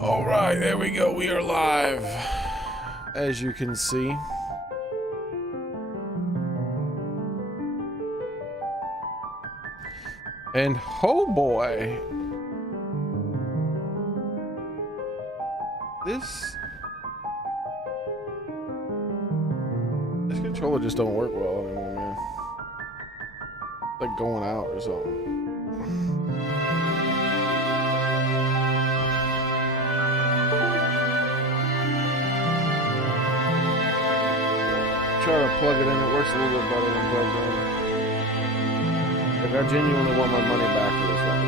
All right, there we go. We are live, as you can see. And oh boy, this controller just don't work well anymore, man. It's like going out or something. Try to plug it in, it works a little bit better than plugged in. Like, I genuinely want my money back for this one.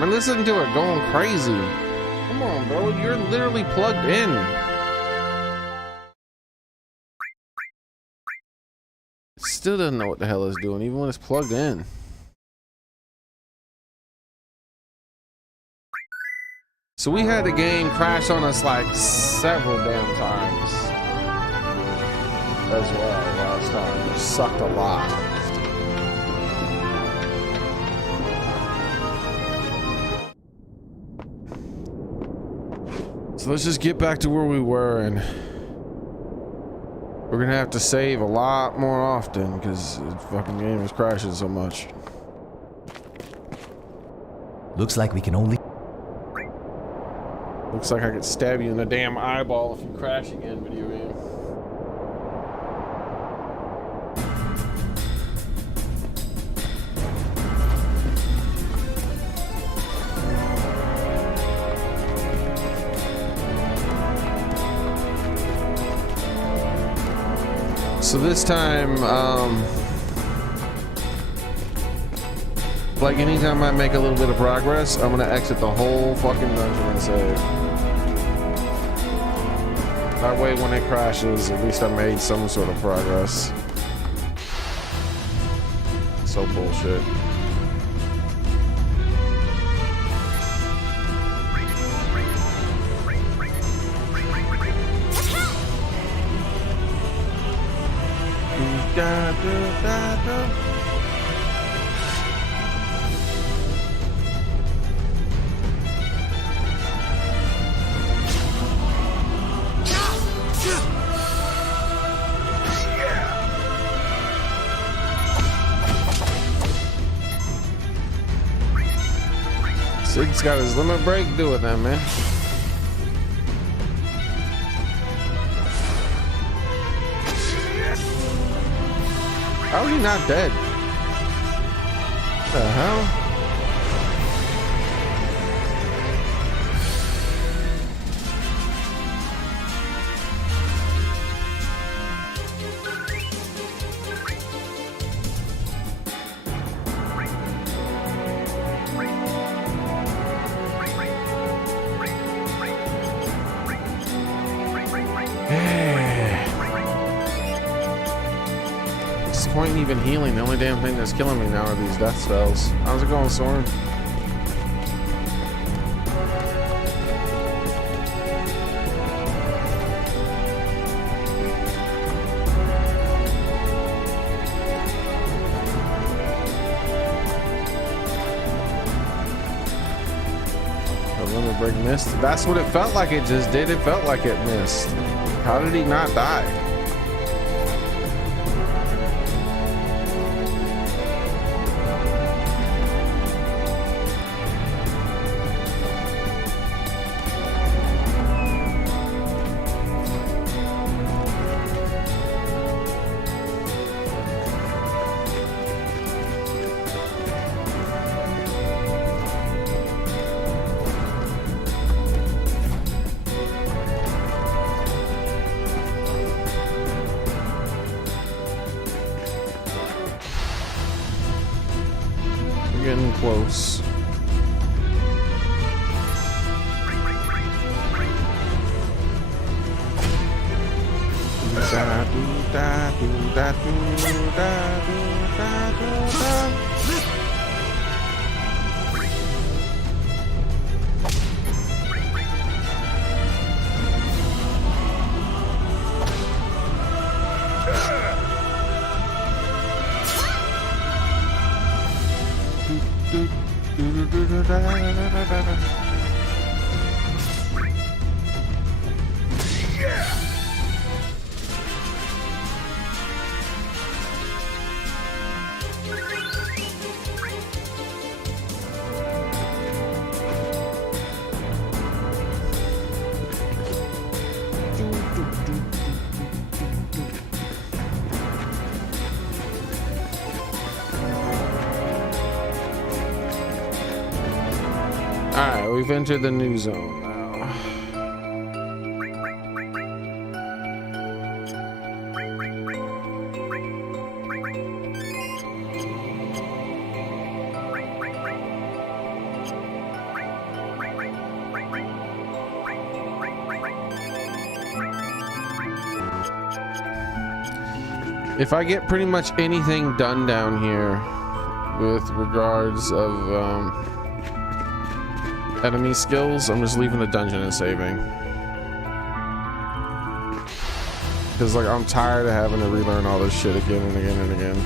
Man, listen to it going crazy. Come on, bro, you're literally plugged in. It still doesn't know what the hell it's doing, even when it's plugged in. So we had the game crash on us like several damn times as well last time. It sucked a lot. So let's just get back to where we were, and we're gonna have to save a lot more often because the fucking game is crashing so much. Looks like we can only... Looks like I could stab you in the damn eyeball if you crash again, video game. So this time, like anytime I make a little bit of progress, I'm gonna exit the whole fucking dungeon and save. That way when it crashes, at least I made some sort of progress. So bullshit. Sig's got his limit break. Do it then, man. How are you not dead? What the hell? Point in even healing. The only damn thing that's killing me now are these death spells. How's it going, Soren? The limit break missed. That's what it felt like it just did. It felt like it missed. How did he not die? Getting close. Alright, we've entered the new zone now. If I get pretty much anything done down here with regards of enemy skills, I'm just leaving the dungeon and saving. Because like I'm tired of having to relearn all this shit again and again and again.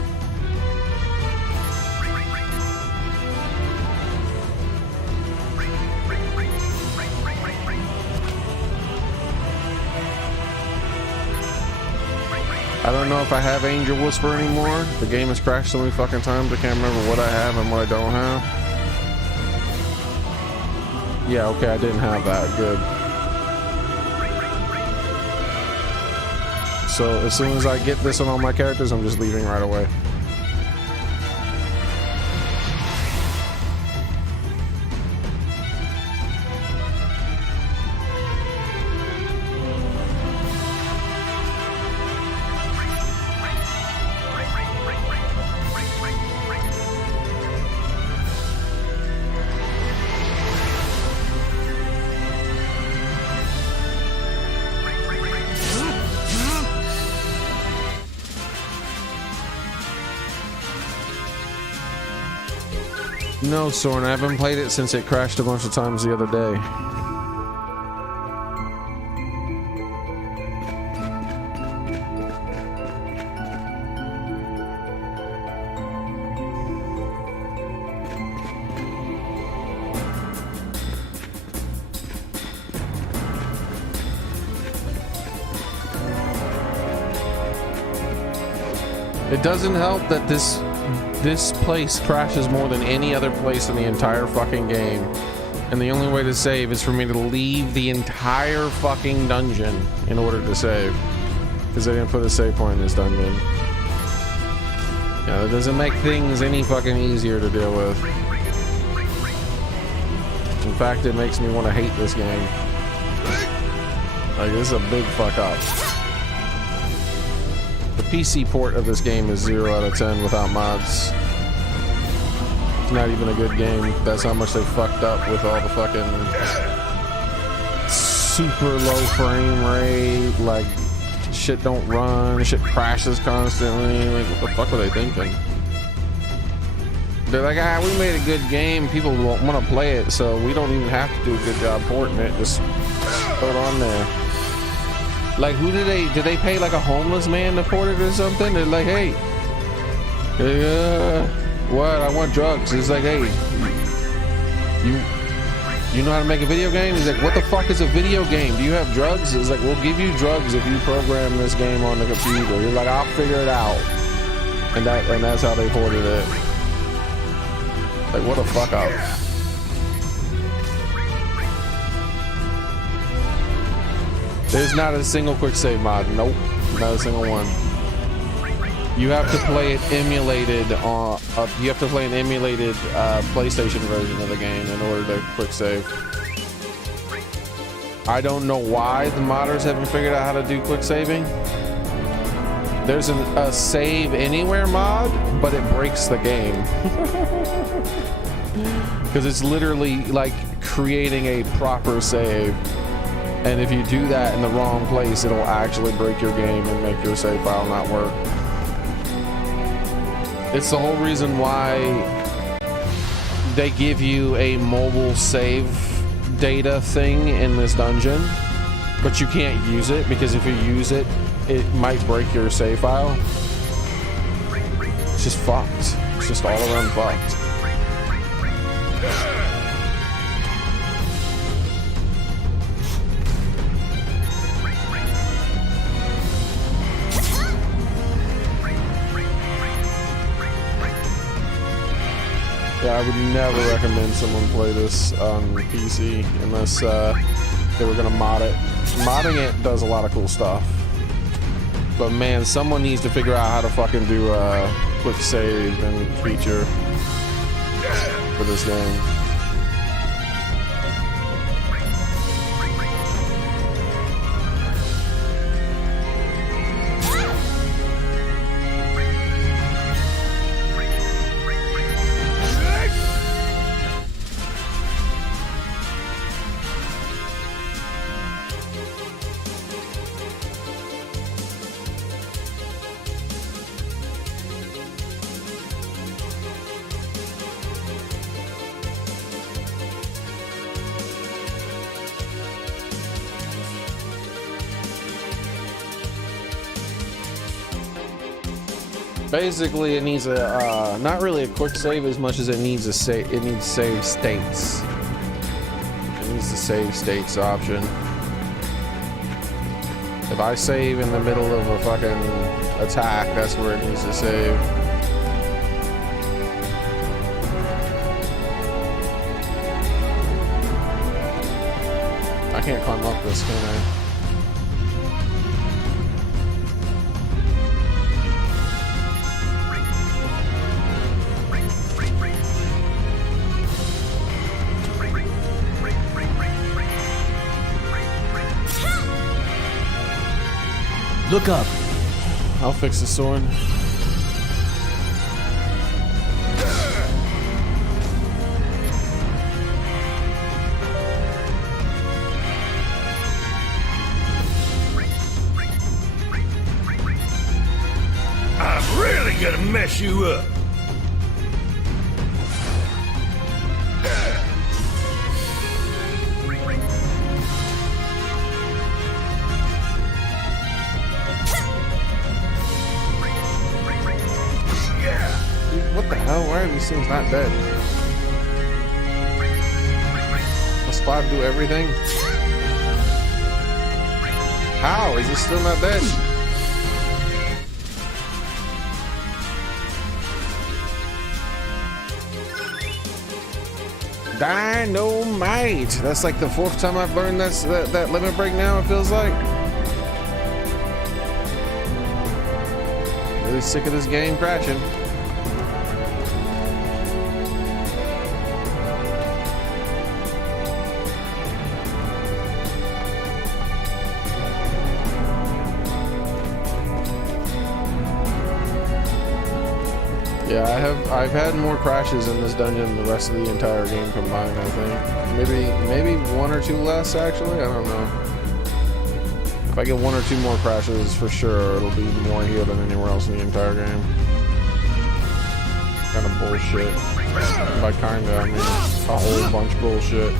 I don't know if I have Angel Whisper anymore. The game has crashed so many fucking times I can't remember what I have and what I don't have. Yeah, okay, I didn't have that. Good. So as soon as I get this on all my characters, I'm just leaving right away. No, Soren, I haven't played it since it crashed a bunch of times the other day. It doesn't help that this place crashes more than any other place in the entire fucking game, and the only way to save is for me to leave the entire fucking dungeon in order to save, because they didn't put a save point in this dungeon. Yeah, it doesn't make things any fucking easier to deal with. In fact, it makes me want to hate this game. Like, this is a big fuck up. The PC port of this game is 0 out of 10 without mods. It's not even a good game. That's how much they fucked up with all the fucking super low frame rate, like shit don't run, shit crashes constantly. Like, what the fuck were they thinking? They're like, ah, we made a good game, people won't want to play it, so we don't even have to do a good job porting it, just throw it on there. Like, who did they pay like a homeless man to port it or something? They're like, hey, what? I want drugs. It's like, hey, you know how to make a video game? He's like, what the fuck is a video game? Do you have drugs? It's like, we'll give you drugs if you program this game on the computer. You're like, I'll figure it out. And that's how they ported it. Like, what a fuck up. There's not a single quick save mod. Nope, not a single one. You have to play it emulated on. You have to play an emulated PlayStation version of the game in order to quick save. I don't know why the modders haven't figured out how to do quick saving. There's a save anywhere mod, but it breaks the game. Because it's literally like creating a proper save. And if you do that in the wrong place, it'll actually break your game and make your save file not work. It's the whole reason why they give you a mobile save data thing in this dungeon, but you can't use it, because if you use it, it might break your save file. It's just fucked. It's just all around fucked. Yeah, I would never recommend someone play this on PC unless they were gonna mod it. Modding it does a lot of cool stuff. But man, someone needs to figure out how to fucking do a quick save and feature for this game. Basically, it needs a not really a quick save as much as it needs a save. It needs save states. It needs the save states option. If I save in the middle of a fucking attack, that's where it needs to save. I can't climb up this, can I? Look up. I'll fix the sword. I'm really gonna mess you up. What the hell? Why are these things not dead? Must Spot do everything? How? Is it still not dead? Dynamite! That's like the 4th time I've learned that limit break now, it feels like. Really sick of this game crashing. Yeah, I've had more crashes in this dungeon than the rest of the entire game combined, I think. Maybe 1 or 2 less, actually, I don't know. If I get 1 or 2 more crashes, for sure, it'll be more here than anywhere else in the entire game. Kind of bullshit. By kinda, I mean a whole bunch bullshit.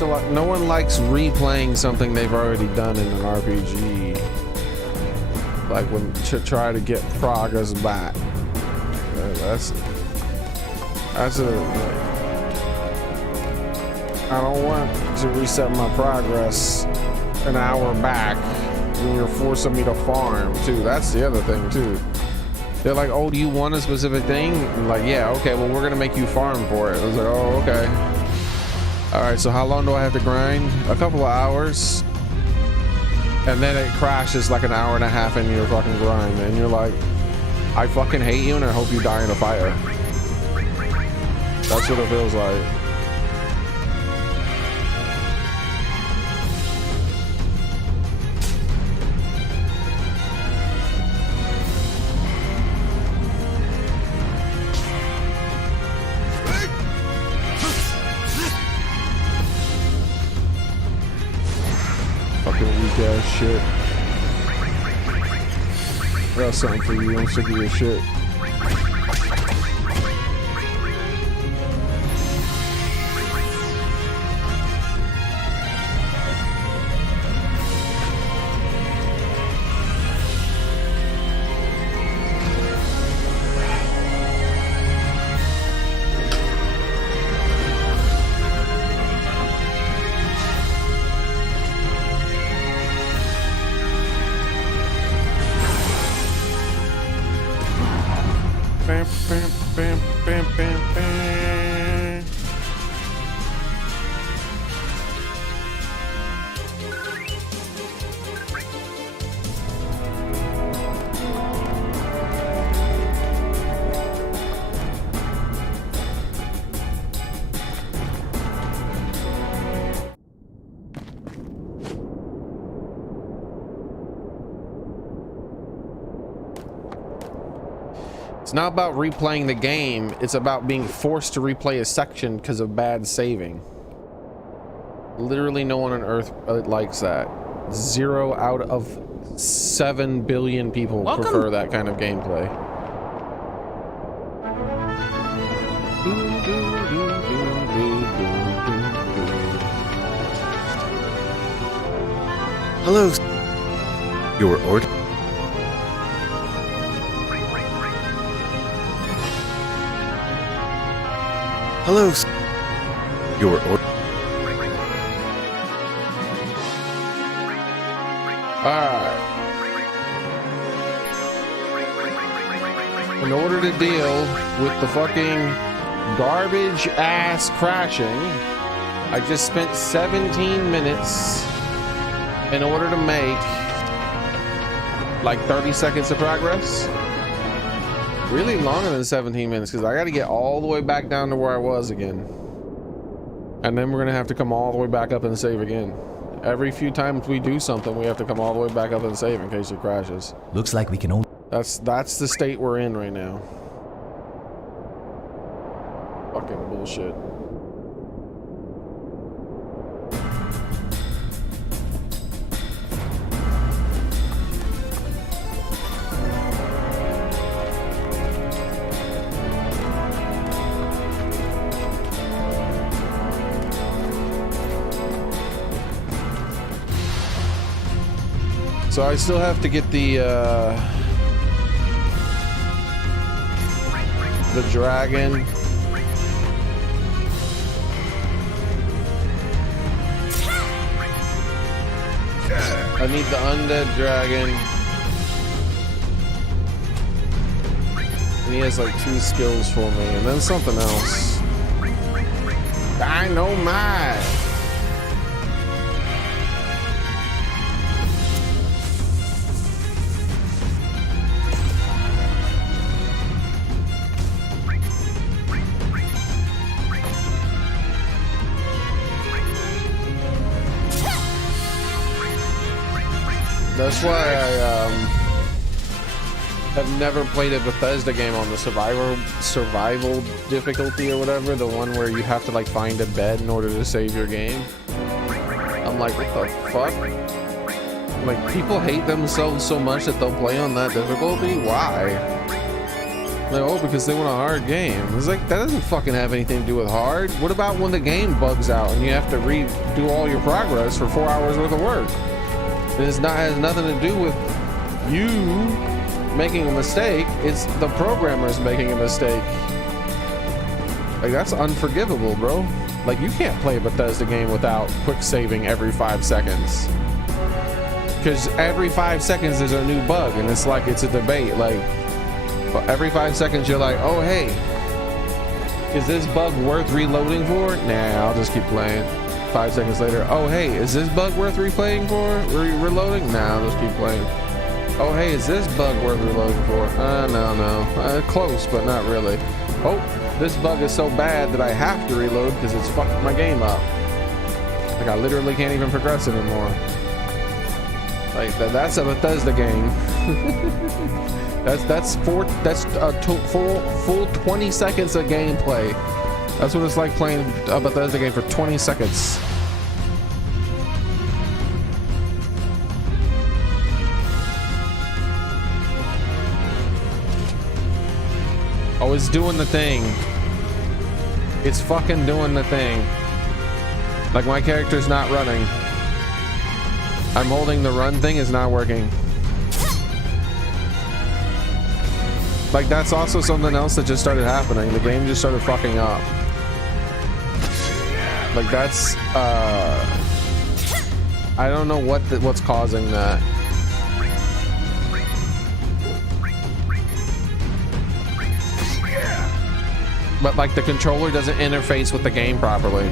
Like no one likes replaying something they've already done in an RPG. Like when to try to get progress back. That's I don't want to reset my progress an hour back when you're forcing me to farm too. That's the other thing too. They're like, oh, do you want a specific thing? I'm like, yeah, okay, well, we're gonna make you farm for it. I was like, oh, okay. All right, so how long do I have to grind? A couple of hours. And then it crashes like an hour and a half into your fucking grind. And you're like, I fucking hate you and I hope you die in a fire. That's what it feels like. ass shit. I got something for you. I'm sick of your shit. Bam, bam, bam, bam, bam, bam. It's not about replaying the game, it's about being forced to replay a section because of bad saving. Literally no one on earth likes that. 0 out of 7 billion people prefer that kind of gameplay. Hello. Your order. Hello. Your order. Alright. In order to deal with the fucking garbage ass crashing, I just spent 17 minutes in order to make like 30 seconds of progress. Really longer than 17 minutes because I got to get all the way back down to where I was again. And then we're going to have to come all the way back up and save again. Every few times we do something, we have to come all the way back up and save in case it crashes. Looks like we can only... That's the state we're in right now. Fucking bullshit. So I still have to get the dragon. I need the undead dragon. And he has like 2 skills for me, and then something else. Dynamite. That's why I have never played a Bethesda game on the survival difficulty or whatever, the one where you have to like find a bed in order to save your game. I'm like, what the fuck? Like, people hate themselves so much that they'll play on that difficulty? Why? Like, oh, because they want a hard game. It's like, that doesn't fucking have anything to do with hard. What about when the game bugs out and you have to redo all your progress for 4 hours worth of work? It has nothing to do with you making a mistake. It's the programmers making a mistake. Like, that's unforgivable, bro. Like, you can't play a Bethesda game without quick saving every 5 seconds. Because every 5 seconds there's a new bug, and it's like, it's a debate. Like, every 5 seconds you're like, oh, hey, is this bug worth reloading for? Nah, I'll just keep playing. 5 seconds later, oh hey, is this bug worth replaying for? Reloading? Nah, let's keep playing. Oh hey, is this bug worth reloading for? No. Close, but not really. Oh, this bug is so bad that I have to reload because it's fucked my game up. Like, I literally can't even progress anymore. Like, that's a Bethesda game. that's a full 20 seconds of gameplay. That's what it's like playing a Bethesda game for 20 seconds. Oh, it's doing the thing. It's fucking doing the thing. Like, my character's not running. I'm holding the run thing, is not working. Like, that's also something else that just started happening. The game just started fucking up. Like, that's I don't know what's causing that. But like, the controller doesn't interface with the game properly.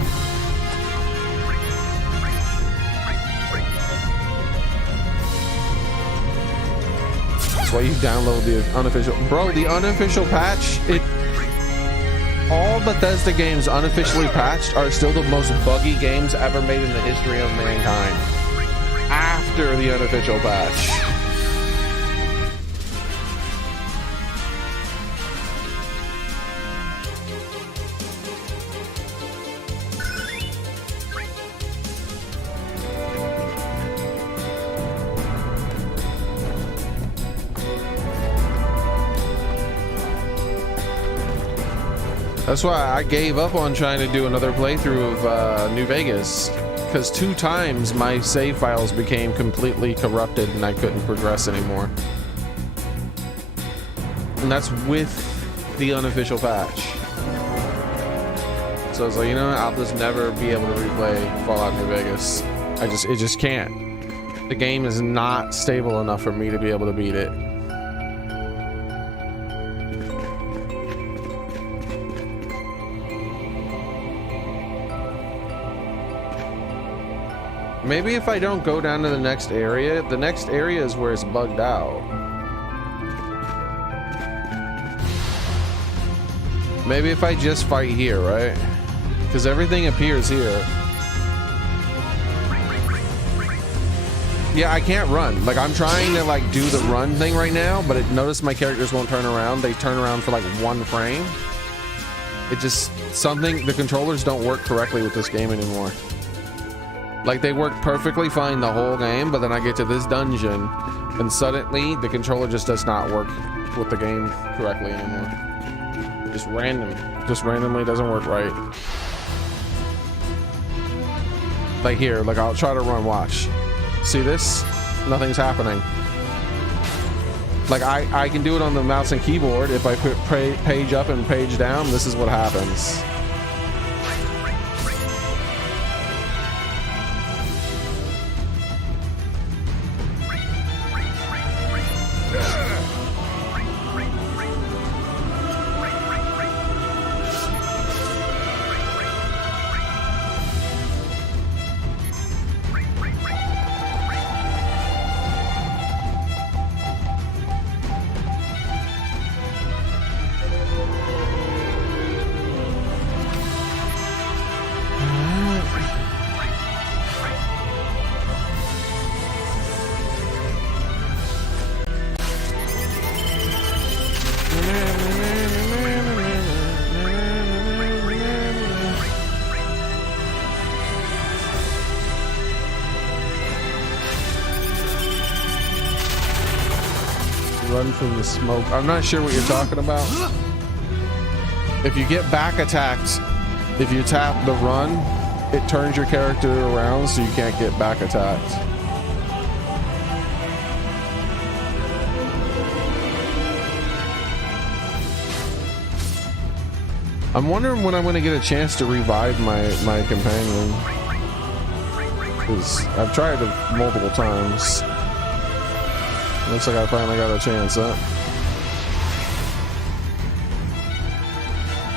That's why you download the unofficial. Bro, the unofficial patch, all Bethesda games unofficially patched are still the most buggy games ever made in the history of mankind. After the unofficial patch. That's why I gave up on trying to do another playthrough of New Vegas, because 2 times my save files became completely corrupted and I couldn't progress anymore. And that's with the unofficial patch. So I was like, you know what? I'll just never be able to replay Fallout New Vegas. It just can't. The game is not stable enough for me to be able to beat it. Maybe if I don't go down to the next area is where it's bugged out. Maybe if I just fight here, right? Because everything appears here. Yeah, I can't run. Like, I'm trying to like do the run thing right now, but notice my characters won't turn around. They turn around for like 1 frame. It just, the controllers don't work correctly with this game anymore. Like, they work perfectly fine the whole game, but then I get to this dungeon and suddenly the controller just does not work with the game correctly anymore. Just randomly doesn't work right. Like here, like I'll try to run, watch. See this? Nothing's happening. Like I can do it on the mouse and keyboard. If I put page up and page down, this is what happens. Run from the smoke. I'm not sure what you're talking about. If you get back attacked, if you tap the run, it turns your character around so you can't get back attacked. I'm wondering when I'm going to get a chance to revive my companion, because I've tried it multiple times. Looks like I finally got a chance, huh?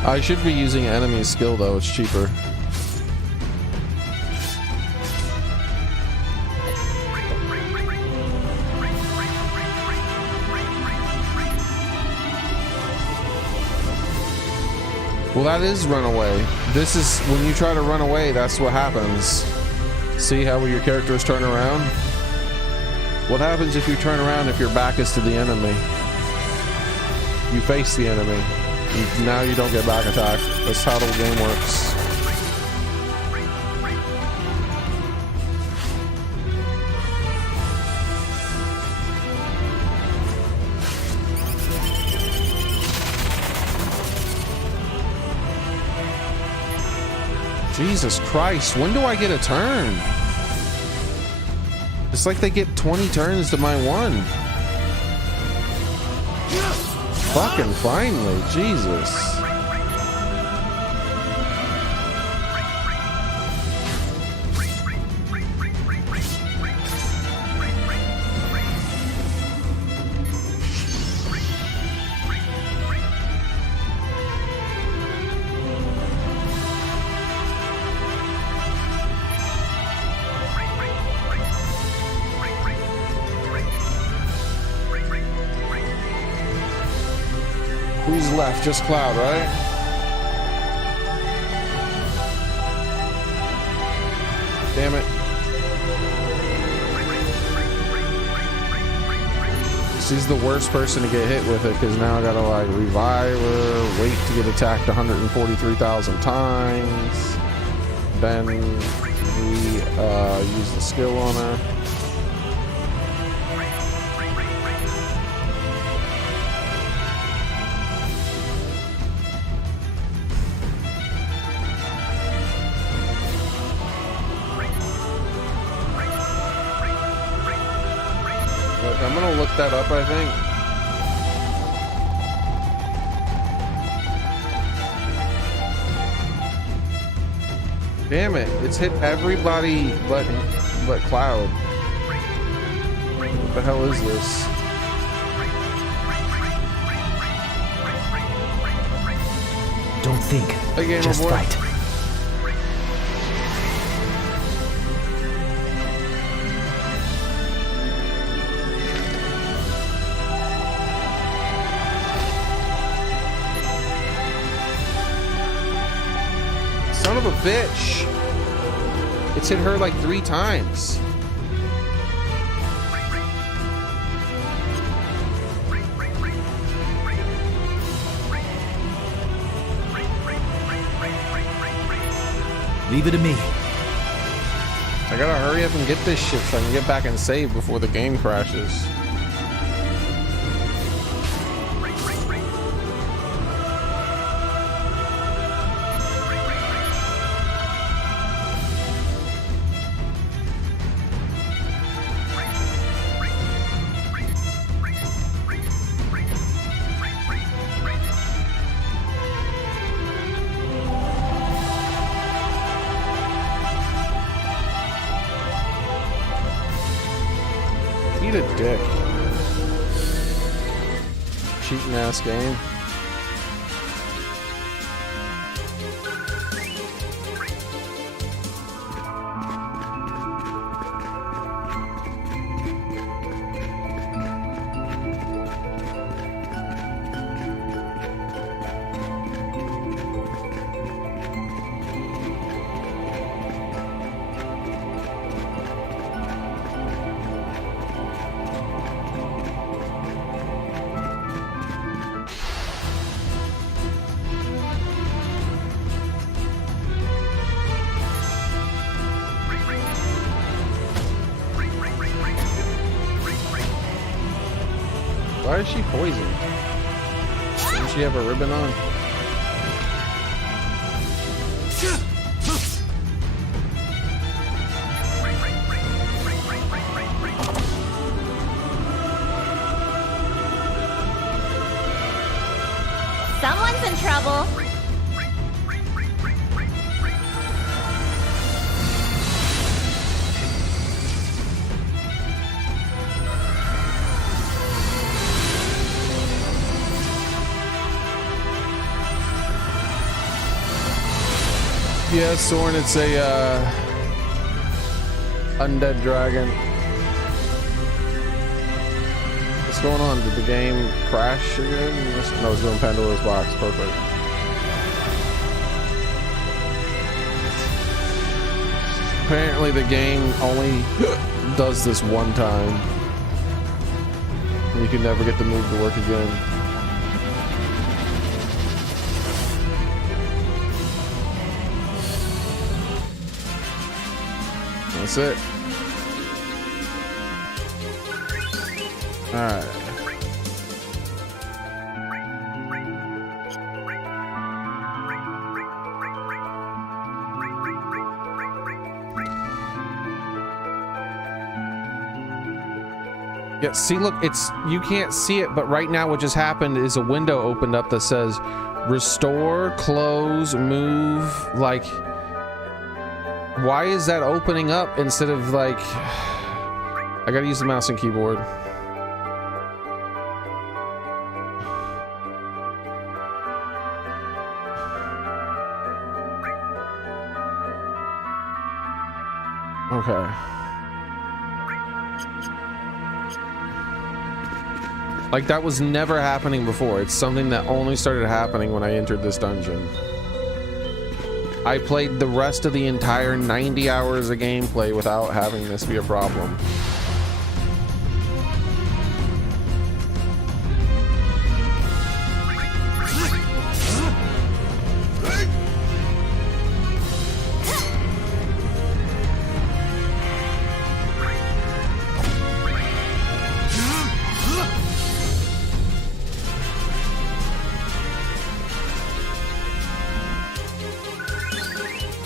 I should be using enemy skill though, it's cheaper. Well, that is run away. This is, when you try to run away, that's what happens. See how your characters turn around? What happens if you turn around if your back is to the enemy? You face the enemy. Now you don't get back attack. That's how the game works. Jesus Christ, when do I get a turn? It's like they get 20 turns to my one. Fucking finally, Jesus. Who's left? Just Cloud, right? Damn it. She's the worst person to get hit with it because now I gotta like revive her, wait to get attacked 143,000 times, then use the skill on her. I'm gonna look that up, I think. Damn it, it's hit everybody but Cloud. What the hell is this? Don't think, Again, just boy. fight. Son of a bitch. It's hit her like 3 times. Leave it to me. I gotta hurry up and get this shit so I can get back and save before the game crashes. Eat a dick. Cheating ass game. Why is she poisoned? Doesn't she have a ribbon on? Someone's in trouble. Yeah, Soren, it's a undead dragon. What's going on? Did the game crash again? No, it's doing Pandora's box. Perfect. Apparently the game only does this one time. And you can never get the move to work again. That's it. All right. Yeah, see, look, it's, you can't see it, but right now what just happened is a window opened up that says restore, close, move. Like, why is that opening up instead of like, I gotta use the mouse and keyboard. Okay. Like, that was never happening before. It's something that only started happening when I entered this dungeon. I played the rest of the entire 90 hours of gameplay without having this be a problem.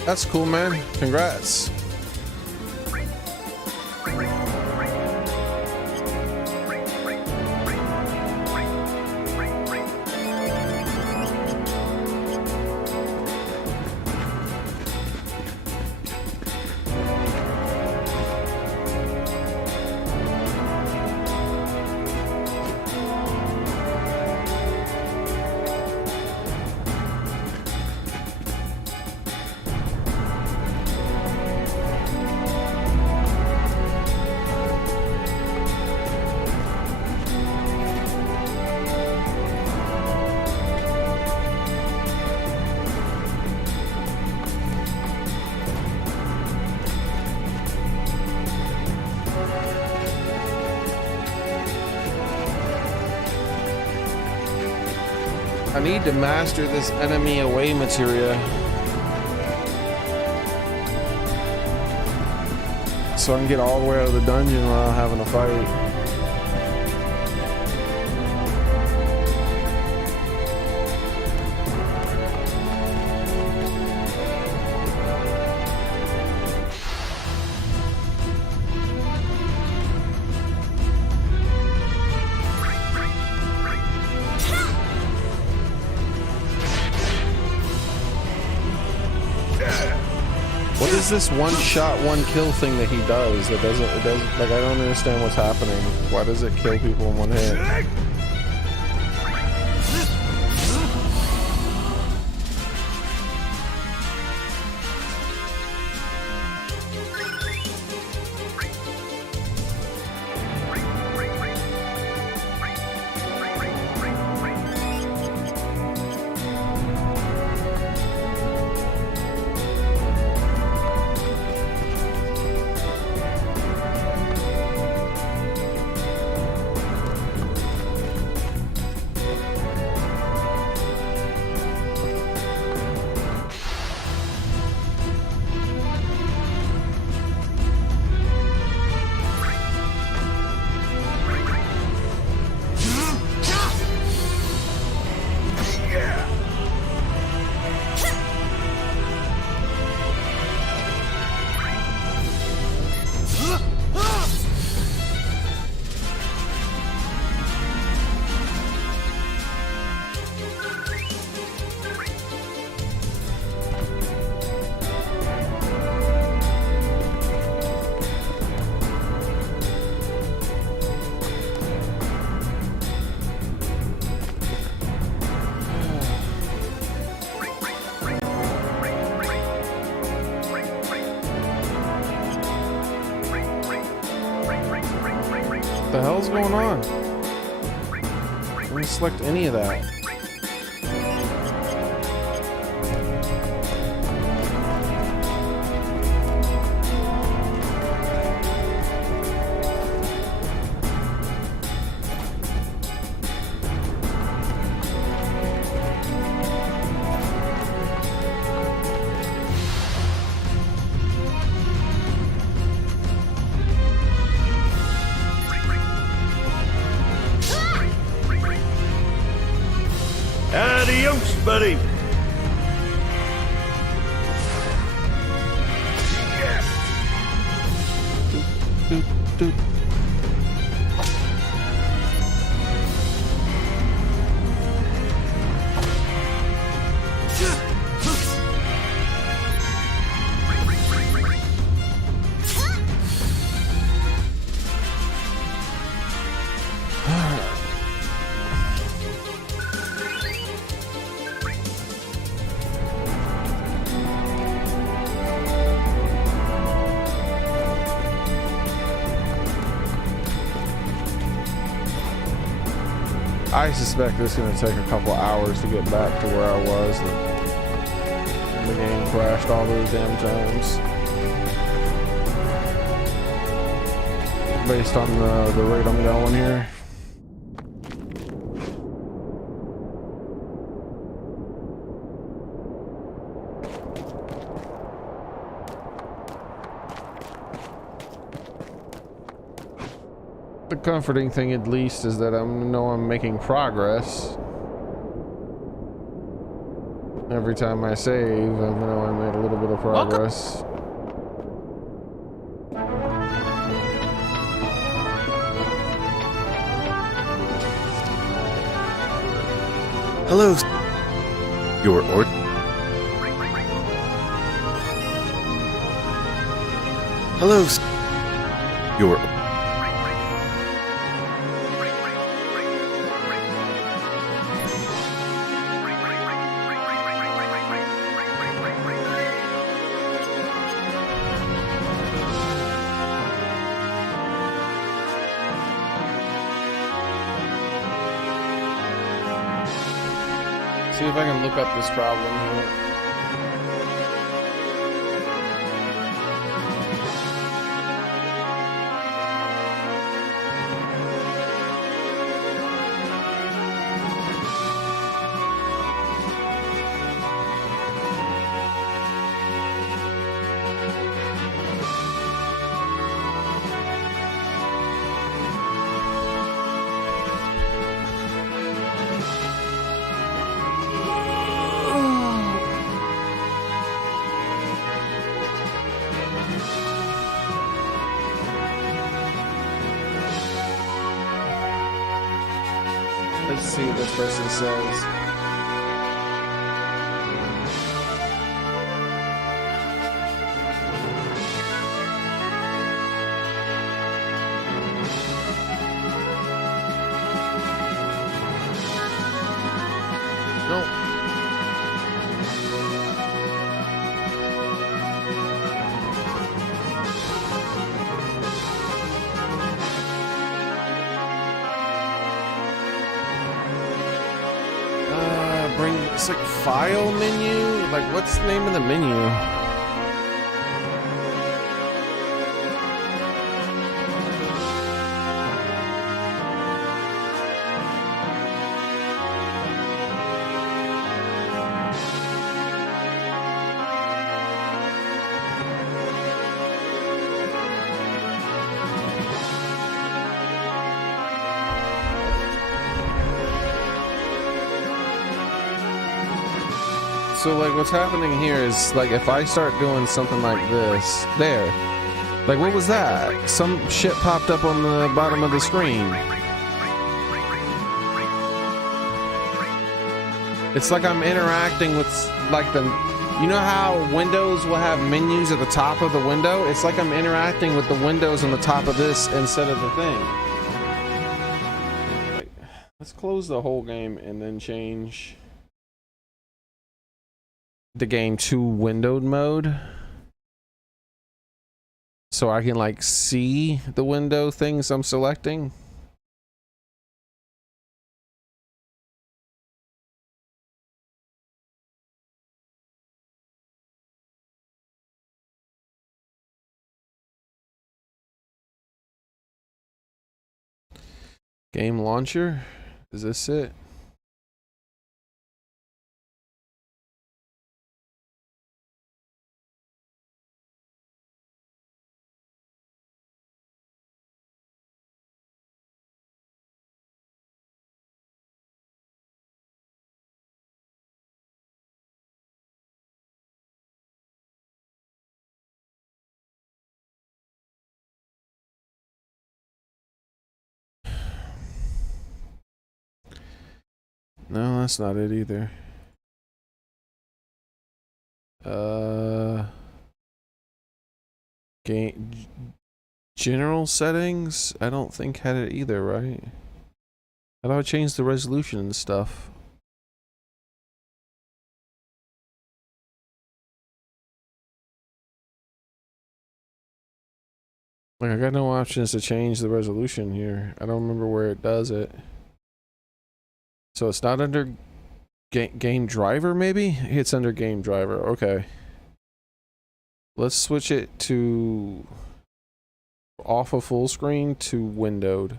That's cool, man. Congrats. I need to master this enemy away materia so I can get all the way out of the dungeon without having to fight. This one shot, one kill thing that he does, it doesn't, like, I don't understand what's happening. Why does it kill people in one hit? What the hell's going on? I didn't select any of that. Adios, buddy. I suspect it's going to take a couple hours to get back to where I was. The game crashed all those damn times. Based on the rate I'm going here. The comforting thing, at least, is that I know I'm making progress. Every time I save, I know I made a little bit of progress. Hello. Your order. Hello. Your. See if I can look up this problem here. Let's see what this person says. Nope. It's like file menu. Like, what's the name of the menu? So like what's happening here is like if I start doing something like this, there, like what was that? Some shit popped up on the bottom of the screen. It's like I'm interacting with like the, you know how Windows will have menus at the top of the window? It's like I'm interacting with the windows on the top of this instead of the thing. Like, let's close the whole game and then change the game to windowed mode so I can like see the window things I'm selecting. Game launcher, is this it? No, that's not it either. Game general settings. I don't think had it either, right? How do I change the resolution and stuff? Like, I got no options to change the resolution here. I don't remember where it does it. So it's not under game driver, maybe? It's under game driver. Okay. Let's switch it to off of full screen to windowed.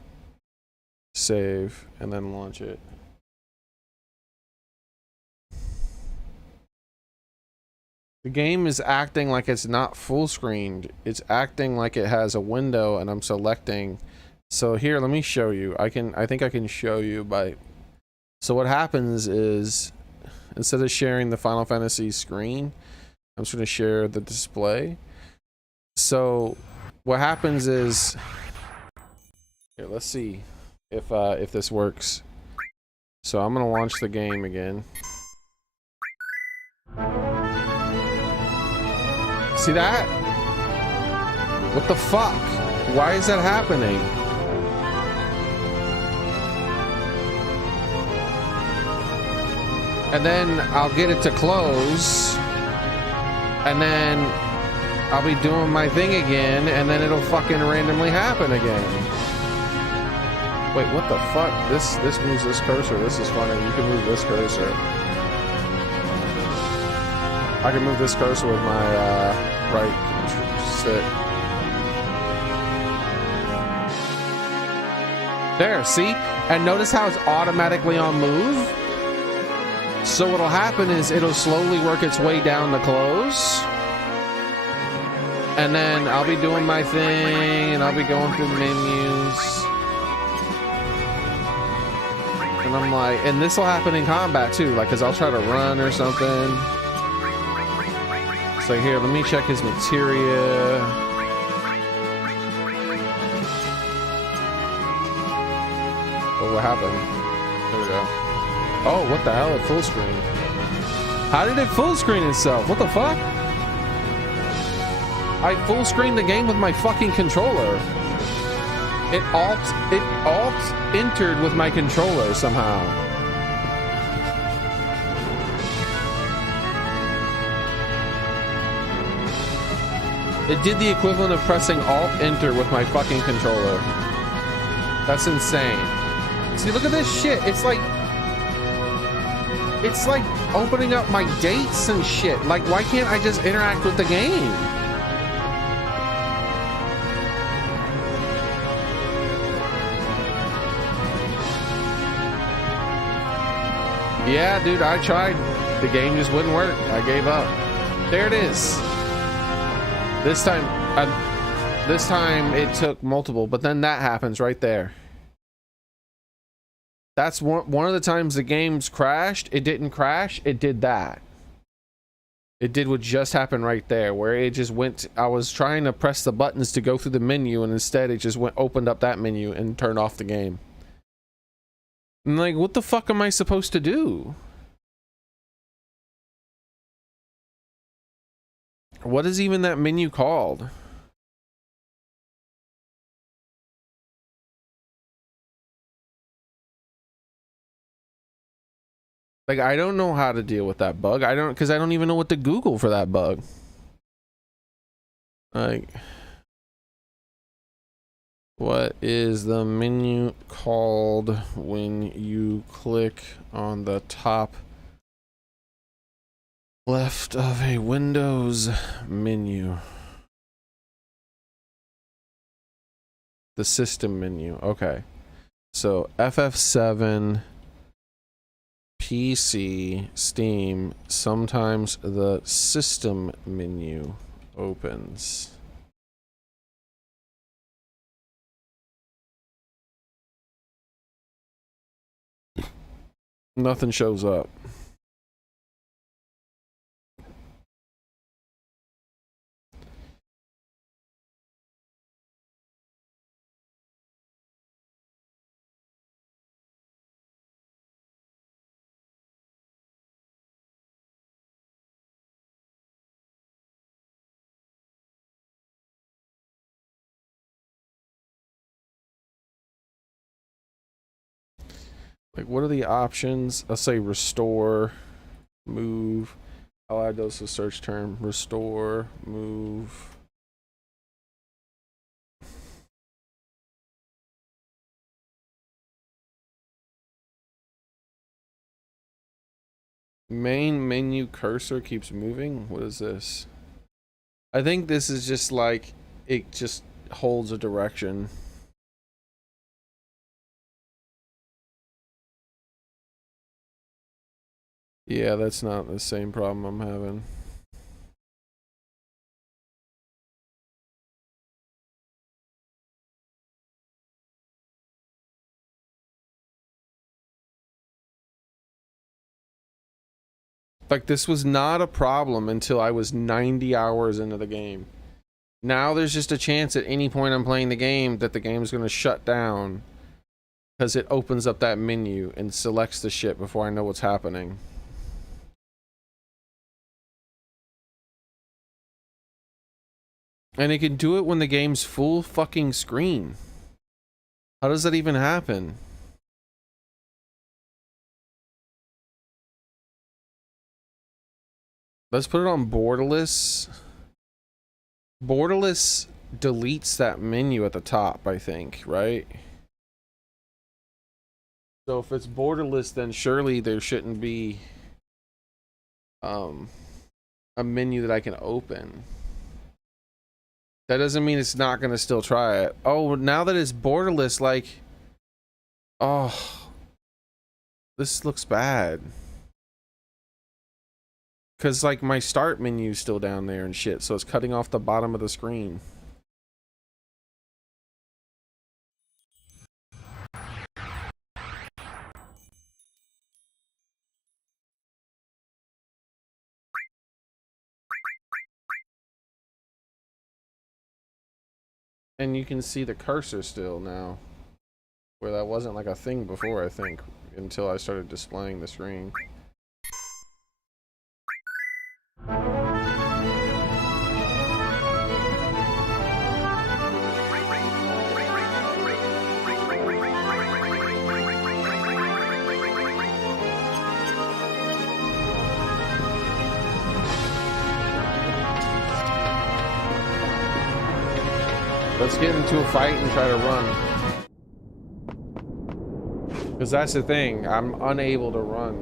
Save and then launch it. The game is acting like it's not full screened. It's acting like it has a window and I'm selecting. So here, let me show you. I think I can show you by. So what happens is, instead of sharing the Final Fantasy screen, I'm just going to share the display. So what happens is, here, let's see if this works. So I'm going to launch the game again. See that? What the fuck? Why is that happening? And then I'll get it to close. And then I'll be doing my thing again, and then it'll fucking randomly happen again. Wait, what the fuck? This moves this cursor. This is funny. You can move this cursor. I can move this cursor with my right stick. There, see? And notice how it's automatically on move? So what'll happen is it'll slowly work its way down to close. And then I'll be doing my thing, and I'll be going through menus. And I'm like, and this will happen in combat too, like, cause I'll try to run or something. So here, let me check his materia. Oh, what happened? There we go. Oh, what the hell? It full screen. How did it full screen itself? What the fuck? I full screened the game with my fucking controller. It alt entered with my controller somehow. It did the equivalent of pressing alt enter with my fucking controller. That's insane. See, look at this shit. It's like opening up my dates and shit. Like, why can't I just interact with the game? Yeah, dude, I tried. The game just wouldn't work. I gave up. There it is. This time it took multiple, but then that happens right there. That's one of the times the game's crashed. It didn't crash. It did that. It did what just happened right there, where it just went. I was trying to press the buttons to go through the menu, and instead it just opened up that menu and turned off the game. I'm like, what the fuck am I supposed to do? What is even that menu called? Like, I don't know how to deal with that bug. Because I don't even know what to Google for that bug. Like, what is the menu called when you click on the top left of a Windows menu? The system menu. Okay. So FF7, PC, Steam, sometimes the system menu opens. Nothing shows up. Like, what are the options? I'll say restore, move. I'll add those to search term. Restore, move. Main menu cursor keeps moving. What is this? I think this is just like, it just holds a direction. Yeah, that's not the same problem I'm having. Like, this was not a problem until I was 90 hours into the game. Now there's just a chance at any point I'm playing the game that the game's going to shut down because it opens up that menu and selects the shit before I know what's happening. And it can do it when the game's full fucking screen. How does that even happen? Let's put it on borderless. Borderless deletes that menu at the top, I think, right? So if it's borderless, then surely there shouldn't be a menu that I can open. That doesn't mean it's not gonna still try it. Oh, now that it's borderless, like, oh, this looks bad. Cause like my start menu's still down there and shit, so it's cutting off the bottom of the screen. And you can see the cursor still now, where that wasn't like a thing before, I think, until I started displaying the screen. Let's get into a fight and try to run. Because that's the thing, I'm unable to run.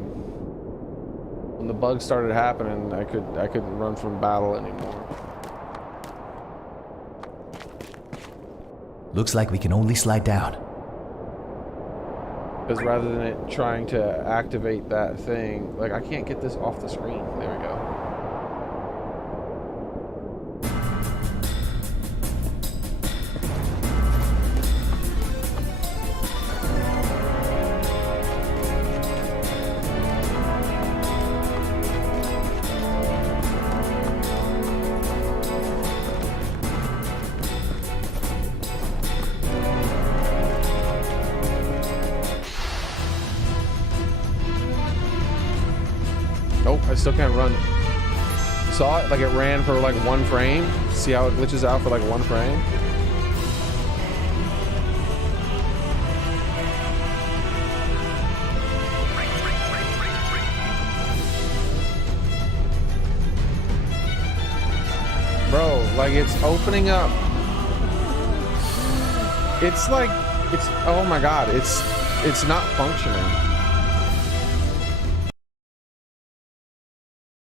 When the bugs started happening, I couldn't run from battle anymore. Looks like we can only slide down. Because rather than it trying to activate that thing, like, I can't get this off the screen. There we go. Still can't run. You saw it? Like, it ran for like 1 frame. See how it glitches out for like 1 frame? Bro, like, it's opening up. It's like, it's, oh my god, it's not functioning.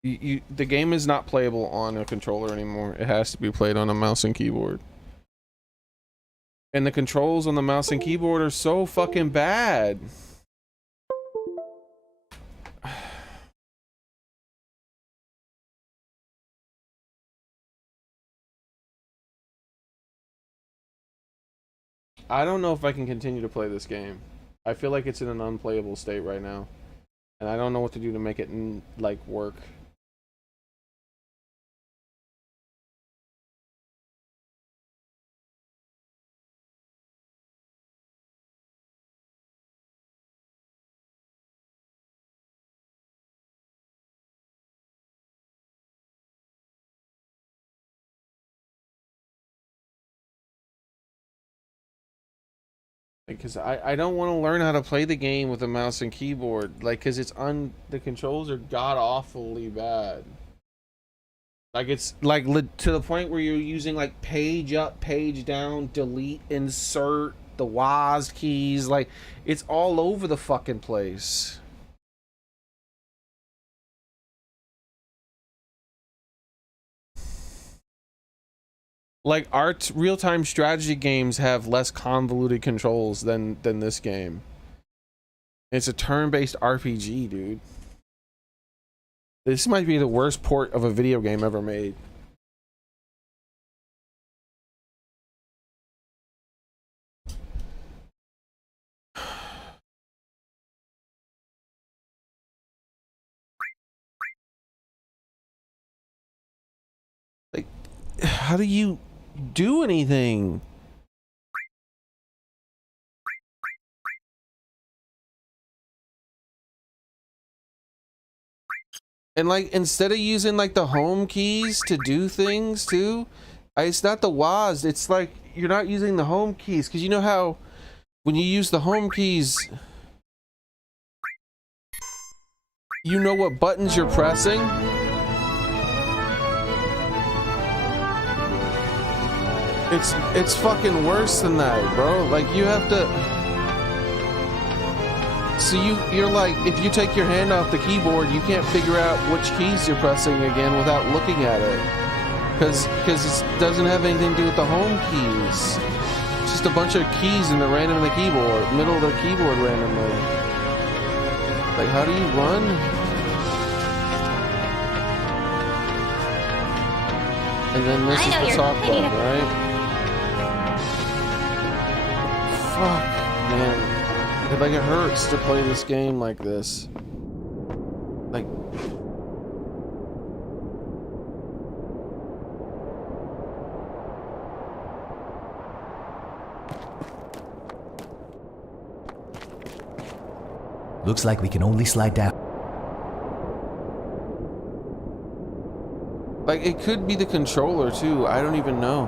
The game is not playable on a controller anymore. It has to be played on a mouse and keyboard. And the controls on the mouse and keyboard are so fucking bad. I don't know if I can continue to play this game. I feel like it's in an unplayable state right now. And I don't know what to do to make it, like, work. Because I don't want to learn how to play the game with a mouse and keyboard. Like, because the controls are god awfully bad. Like, it's like to the point where you're using like page up, page down, delete, insert, the WASD keys. Like, it's all over the fucking place. Like, real-time strategy games have less convoluted controls than this game. It's a turn-based RPG, dude. This might be the worst port of a video game ever made. Like, how do you do anything? And like, instead of using like the home keys to do things too, it's not the WASD, it's like you're not using the home keys, because you know how when you use the home keys, you know what buttons you're pressing. It's fucking worse than that, bro. Like, you have to. So you're like, if you take your hand off the keyboard, you can't figure out which keys you're pressing again without looking at it, because it doesn't have anything to do with the home keys. It's just a bunch of keys in the random in the keyboard, middle of the keyboard randomly. Like, how do you run? And then this is the talk button, right? Fuck, man. Like, it hurts to play this game like this. Like, looks like we can only slide down. Like, it could be the controller too. I don't even know.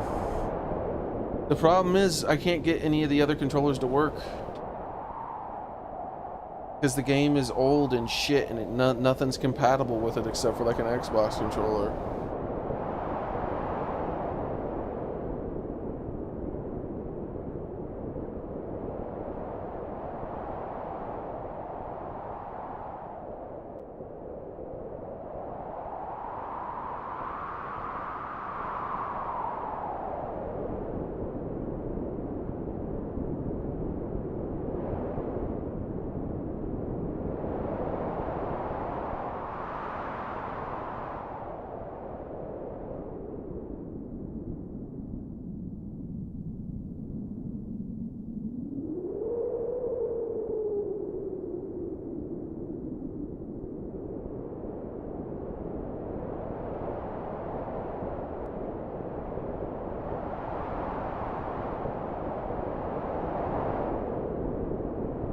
The problem is I can't get any of the other controllers to work. Because the game is old and shit, and nothing's compatible with it except for like an Xbox controller.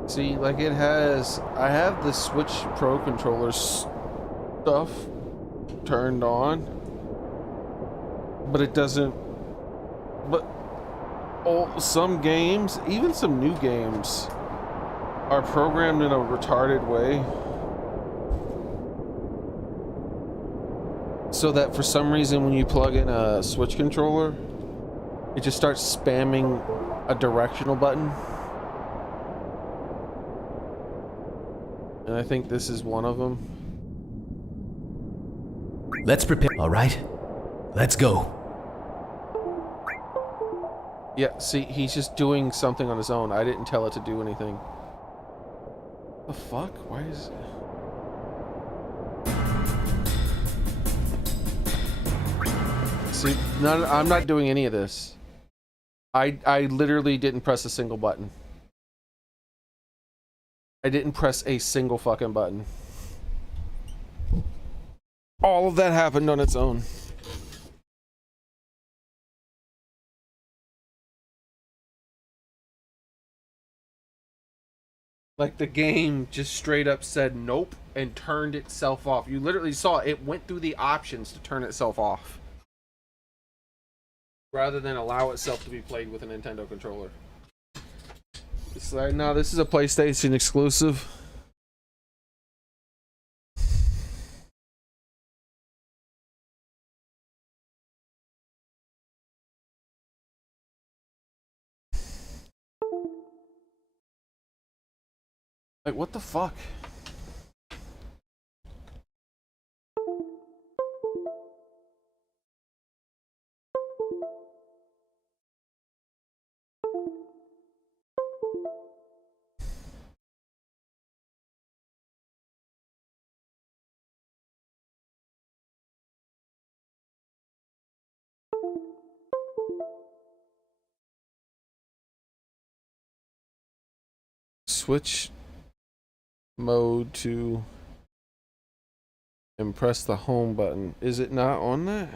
See, like, it has, I have the Switch Pro controller stuff turned on, but it doesn't, but some games, even some new games, are programmed in a retarded way, so that for some reason when you plug in a Switch controller, it just starts spamming a directional button. And I think this is one of them. Let's prepare. All right, let's go. Yeah, see, he's just doing something on his own. I didn't tell it to do anything. The fuck? Why is it? See, I'm not doing any of this. I literally didn't press a single button. I didn't press a single fucking button. All of that happened on its own. Like, the game just straight up said nope and turned itself off. You literally saw it went through the options to turn itself off, rather than allow itself to be played with a Nintendo controller. It's like, no, this is a PlayStation exclusive. Like, what the fuck? Switch mode to and press the home button. Is it not on that?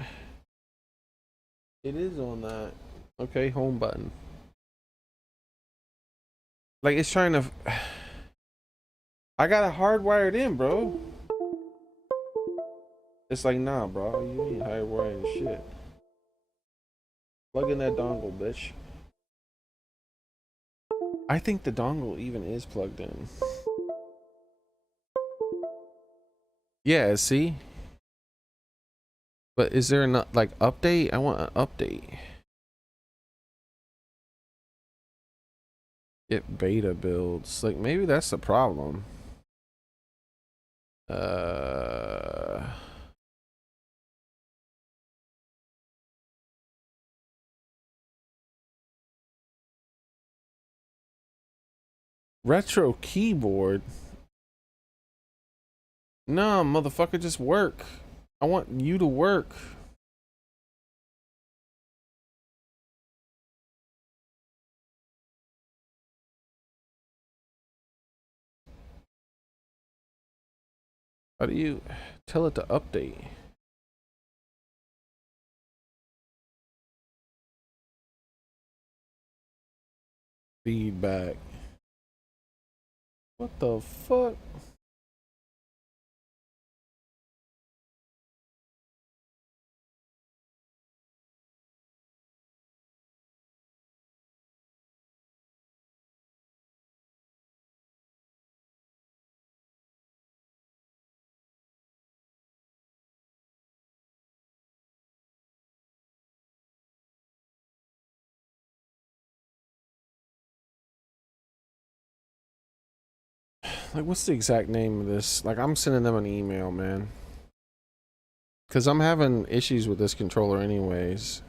It is on that. Okay, home button. Like, it's trying to... I got it hardwired in, bro. It's like, nah, bro. You ain't hardwiring shit. Plug in that dongle, bitch. I think the dongle even is plugged in. Yeah, see? But is there a like update? I want an update. Get beta builds. Like, maybe that's the problem. Retro keyboard. Nah, motherfucker, just work. I want you to work. How do you tell it to update? Feedback. What the fuck? Like, what's the exact name of this? Like, I'm sending them an email, man. Because I'm having issues with this controller anyways.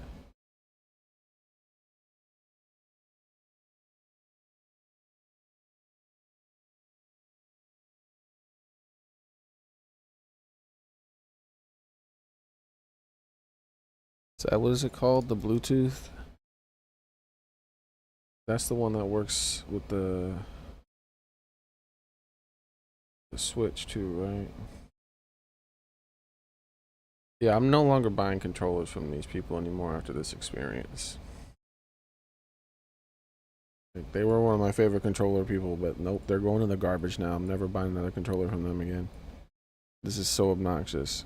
So what is it called? The Bluetooth? That's the one that works with the Switch too, right? Yeah, I'm no longer buying controllers from these people anymore after this experience. Like, they were one of my favorite controller people, but nope, they're going in the garbage now. I'm never buying another controller from them again. This is so obnoxious.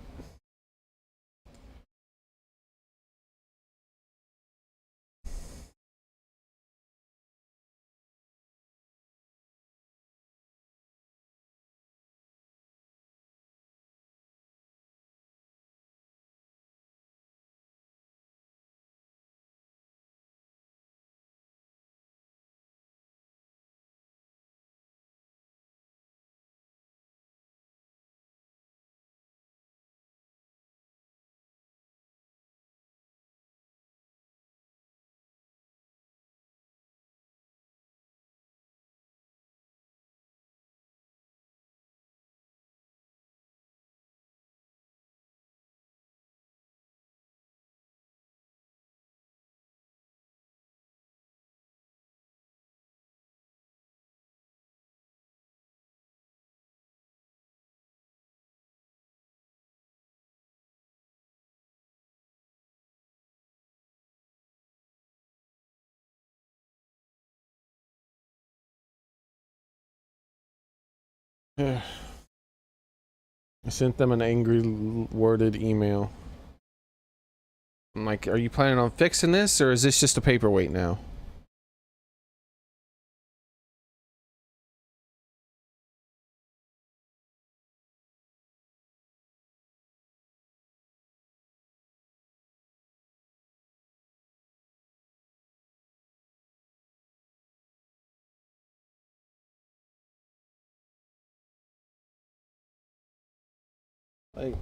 I sent them an angry worded email. I'm like, are you planning on fixing this, or is this just a paperweight now? Like,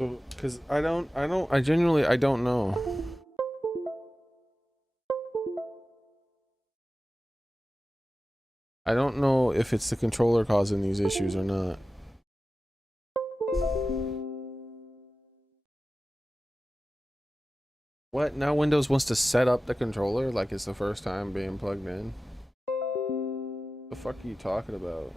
so, because I genuinely, I don't know. I don't know if it's the controller causing these issues or not. What? Now Windows wants to set up the controller like it's the first time being plugged in? The fuck are you talking about?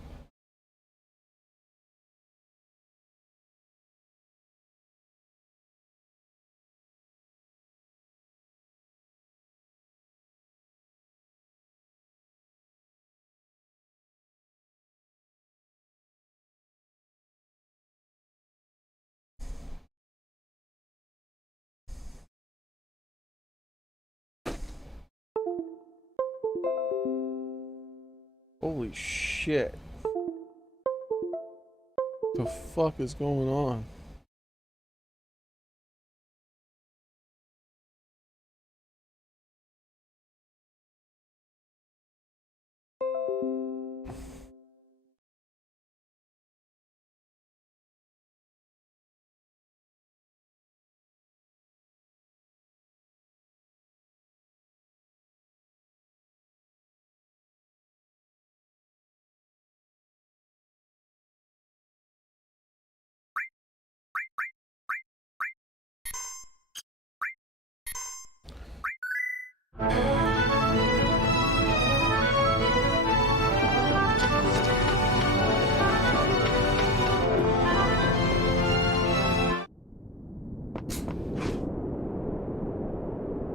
Holy shit. The fuck is going on?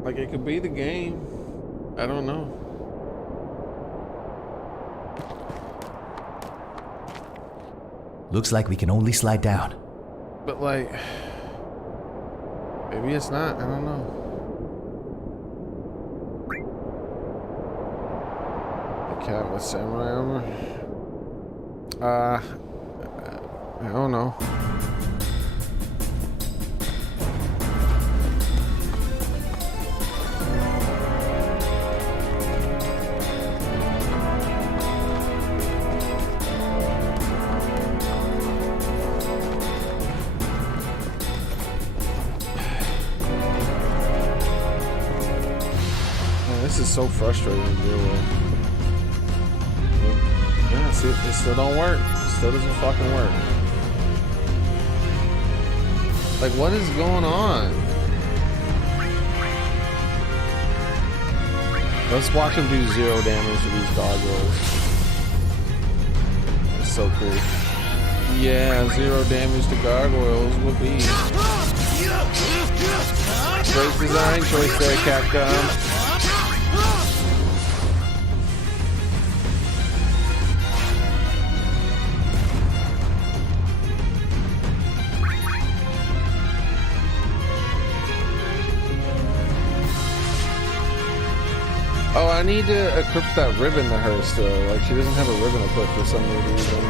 Like, it could be the game. I don't know. Looks like we can only slide down. But like, maybe it's not. I don't know. A cat with samurai armor. I don't know. This is so frustrating to deal with. Yeah, see, it still don't work. It still doesn't fucking work. Like, what is going on? Let's watch him do 0 damage to these gargoyles. That's so cool. Yeah, 0 damage to gargoyles. Whoopee. Great design choice there, Capcom. Oh, I need to equip that ribbon to her still. Like, she doesn't have a ribbon equipped for some weird reason.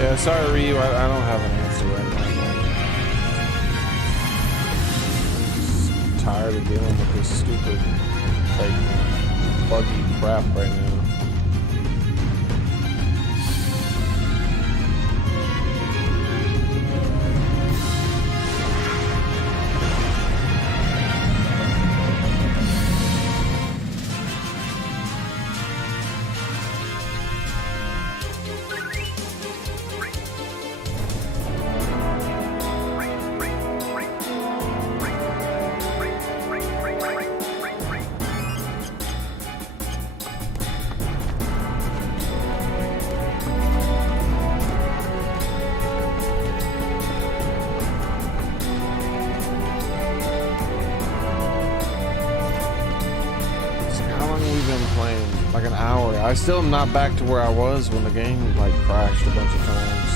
Yeah, sorry, Ryu, I don't have an answer right now. I'm just tired of dealing with this stupid, like, buggy crap right now. playing like an hour. I still am not back to where I was when the game like crashed a bunch of times.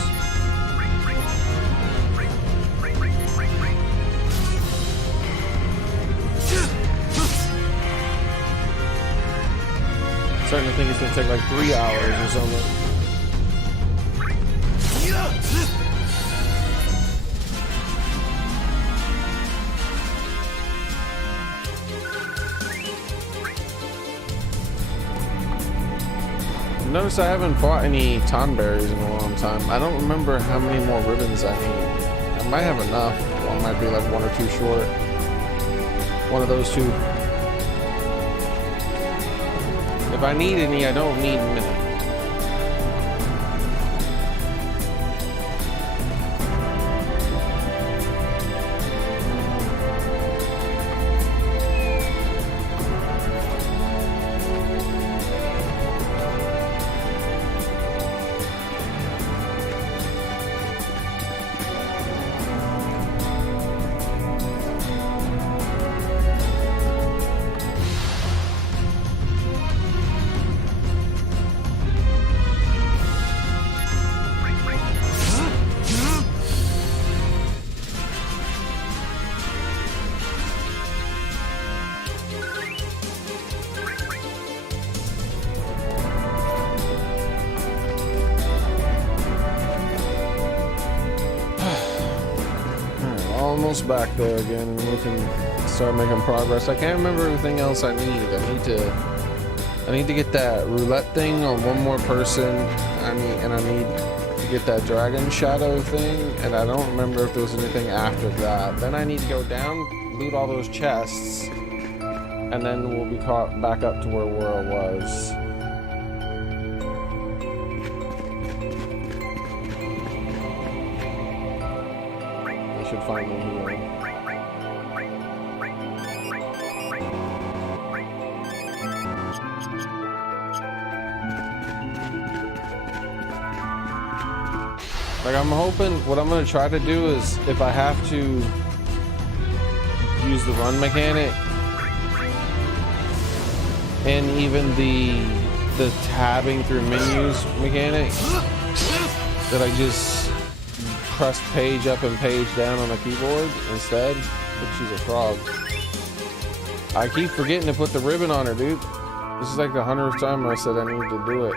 Starting to think it's gonna take like 3 hours or something. Notice I haven't fought any tonberries in a long time. I don't remember how many more ribbons I need. I might have enough. Or I might be like 1 or 2 short. One of those two. If I need any, I don't need many. Almost back there again, and we can start making progress. I can't remember everything else I need. I need to get that roulette thing on one more person. I need to get that dragon shadow thing, and I don't remember if there was anything after that. Then I need to go down, loot all those chests, and then we'll be caught back up to where I was. Should find me here. Like, I'm hoping, what I'm going to try to do is, if I have to use the run mechanic and even the tabbing through menus mechanic, that I just press page up and page down on the keyboard instead. But she's a frog. I keep forgetting to put the ribbon on her, dude. This is like the 100th time I said I need to do it.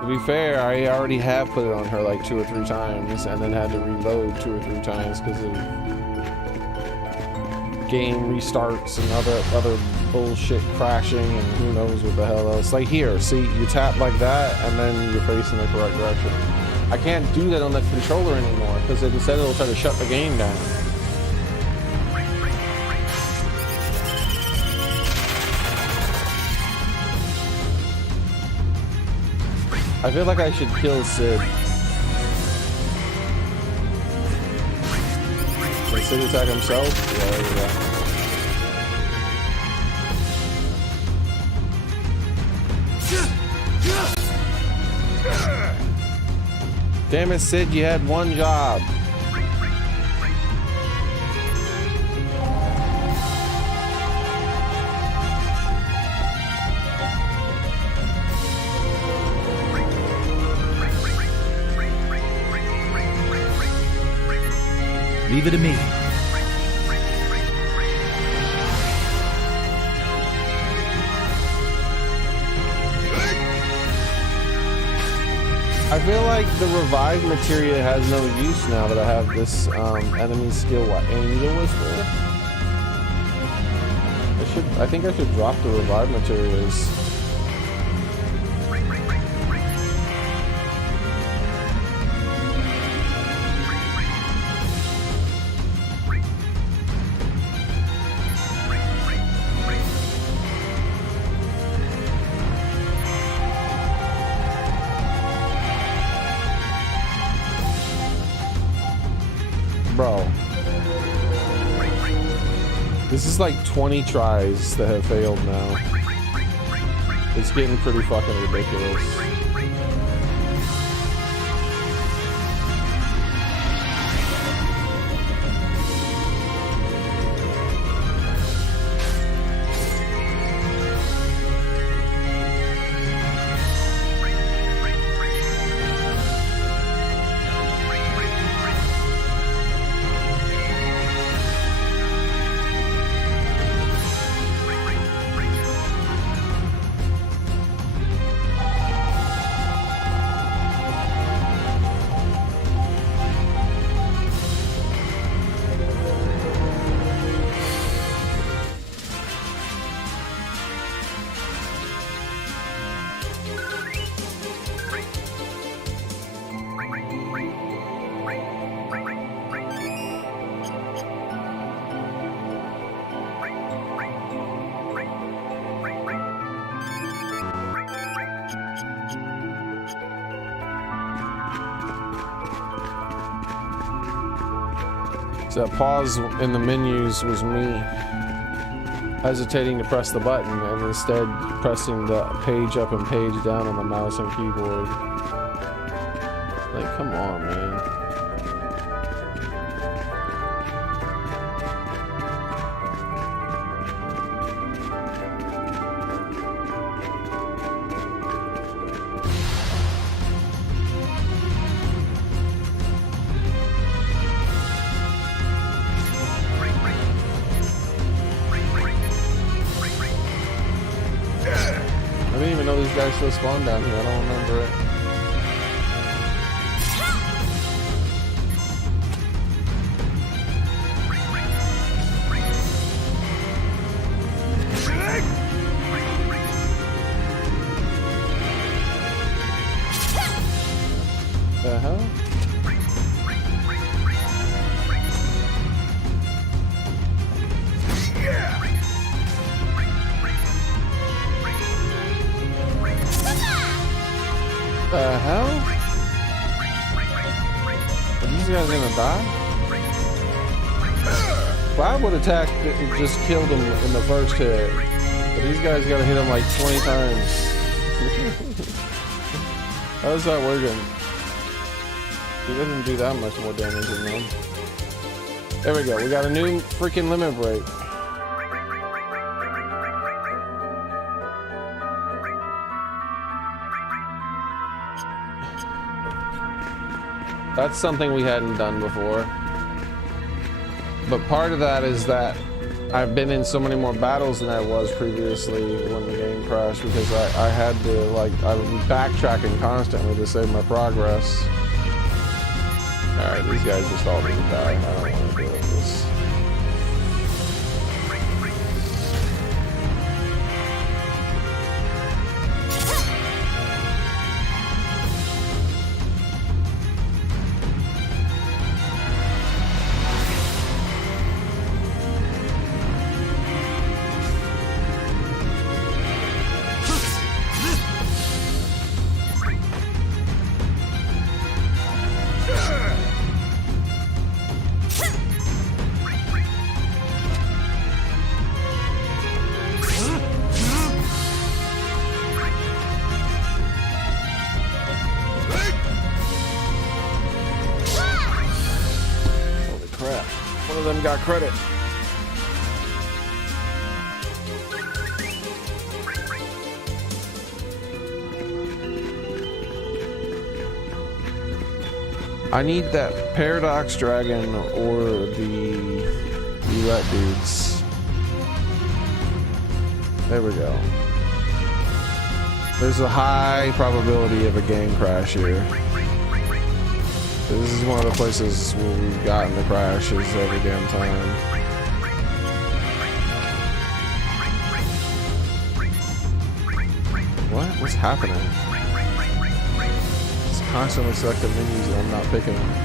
To be fair, I already have put it on her like 2 or 3 times and then had to reload 2 or 3 times because of game restarts and other bullshit crashing and who knows what the hell else. Like here, see, you tap like that and then you're facing the correct direction. I can't do that on the controller anymore because instead it'll try to shut the game down. I feel like I should kill Sid. Can Sid attack himself? Yeah, there we go. Damn it, Sid, you had one job. Leave it to me. I feel like the revive materia has no use now that I have this enemy skill. What, Angel Whisper? I think I should drop the revive materials. Bro, this is like 20 tries that have failed now. It's getting pretty fucking ridiculous. So that pause in the menus was me hesitating to press the button and instead pressing the page up and page down on the mouse and keyboard. Like, come on, man. I didn't even know these guys still spawn down here. I don't remember it. The hell? The hell? Are these guys gonna die? Cloud would attack and just killed him in the first hit. But these guys gotta hit him like 20 times. How's that working? He doesn't do that much more damage than them. There we go. We got a new freaking limit break. That's something we hadn't done before. But part of that is that I've been in so many more battles than I was previously when the game crashed, because I had to, like, I was backtracking constantly to save my progress. Alright, these guys just all need to die. I don't want to deal with this. Got credit. I need that Paradox Dragon or the roulette dudes. There we go. There's a high probability of a game crash here. This is one of the places where we've gotten the crashes every damn time. What? What's happening? It's constantly selecting menus and I'm not picking them.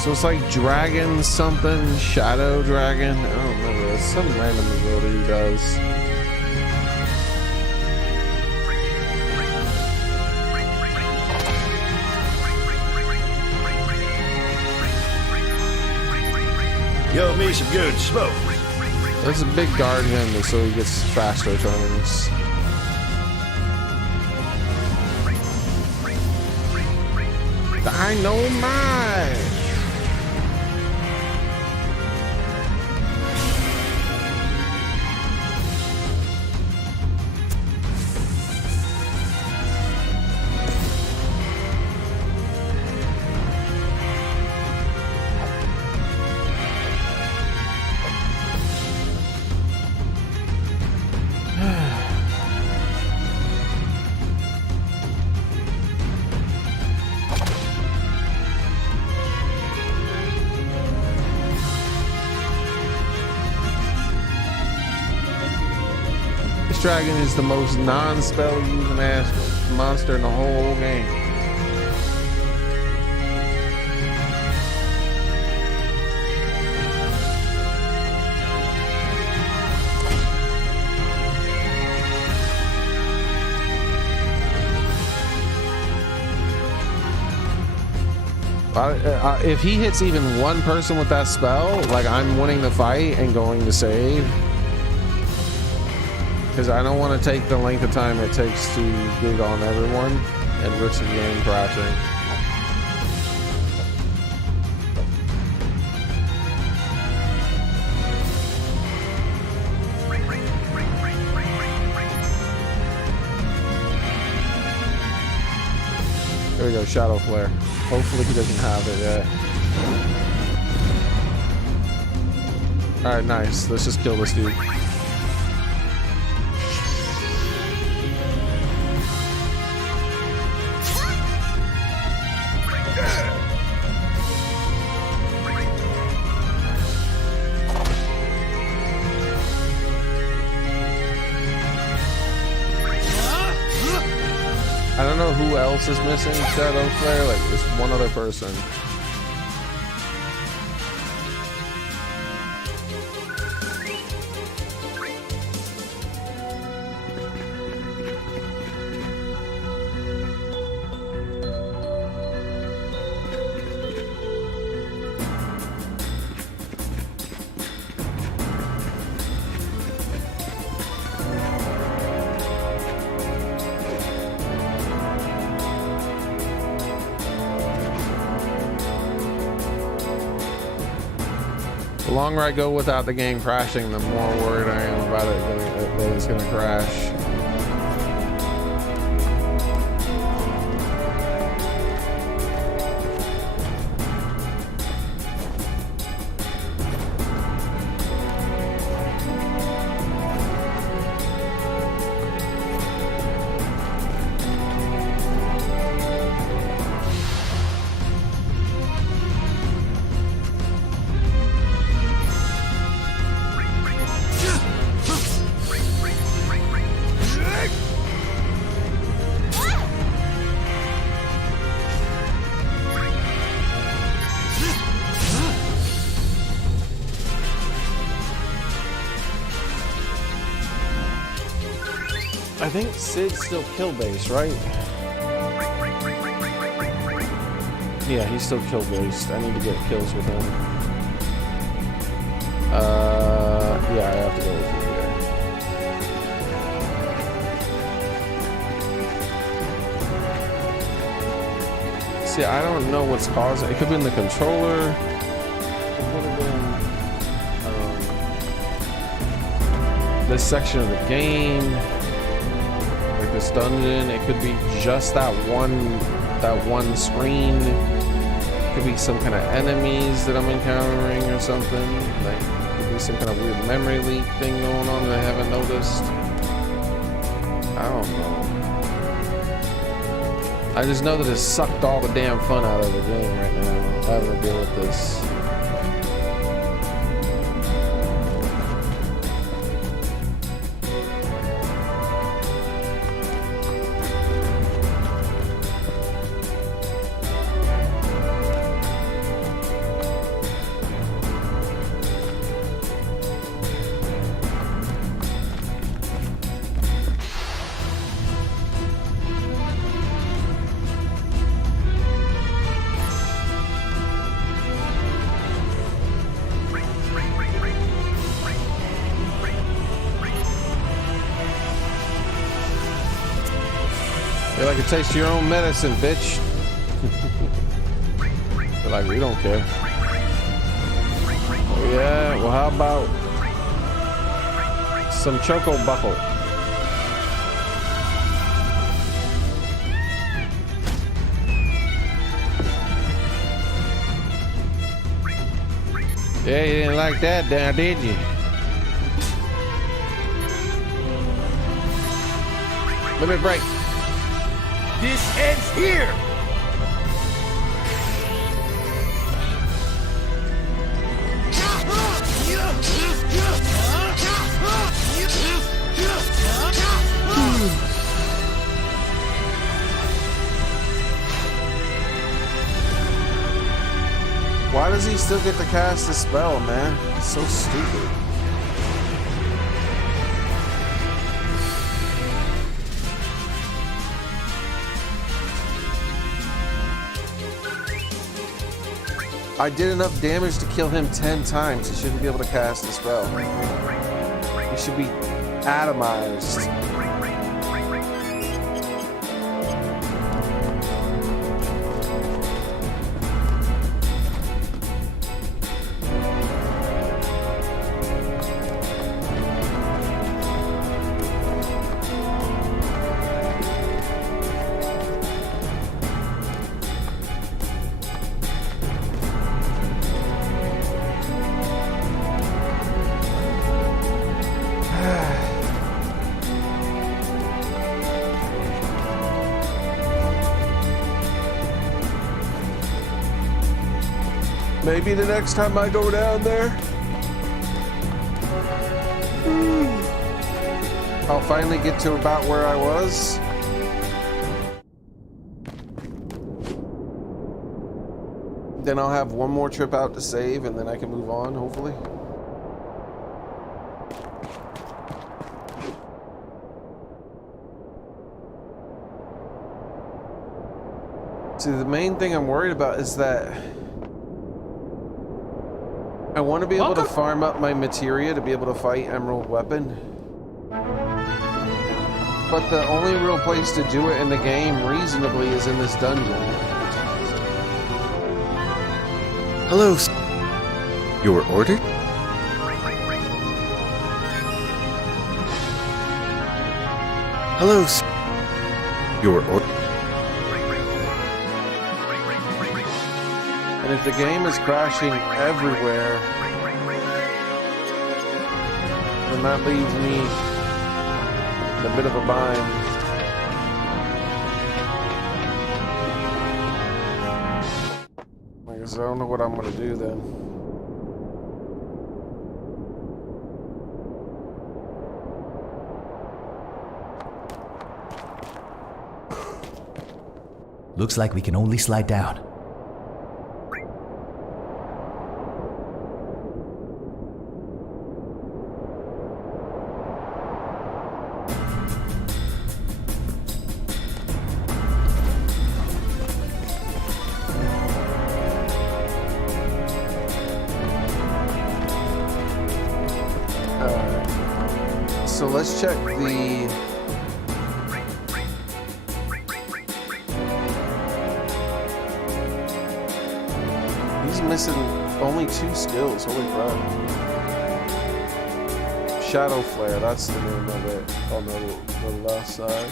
So it's like dragon something, shadow dragon. I don't remember. It's some random ability he does. Yo, me some good smoke. There's a big guardian, so he gets faster turns. Dynamite! This dragon is the most non-spell using ass monster in the whole game. If he hits even one person with that spell, like, I'm winning the fight and going to save. Because I don't want to take the length of time it takes to dig on everyone and risk the game crashing. There we go, Shadow Flare. Hopefully he doesn't have it yet. Alright, nice. Let's just kill this dude. I don't know who else is missing Shadow Flare, like there's one other person. The longer I go without the game crashing, the more worried I am about it that it's gonna crash. I think Sid's still kill based, right? Yeah, he's still kill based. I need to get kills with him. Yeah, I have to go with you here. See, I don't know what's causing it. It could have been the controller. It could have been this section of the game. This dungeon, it could be just that one screen. It could be some kind of enemies that I'm encountering or something. Like, it could be some kind of weird memory leak thing going on that I haven't noticed. I don't know. I just know that it sucked all the damn fun out of the game right now, having to deal with this. You're like, it tastes your own medicine, bitch. They're like, we don't care. Oh yeah, well how about some Choco Buckle? Yeah, you didn't like that now, did you? Limit break. This ends here! still get to cast a spell, man. It's so stupid. I did enough damage to kill him 10 times. He shouldn't be able to cast a spell. He should be atomized. Maybe the next time I go down there, I'll finally get to about where I was. Then I'll have one more trip out to save, and then I can move on, hopefully. See, the main thing I'm worried about is that I want to be able to farm up my materia to be able to fight Emerald Weapon. But the only real place to do it in the game reasonably is in this dungeon. Hello. Your order? Hello. Your order? And if the game is crashing everywhere, then that leaves me in a bit of a bind. I guess I don't know what I'm going to do then. Looks like we can only slide down. So let's check the... He's missing only 2 skills, holy crap. Shadow Flare, that's the name of it on the left side.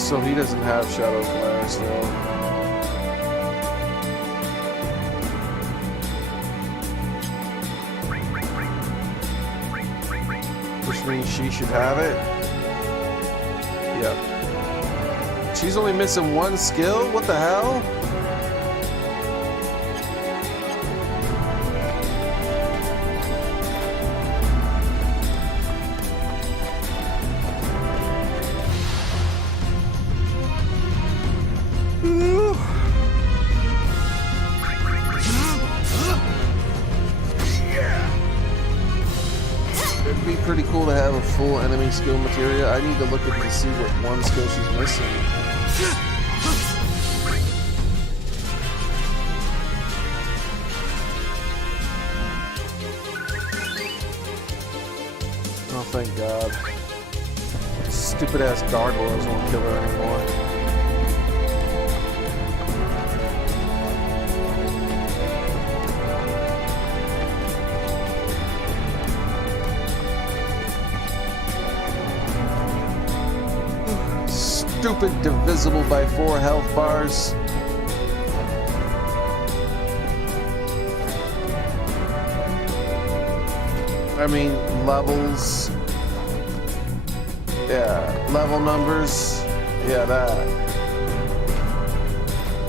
So he doesn't have Shadow Flare still. Which means she should have it. Yep. She's only missing 1 skill? What the hell? It'd be pretty cool to have a full enemy skill materia. I need to look at it to see what 1 skill she's missing. Oh, thank God. Stupid ass gargoyles won't kill her anymore. Stupid divisible by 4 health bars. I mean, levels. Yeah, level numbers. Yeah, that.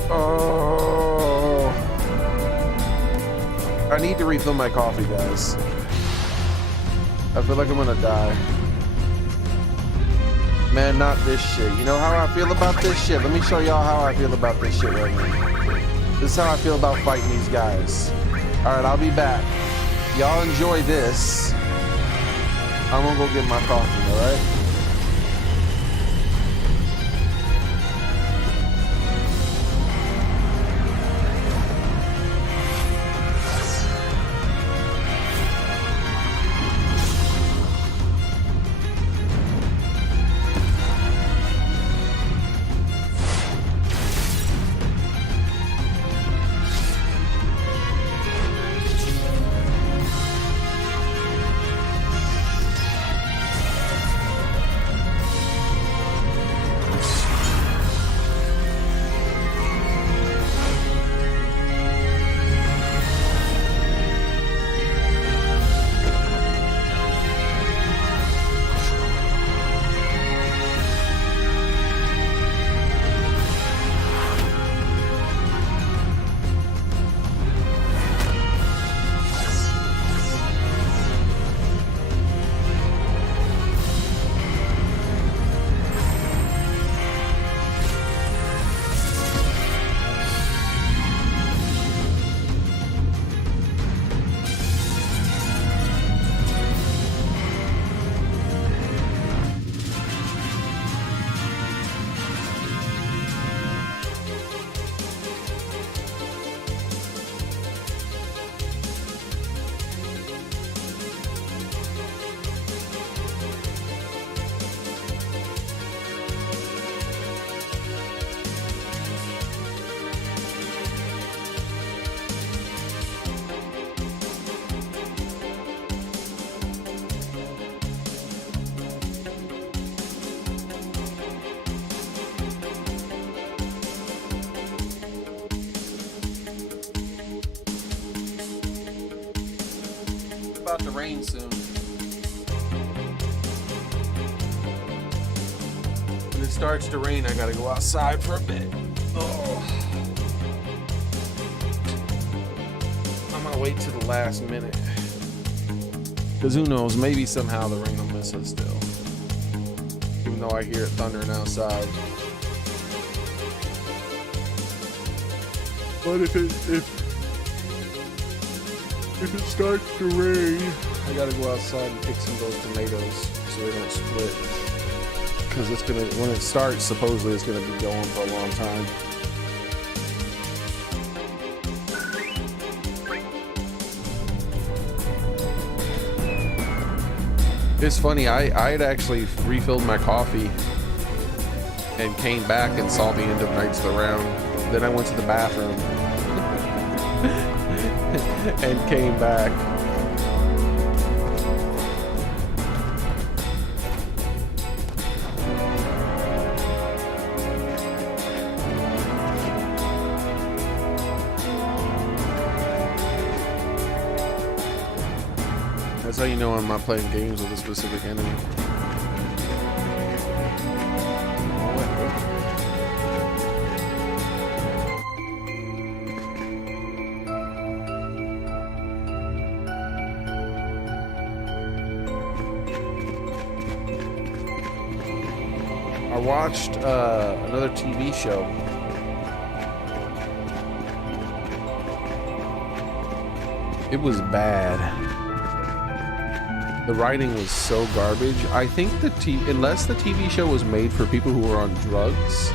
Oh. I need to refill my coffee, guys. I feel like I'm gonna die. Man, not this shit. You know how I feel about this shit? Let me show y'all how I feel about this shit right now. This is how I feel about fighting these guys. Alright, I'll be back. Y'all enjoy this. I'm gonna go get my coffee, alright? About to rain soon. When it starts to rain, I gotta go outside for a bit. Oh. I'm gonna wait till the last minute. Because who knows, maybe somehow the rain will miss us still. Even though I hear it thundering outside. But if it starts to rain, I gotta go outside and pick some of those tomatoes so they don't split. Because it's gonna, when it starts, supposedly it's gonna be going for a long time. It's funny, I had actually refilled my coffee and came back and saw the end of Knights of the Round. Then I went to the bathroom and came back. That's how you know I'm not playing games with a specific enemy. I watched another TV show. It was bad. The writing was so garbage. I think unless the TV show was made for people who are on drugs,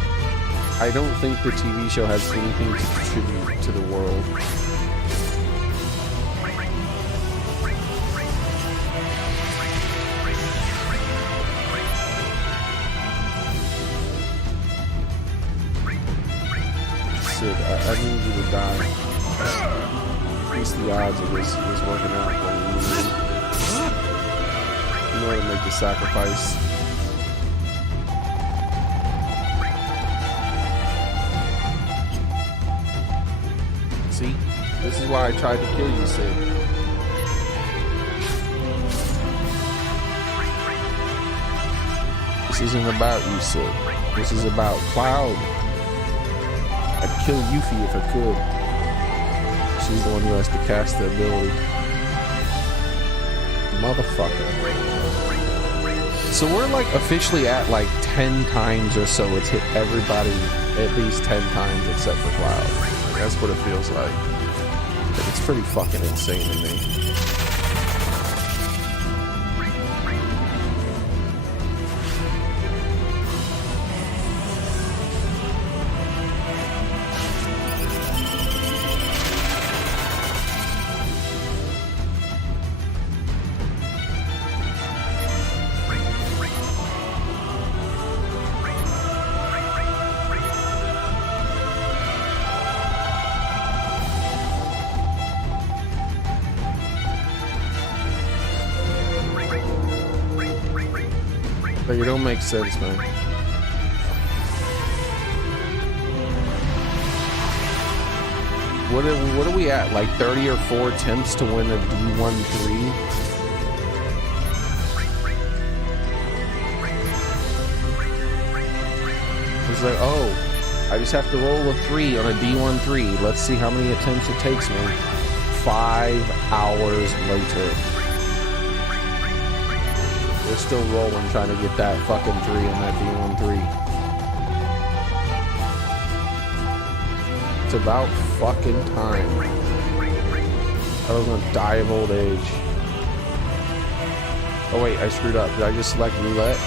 I don't think the TV show has anything to contribute to the world. Sid, I need you to die. Increase the odds of this working out for you. In order to make the sacrifice. See? This is why I tried to kill you, Sid. This isn't about you, Sid. This is about Cloud. I'd kill Yuffie if I could. She's the one who has to cast the ability. Motherfucker. So we're like officially at like 10 times or so. It's hit everybody at least 10 times except for Cloud. Like, that's what it feels like. It's pretty fucking insane to me. Like, it don't make sense, man. What are we at? Like 30 or 4 attempts to win a D13? It's like, oh, I just have to roll a 3 on a D13. Let's see how many attempts it takes me. 5 hours later. We're still rolling, trying to get that fucking 3 on that D13. It's about fucking time. I was gonna die of old age. Oh wait, I screwed up. Did I just select roulette?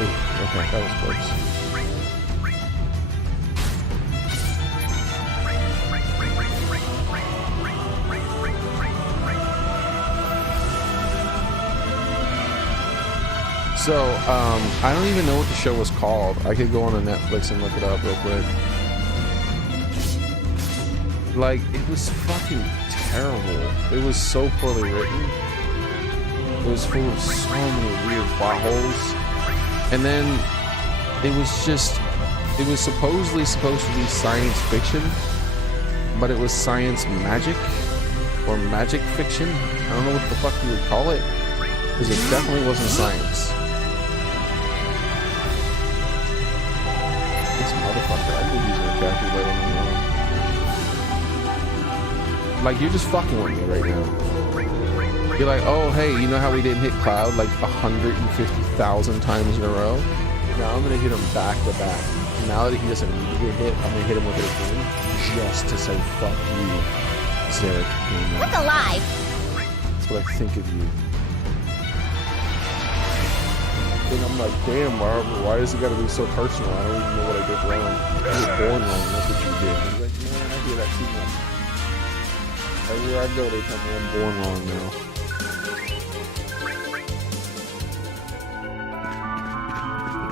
Ooh, okay, that was close. So, I don't even know what the show was called. I could go on to Netflix and look it up real quick. Like, it was fucking terrible. It was so poorly written. It was full of so many weird plot holes. And then, it was supposedly supposed to be science fiction, but it was science magic, or magic fiction. I don't know what the fuck you would call it, because it definitely wasn't science. Motherfucker, I could use a calculator on my own. Like, you're just fucking with me right now. You're like, oh, hey, you know how we didn't hit Cloud like 150,000 times in a row? Now I'm gonna hit him back to back. Now that he doesn't need to get hit, I'm gonna hit him with it again, just to say fuck you, Xearrik. Look alive! That's what I think of you. And I'm like, damn, Barbara, why does it gotta be so personal? I don't even know what I did wrong. I was born wrong, that's what you did. He's like, man, I hear that too much. Everywhere I go, they tell me I'm born wrong now.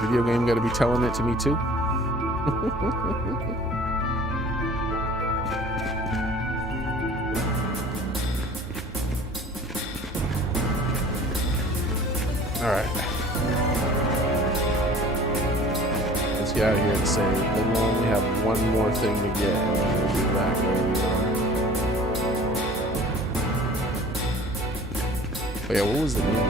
The video game gotta be telling it to me too. Alright. Get out of here and say that we only have one more thing to get, and then we'll be back where we are. But yeah, what was the name of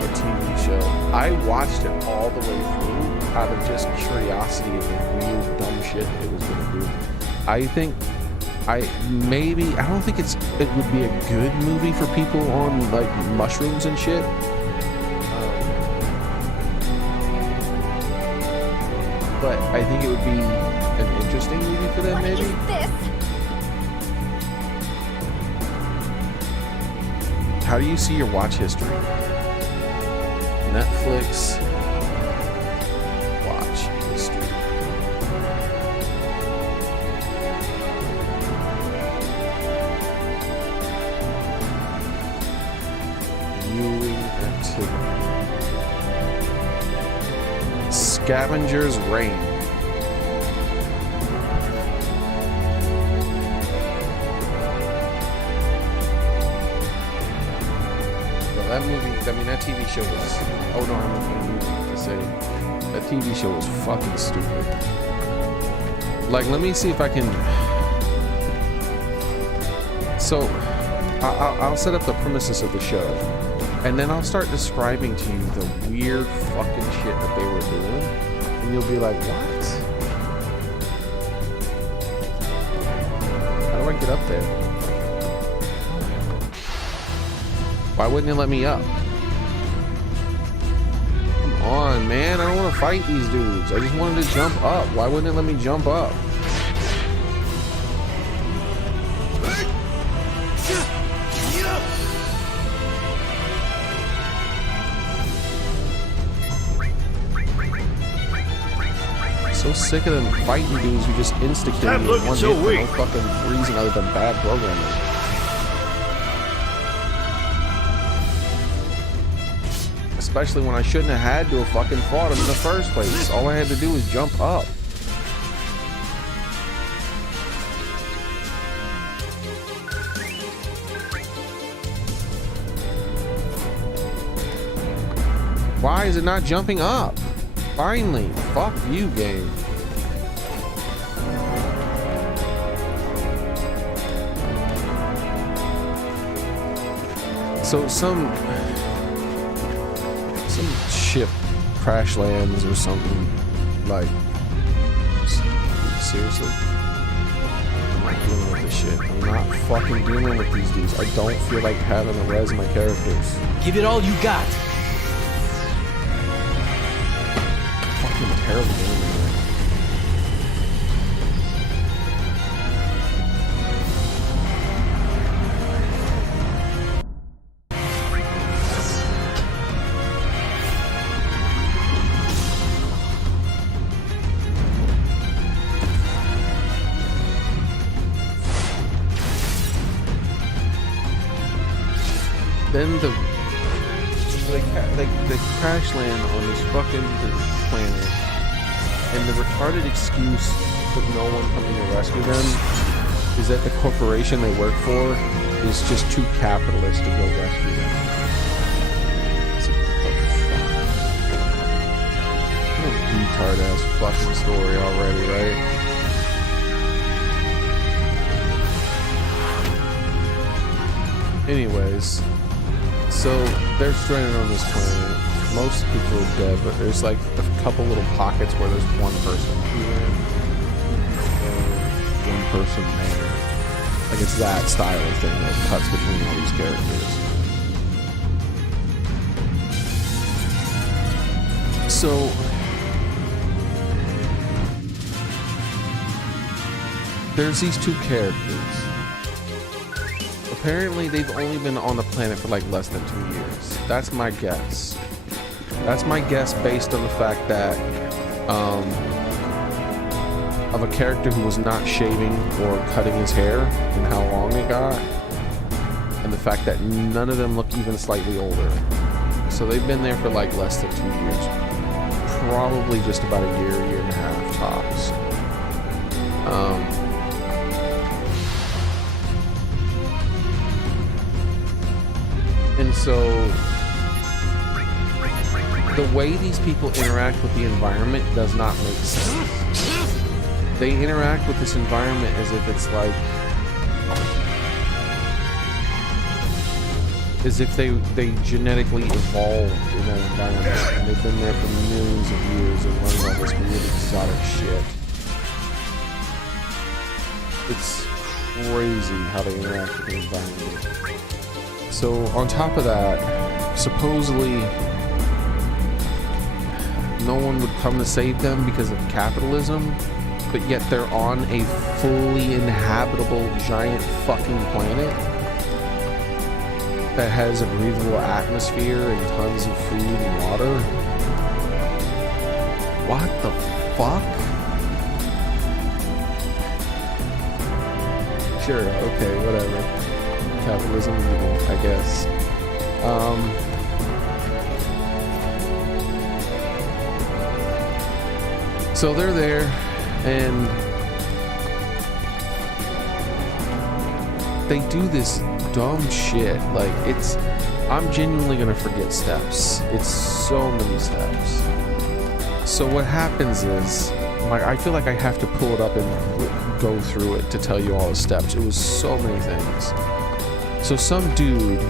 the TV show? I watched it all the way through out of just curiosity of the weird dumb shit it was gonna do. I don't think it would be a good movie for people on like mushrooms and shit. But I think it would be an interesting movie for them, maybe. What is this? How do you see your watch history? Netflix watch history. Viewing activity. Scavenger's Reign. Well, that movie, I mean, that TV show was, oh no, I'm not going to say, that TV show was fucking stupid. Like, let me see if I can, so, I'll set up the premises of the show. And then I'll start describing to you the weird fucking shit that they were doing. And you'll be like, what? How do I get up there? Why wouldn't it let me up? to fight these dudes. I just wanted to jump up. Why wouldn't it let me jump up? So sick of them fighting dudes who just insta-kill me in one hit for no fucking reason other than bad programming. Especially when I shouldn't have had to have fucking fought him in the first place. All I had to do was jump up. Why is it not jumping up? Finally, fuck you, game. So some ship crash lands or something, like, seriously? I'm not dealing with this shit. I'm not fucking dealing with these dudes. I don't feel like having a res my characters. Give it all you got. Terrible game. Then they crash land on this fucking planet. And the retarded excuse of no one coming to rescue them is that the corporation they work for is just too capitalist to go rescue them. It's like, what the fuck? What a retard ass fucking story already, right? Anyways, so they're stranded on this planet. Most people are dead, but there's like a couple little pockets where there's one person here, one person there. Like it's that style of thing that cuts between all these characters. So there's these two characters. Apparently they've only been on the planet for like less than 2 years. That's my guess. That's my guess based on the fact that of a character who was not shaving or cutting his hair and how long it got, and the fact that none of them look even slightly older. So they've been there for like less than 2 years, probably just about a year and a half tops. And so the way these people interact with the environment does not make sense. They interact with this environment as if it's like, as if they genetically evolved in that environment and they've been there for millions of years and learned all this weird exotic shit. It's crazy how they interact with the environment. So on top of that, supposedly no one would come to save them because of capitalism, but yet they're on a fully inhabitable giant fucking planet that has a breathable atmosphere and tons of food and water. What the fuck? Sure, okay, whatever. Capitalism, I guess. So they're there, and they do this dumb shit. Like, I'm genuinely gonna forget steps. It's so many steps. So what happens is, like, I feel like I have to pull it up and go through it to tell you all the steps. It was so many things. So some dude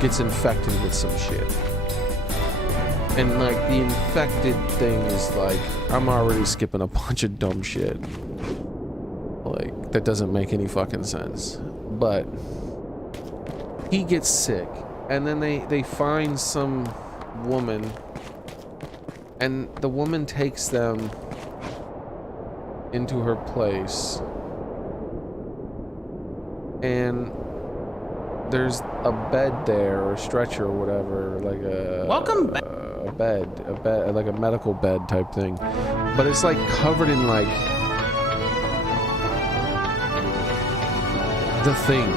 gets infected with some shit. And like the infected thing is like, I'm already skipping a bunch of dumb shit. Like, that doesn't make any fucking sense. But he gets sick, and then they find some woman, And the woman takes them into her place. And there's a bed there, or a stretcher, or whatever, like a bed, like a medical bed type thing. But it's like covered in like the thing,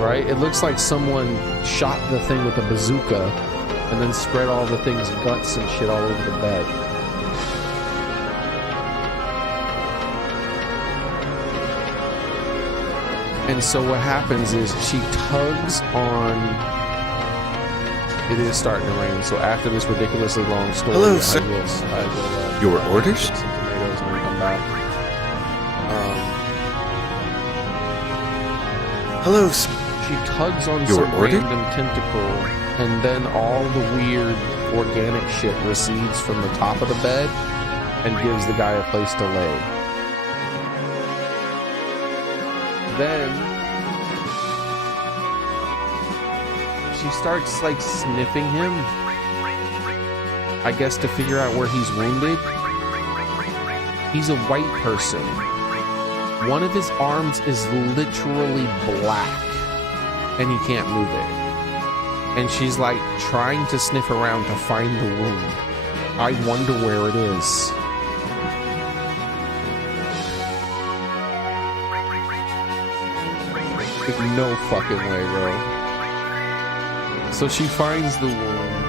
right? It looks like someone shot the thing with a bazooka and then spread all the thing's guts and shit all over the bed. And so what happens is she tugs on... It is starting to rain, so after this ridiculously long story, Hello, sir. I will Your orders? get some tomatoes and then come back. Hello, sir. She tugs on Your some order? random tentacle, and then all the weird organic shit recedes from the top of the bed and gives the guy a place to lay. Then she starts like sniffing him, I guess to figure out where he's wounded. He's a white person. One of his arms is literally black and he can't move it. And she's like trying to sniff around to find the wound. I wonder where it is. Like, no fucking way, bro. So she finds the wound,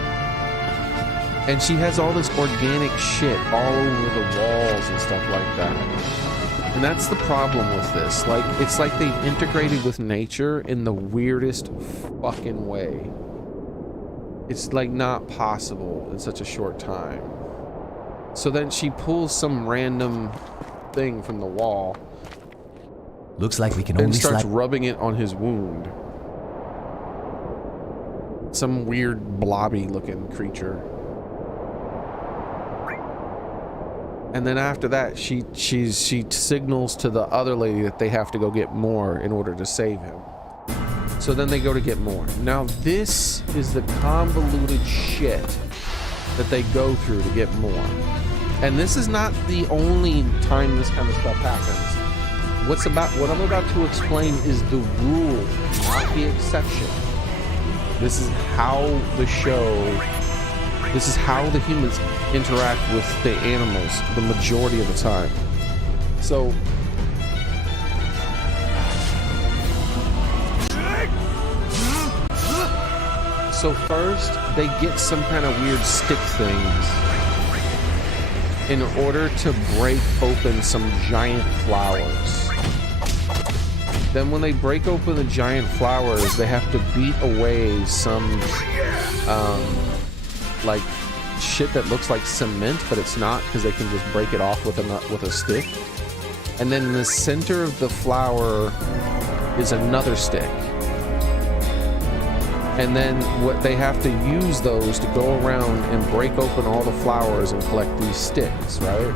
and she has all this organic shit all over the walls and stuff like that. And that's the problem with this. Like, it's like they've integrated with nature in the weirdest fucking way. It's like not possible in such a short time. So then she pulls some random thing from the wall. Looks like we can And only starts slap. rubbing it on his wound. Some weird blobby looking creature. And then after that, she signals to the other lady that they have to go get more in order to save him. So then they go to get more. Now this is the convoluted shit that they go through to get more. And this is not the only time this kind of stuff happens. What I'm about to explain is the rule, not the exception. This is how the humans interact with the animals the majority of the time. So first they get some kind of weird stick things in order to break open some giant flowers. Then when they break open the giant flowers, they have to beat away some like shit that looks like cement, but it's not, because they can just break it off with a stick. And then in the center of the flower is another stick. And then what they have to use those to go around and break open all the flowers and collect these sticks, right?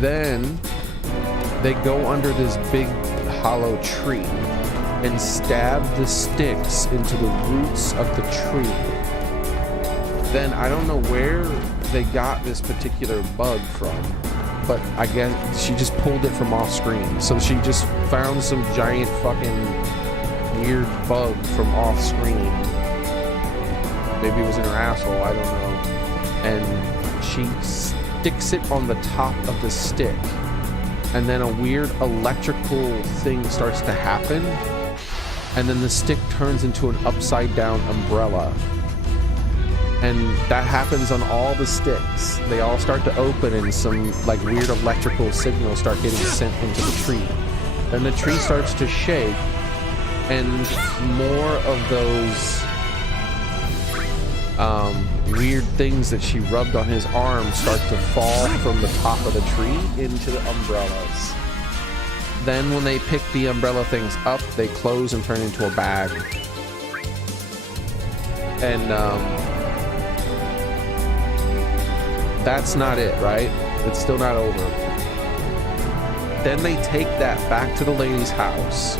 Then they go under this big hollow tree and stab the sticks into the roots of the tree. Then I don't know where they got this particular bug from, but I guess she just pulled it from off screen. So she just found some giant fucking weird bug from off screen. Maybe it was in her asshole, I don't know. And she sticks it on the top of the stick. And then a weird electrical thing starts to happen. And then the stick turns into an upside down umbrella. And that happens on all the sticks. They all start to open and some like weird electrical signals start getting sent into the tree. Then the tree starts to shake and more of those weird things that she rubbed on his arm start to fall from the top of the tree into the umbrellas. Then when they pick the umbrella things up, they close and turn into a bag. And that's not it, right? It's still not over. Then they take that back to the lady's house.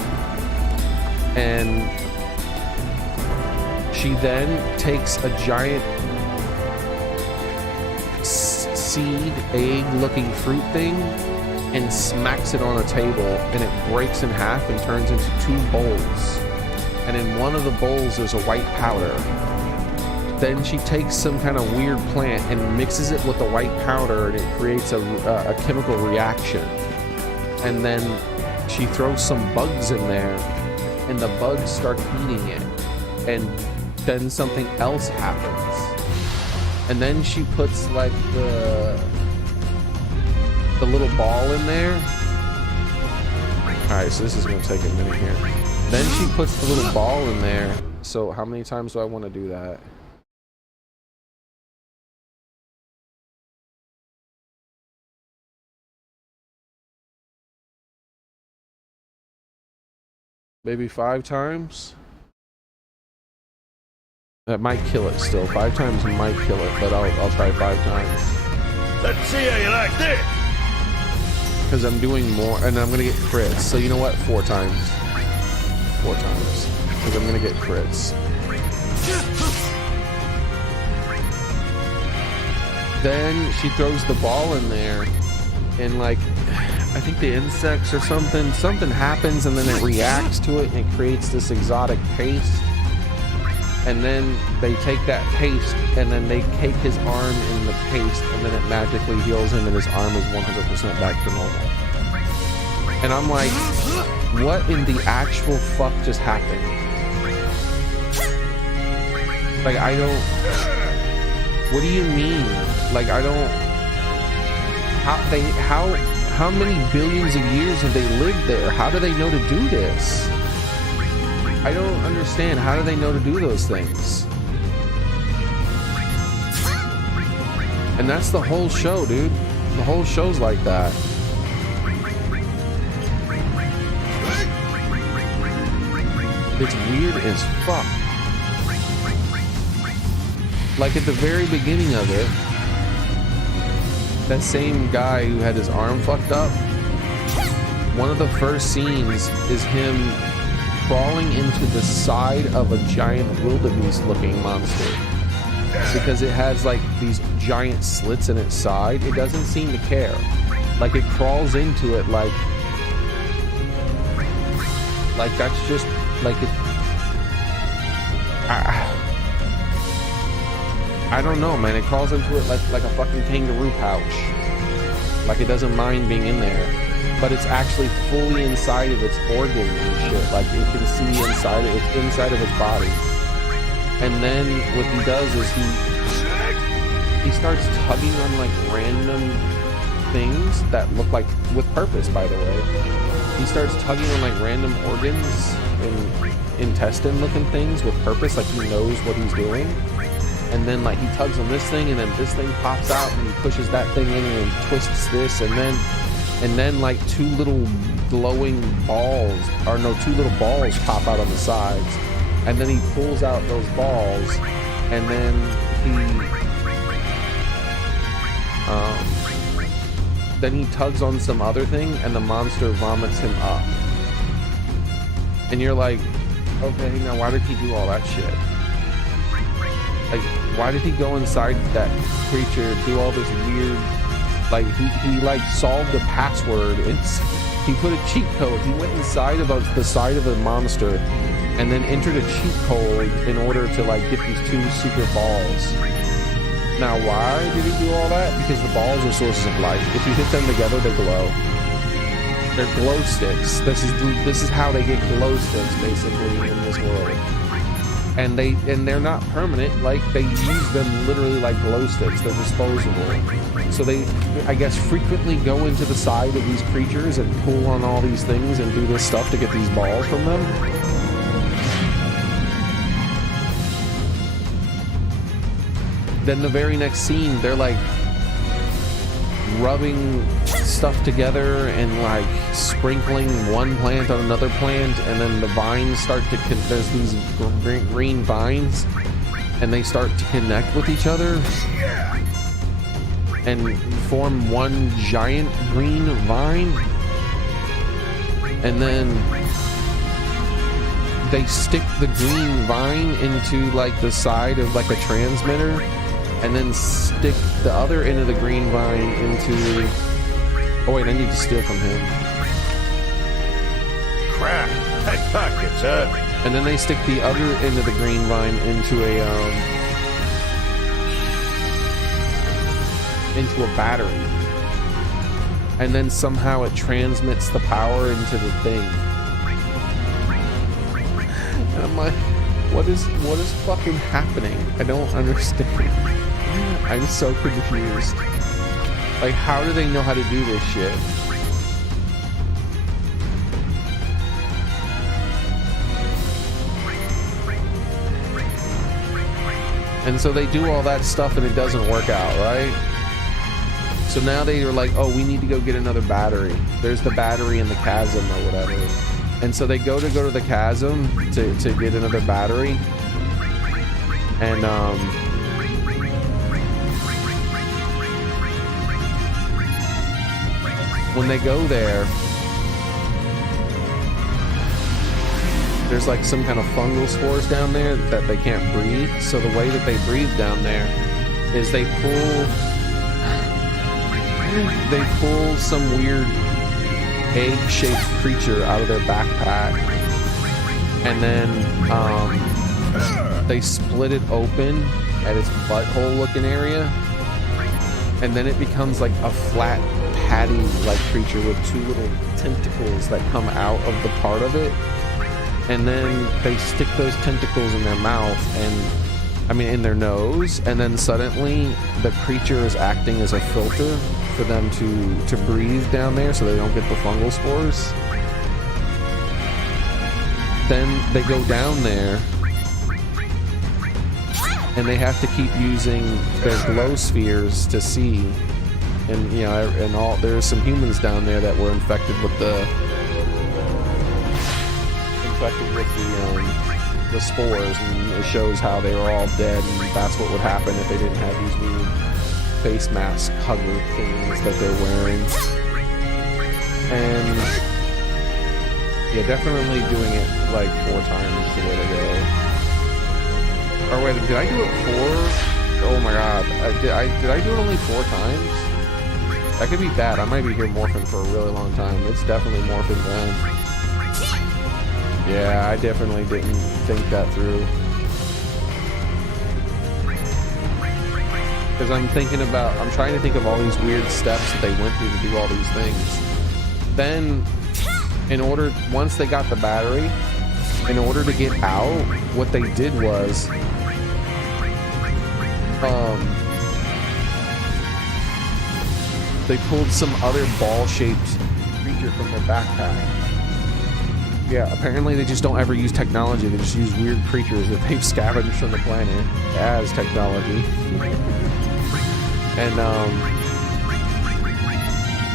And she then takes a giant seed, egg-looking fruit thing and smacks it on a table, and it breaks in half and turns into 2 bowls. And in one of the bowls, there's a white powder. Then she takes some kind of weird plant and mixes it with the white powder, and it creates a chemical reaction. And then she throws some bugs in there, and the bugs start eating it. And then something else happens. And then she puts like the little ball in there. Alright, so this is gonna take a minute here. Then she puts the little ball in there. So how many times do I want to do that? Maybe 5 times? That might kill it still. 5 times might kill it, but I'll try 5 times. Let's see how you like this. Because I'm doing more, and I'm gonna get crits. So you know what? 4 times. 4 times. Because I'm gonna get crits. Then she throws the ball in there, and like, I think the insects or something happens, and then it reacts to it, and it creates this exotic paste. And then they take that paste, and then they cake his arm in the paste, and then it magically heals him, and his arm is 100% back to normal. And I'm like, what in the actual fuck just happened? Like, I don't... What do you mean? Like, I don't... How many billions of years have they lived there? How do they know to do this? I don't understand. How do they know to do those things? And that's the whole show, dude. The whole show's like that. It's weird as fuck. Like at the very beginning of it, that same guy who had his arm fucked up, one of the first scenes is him crawling into the side of a giant wildebeest looking monster. Because it has like these giant slits in its side, it doesn't seem to care. Like it crawls into it like that's just like it. I don't know, man. It crawls into it like a fucking kangaroo pouch. Like it doesn't mind being in there. But it's actually fully inside of its organs and shit. Like you can see inside it, it's inside of its body. And then what he does is he starts tugging on like random things that look like, with purpose by the way. He starts tugging on like random organs and intestine looking things with purpose, like he knows what he's doing. And then like he tugs on this thing, and then this thing pops out, and he pushes that thing in and twists this, and then like 2 little glowing balls, or no, 2 little balls pop out on the sides, and then he pulls out those balls, and then he tugs on some other thing, and the monster vomits him up. And you're like, okay, now why did he do all that shit? Like, why did he go inside that creature, do all this weird, like, he like solved a password. He put a cheat code. He went inside of the side of a monster and then entered a cheat code in order to like get these 2 secret balls. Now, why did he do all that? Because the balls are sources of light. If you hit them together, they glow. They're glow sticks. This is how they get glow sticks, basically, in this world. And they're not permanent. Like, they use them literally like glow sticks. They're disposable. So they, I guess, frequently go into the side of these creatures and pull on all these things and do this stuff to get these balls from them. Then the very next scene, they're like rubbing stuff together and like sprinkling one plant on another plant, and then the vines start to there's these green vines, and they start to connect with each other and form one giant green vine. And then they stick the green vine into like the side of like a transmitter, and then stick the other end of the green vine into... Oh wait, I need to steal from him. Crap, that pocket's up. And then they stick the other end of the green vine into a battery. And then somehow it transmits the power into the thing. And I'm like, what is fucking happening? I don't understand. I'm so confused. Like, how do they know how to do this shit? And so they do all that stuff and it doesn't work out, right? So now they are like, oh, we need to go get another battery. There's the battery in the chasm or whatever. And so they go to the chasm to get another battery. And when they go there's like some kind of fungal spores down there that they can't breathe. So the way that they breathe down there is they pull some weird egg-shaped creature out of their backpack, and then they split it open at its butthole looking area, and then it becomes like a flat patty-like creature with two little tentacles that come out of the part of it. And then they stick those tentacles in their mouth in their nose, and then suddenly the creature is acting as a filter for them to breathe down there so they don't get the fungal spores. Then they go down there and they have to keep using their glow spheres to see. And there's some humans down there that were infected with the spores, and it shows how they were all dead, and that's what would happen if they didn't have these weird face mask hugger things that they're wearing. And yeah, definitely doing it like 4 times is the way to go. Or wait, did I do it 4? Oh my god, did I do it only 4 times? That could be bad. I might be here morphing for a really long time. It's definitely morphing then. Yeah, I definitely didn't think that through. Because I'm trying to think of all these weird steps that they went through to do all these things. Then, once they got the battery, in order to get out, what they did was, they pulled some other ball-shaped creature from their backpack. Yeah, apparently they just don't ever use technology. They just use weird creatures that they've scavenged from the planet as technology.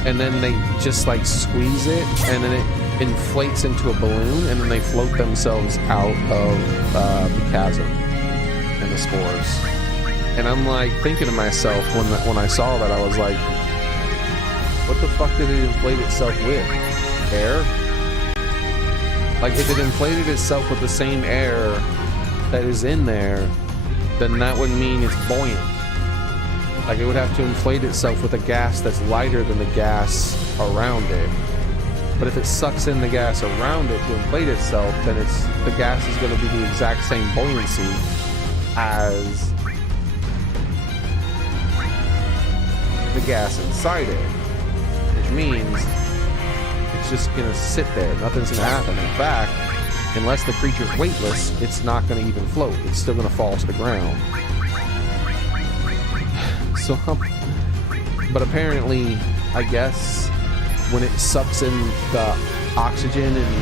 And then they just like squeeze it, and then it inflates into a balloon, and then they float themselves out of the chasm and the spores. And I'm like thinking to myself when I saw that, I was like, what the fuck did it inflate itself with? Air? Like, if it inflated itself with the same air that is in there, then that would mean it's buoyant. Like, it would have to inflate itself with a gas that's lighter than the gas around it. But if it sucks in the gas around it to inflate itself, then the gas is going to be the exact same buoyancy as the gas inside it. Which means it's just gonna sit there. Nothing's gonna happen. In fact, unless the creature's weightless, it's not gonna even float. It's still gonna fall to the ground. So, but apparently, I guess when it sucks in the oxygen and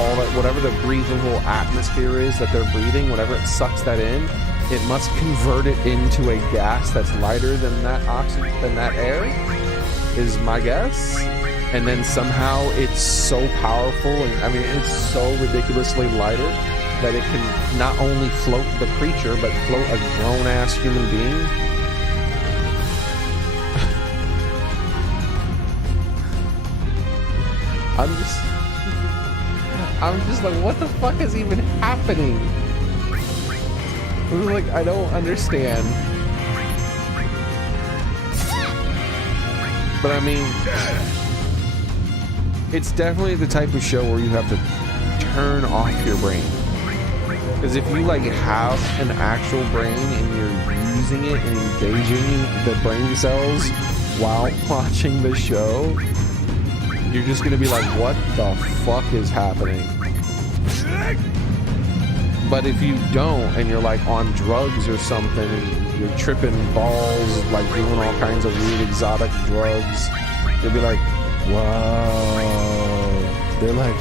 all that, whatever the breathable atmosphere is that they're breathing, whenever it sucks that in, it must convert it into a gas that's lighter than that oxygen, than that air, is my guess. And then somehow it's so powerful, and I mean, it's so ridiculously lighter that it can not only float the creature, but float a grown-ass human being. I'm just like, what the fuck is even happening? I'm like, I don't understand. But I mean, it's definitely the type of show where you have to turn off your brain. Because if you like have an actual brain and you're using it and engaging the brain cells while watching the show, you're just gonna be like, what the fuck is happening? But if you don't and you're like on drugs or something and you're tripping balls, like doing all kinds of weird exotic drugs, you'll be like, whoa. They're like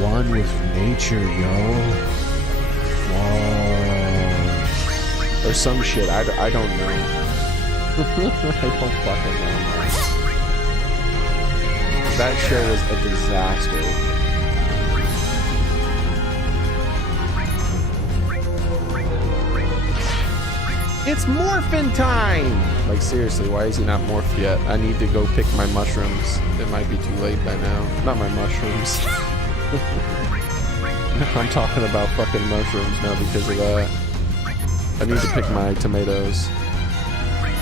one with nature, yo. Whoa. Or some shit. I don't know. I don't fucking know. That show was a disaster. It's morphin' time! Like, seriously, why is he not morphed yet? I need to go pick my mushrooms. It might be too late by now. Not my mushrooms. I'm talking about fucking mushrooms now because of that. I need to pick my tomatoes.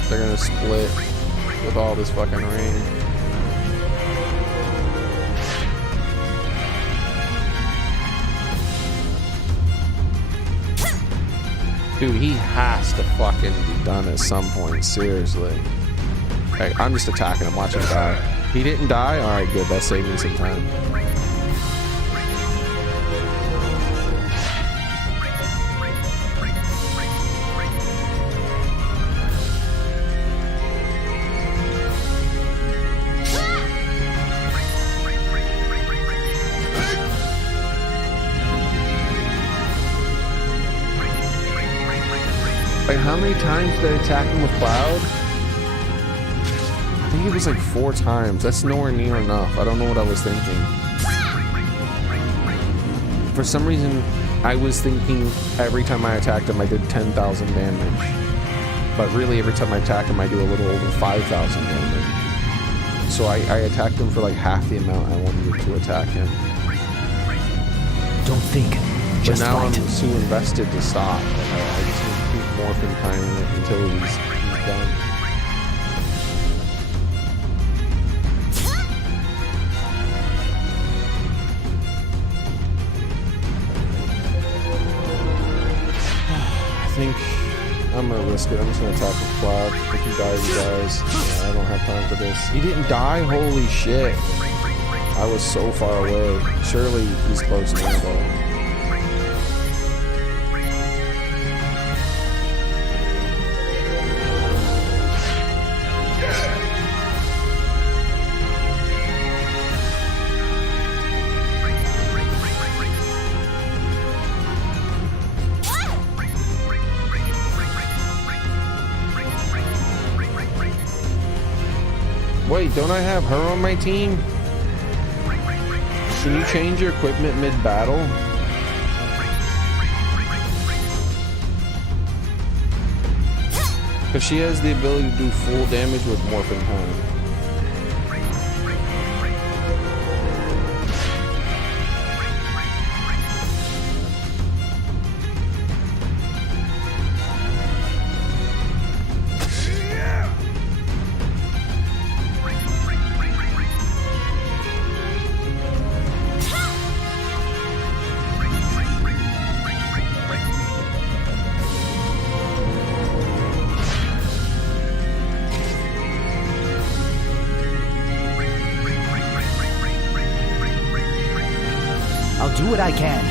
They're gonna split with all this fucking rain. Dude, he has to fucking be done at some point, seriously. Hey, I'm just attacking him, watch him die. He didn't die? Alright, good, that saved me some time. Like, how many times did I attack him with Cloud? I think it was like 4 times. That's nowhere near enough. I don't know what I was thinking. For some reason, I was thinking every time I attacked him, I did 10,000 damage. But really, every time I attack him, I do a little over 5,000 damage. So I attacked him for like half the amount I wanted to attack him. Don't think, just but now fight. I'm too invested to stop. I just need to keep morphing time in it until he's done. I think I'm gonna risk it. I'm just gonna attack with Cloud. If he dies, he dies. Yeah, I don't have time for this. He didn't die? Holy shit. I was so far away. Surely he's close now though. Wait, don't I have her on my team? Can you change your equipment mid-battle? Because she has the ability to do full damage with morphing time. I'll do what I can.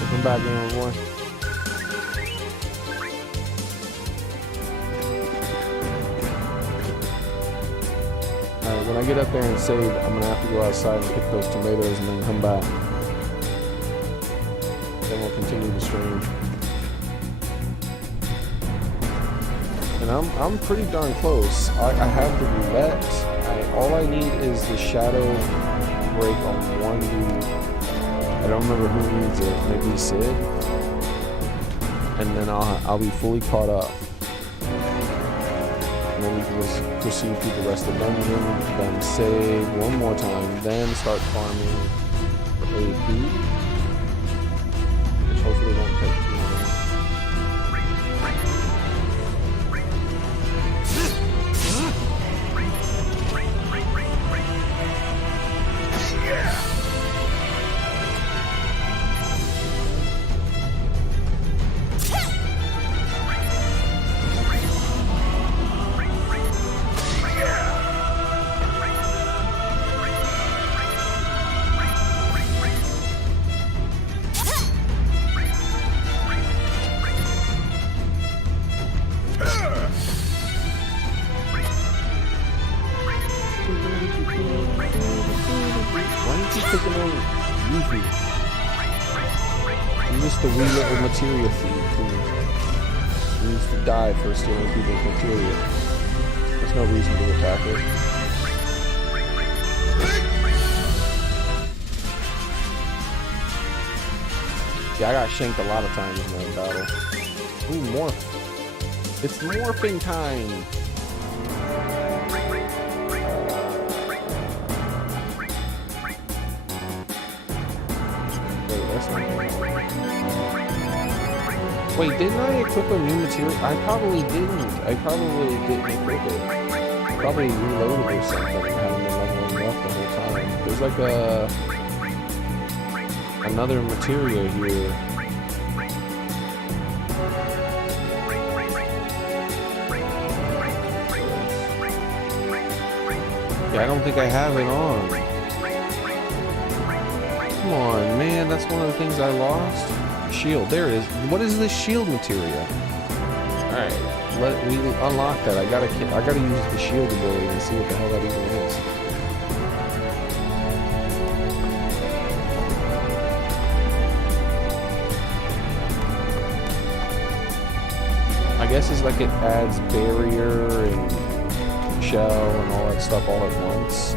Welcome back, Gamer Boy. Alright, when I get up there and save, I'm gonna have to go outside and pick those tomatoes and then come back. Then we'll continue the stream. And I'm pretty darn close. I have the roulette. All I need is the shadow break on one dude. I don't remember who needs it. Maybe Sid. And then I'll be fully caught up. and then you can just proceed through the rest of the dungeon, then save one more time, then start farming for AP, which hopefully won't take too long. The wee little materia thief who needs to die for stealing people's materia. There's no reason to attack her. Yeah, I got shanked a lot of times in that battle. Ooh, morph. It's morphing time! Wait, didn't I equip a new material? I probably didn't. I probably didn't equip it. Probably reloaded or something and haven't been leveling up the whole time. There's like another materia here. Yeah, I don't think I have it on. Come on, man, that's one of the things I lost. Shield, there it is. What is this shield materia? Alright, we unlock that. I gotta use the shield ability and see what the hell that even is. I guess it's like it adds barrier and shell and all that stuff all at once.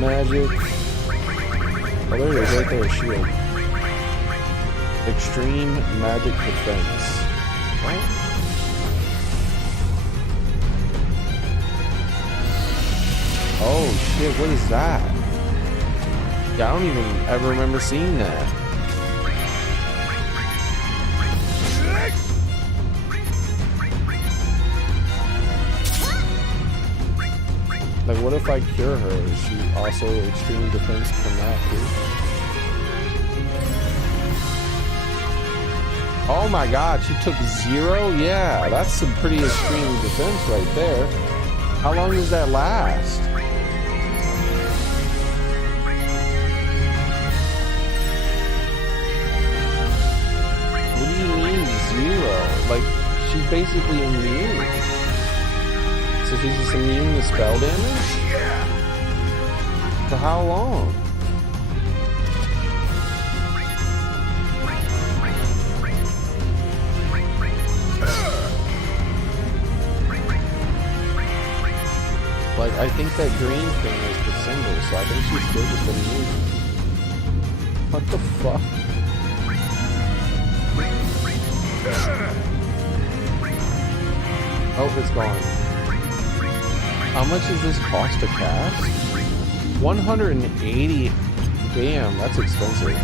Magic. Oh, there it is, right there, shield. Extreme magic defense. What? Oh shit, what is that? Yeah, I don't even ever remember seeing that. Like, what if I cure her? Is she also extreme defense from that, too? Oh my god, she took 0? Yeah, that's some pretty extreme defense right there. How long does that last? What do you mean 0? Like, she's basically immune. So she's just immune to spell damage? For how long? Like, I think that green thing is the symbol, so I think she's still just immune. What the fuck? Oh, it's gone. How much does this cost to cast? 180. Damn, that's expensive.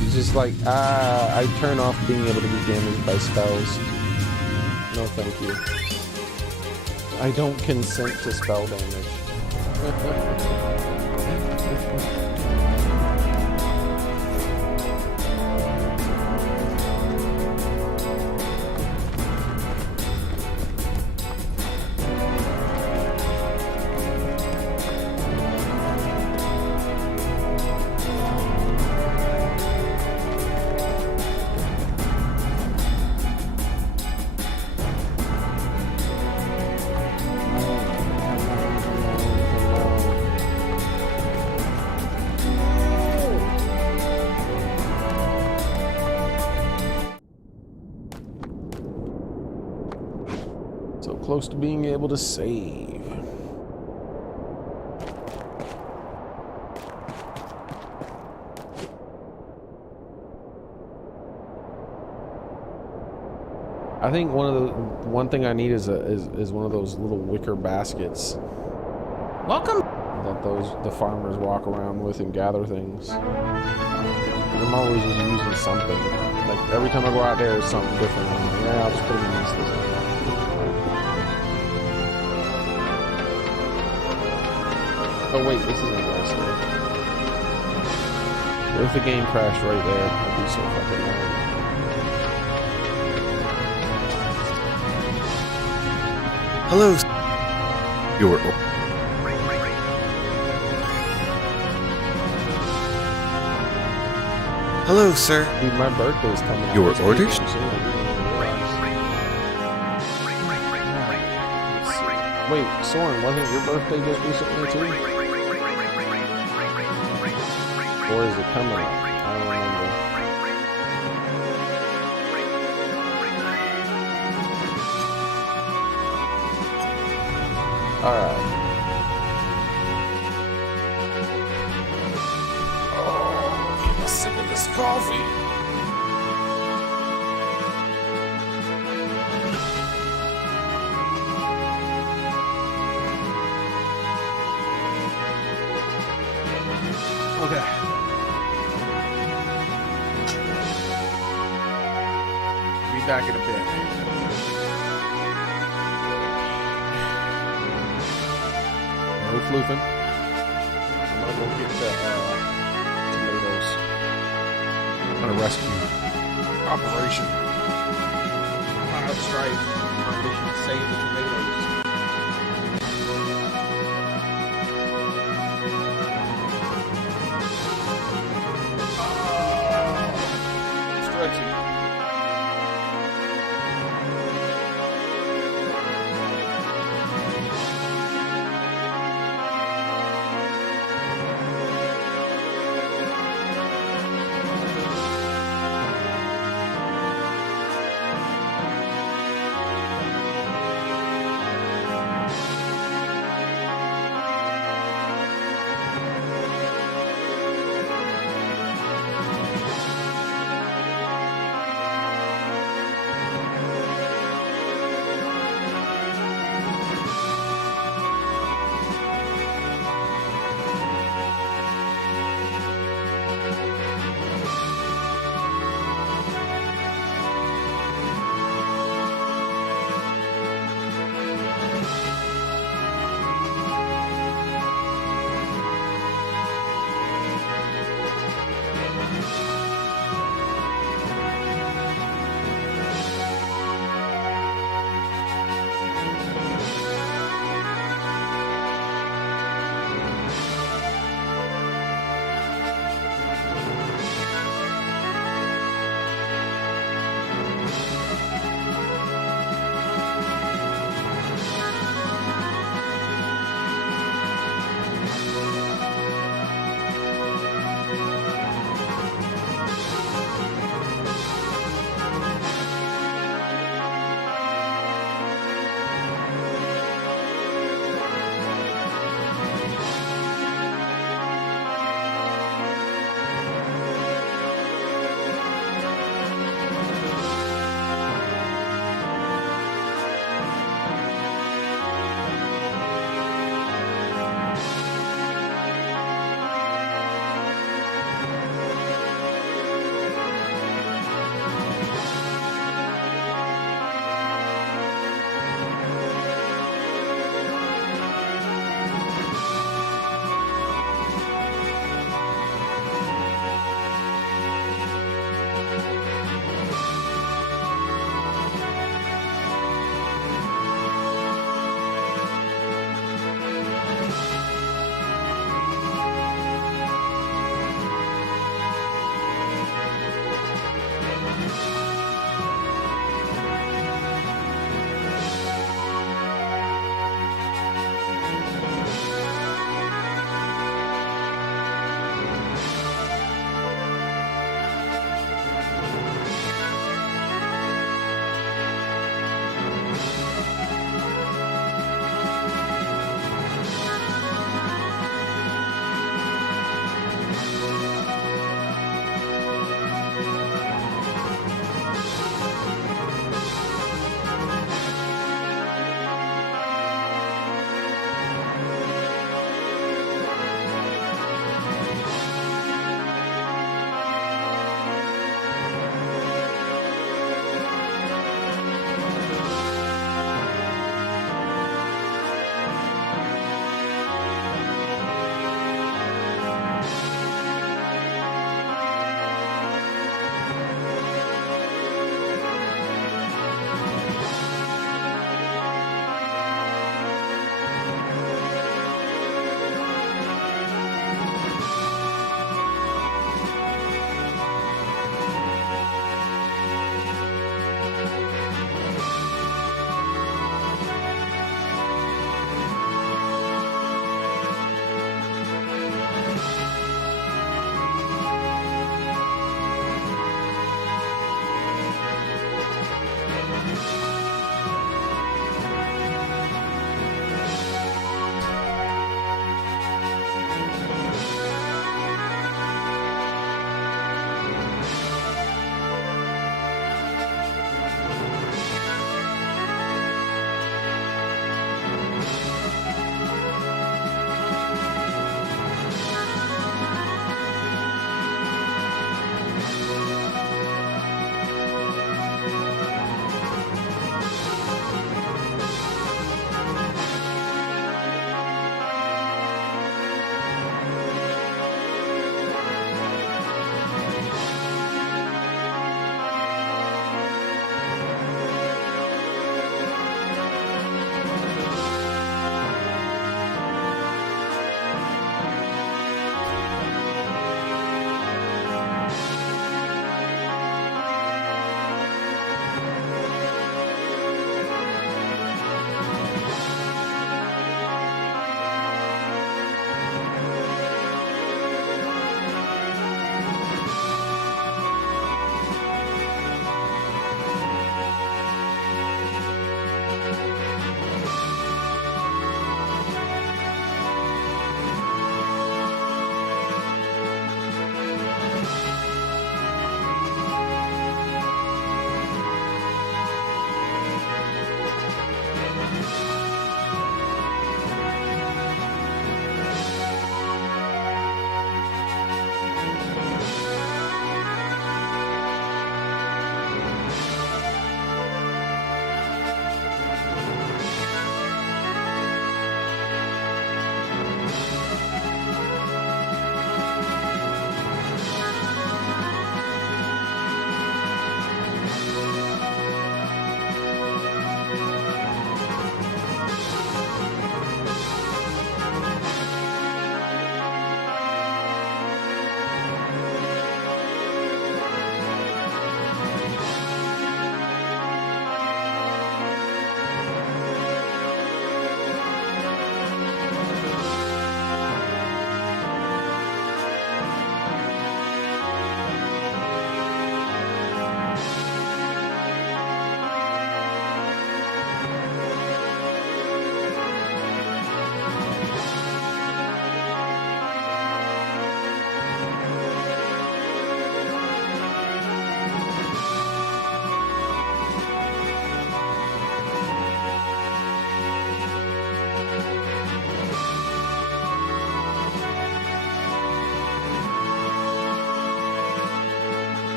He's just like, I turn off being able to be damaged by spells. No, thank you. I don't consent to spell damage. close to being able to save. I think one thing I need is one of those little wicker baskets. Welcome. That the farmers walk around with and gather things. I'm always just using something. Like every time I go out there, it's something different. I'm like, yeah, I'll just put them in this. Oh wait, this isn't grass there. What if the game crashed right there? I'd be so fucking mad. Hello. Your Hello, sir. Dude, my birthday's coming up. Your It's orders? pretty soon, I didn't even realize. Wait, Soren, wasn't your birthday just recently too? Or is it coming up? I don't remember. Alright. Oh, I'm sick of this coffee. Okay. Be back in a bit. No floofing. I'm gonna go get the tomatoes. I'm gonna rescue Operation Wild Strike. My mission to save the tomatoes. Stretchy.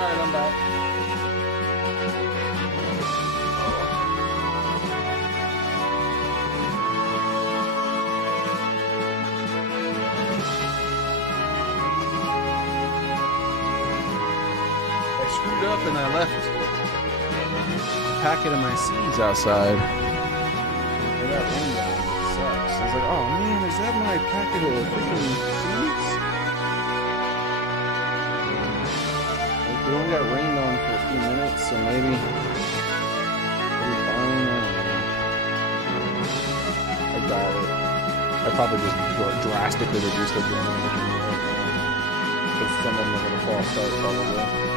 Alright, I'm back. I screwed up and I left a packet of my seeds outside. They got rained on. It sucks. I was like, oh man, is that my packet of freaking seeds? Like, we only got rained on for a few minutes, so maybe it'll be fine. I doubt it. I probably just drastically reduced the damage. Because some of them are going to fall start probably.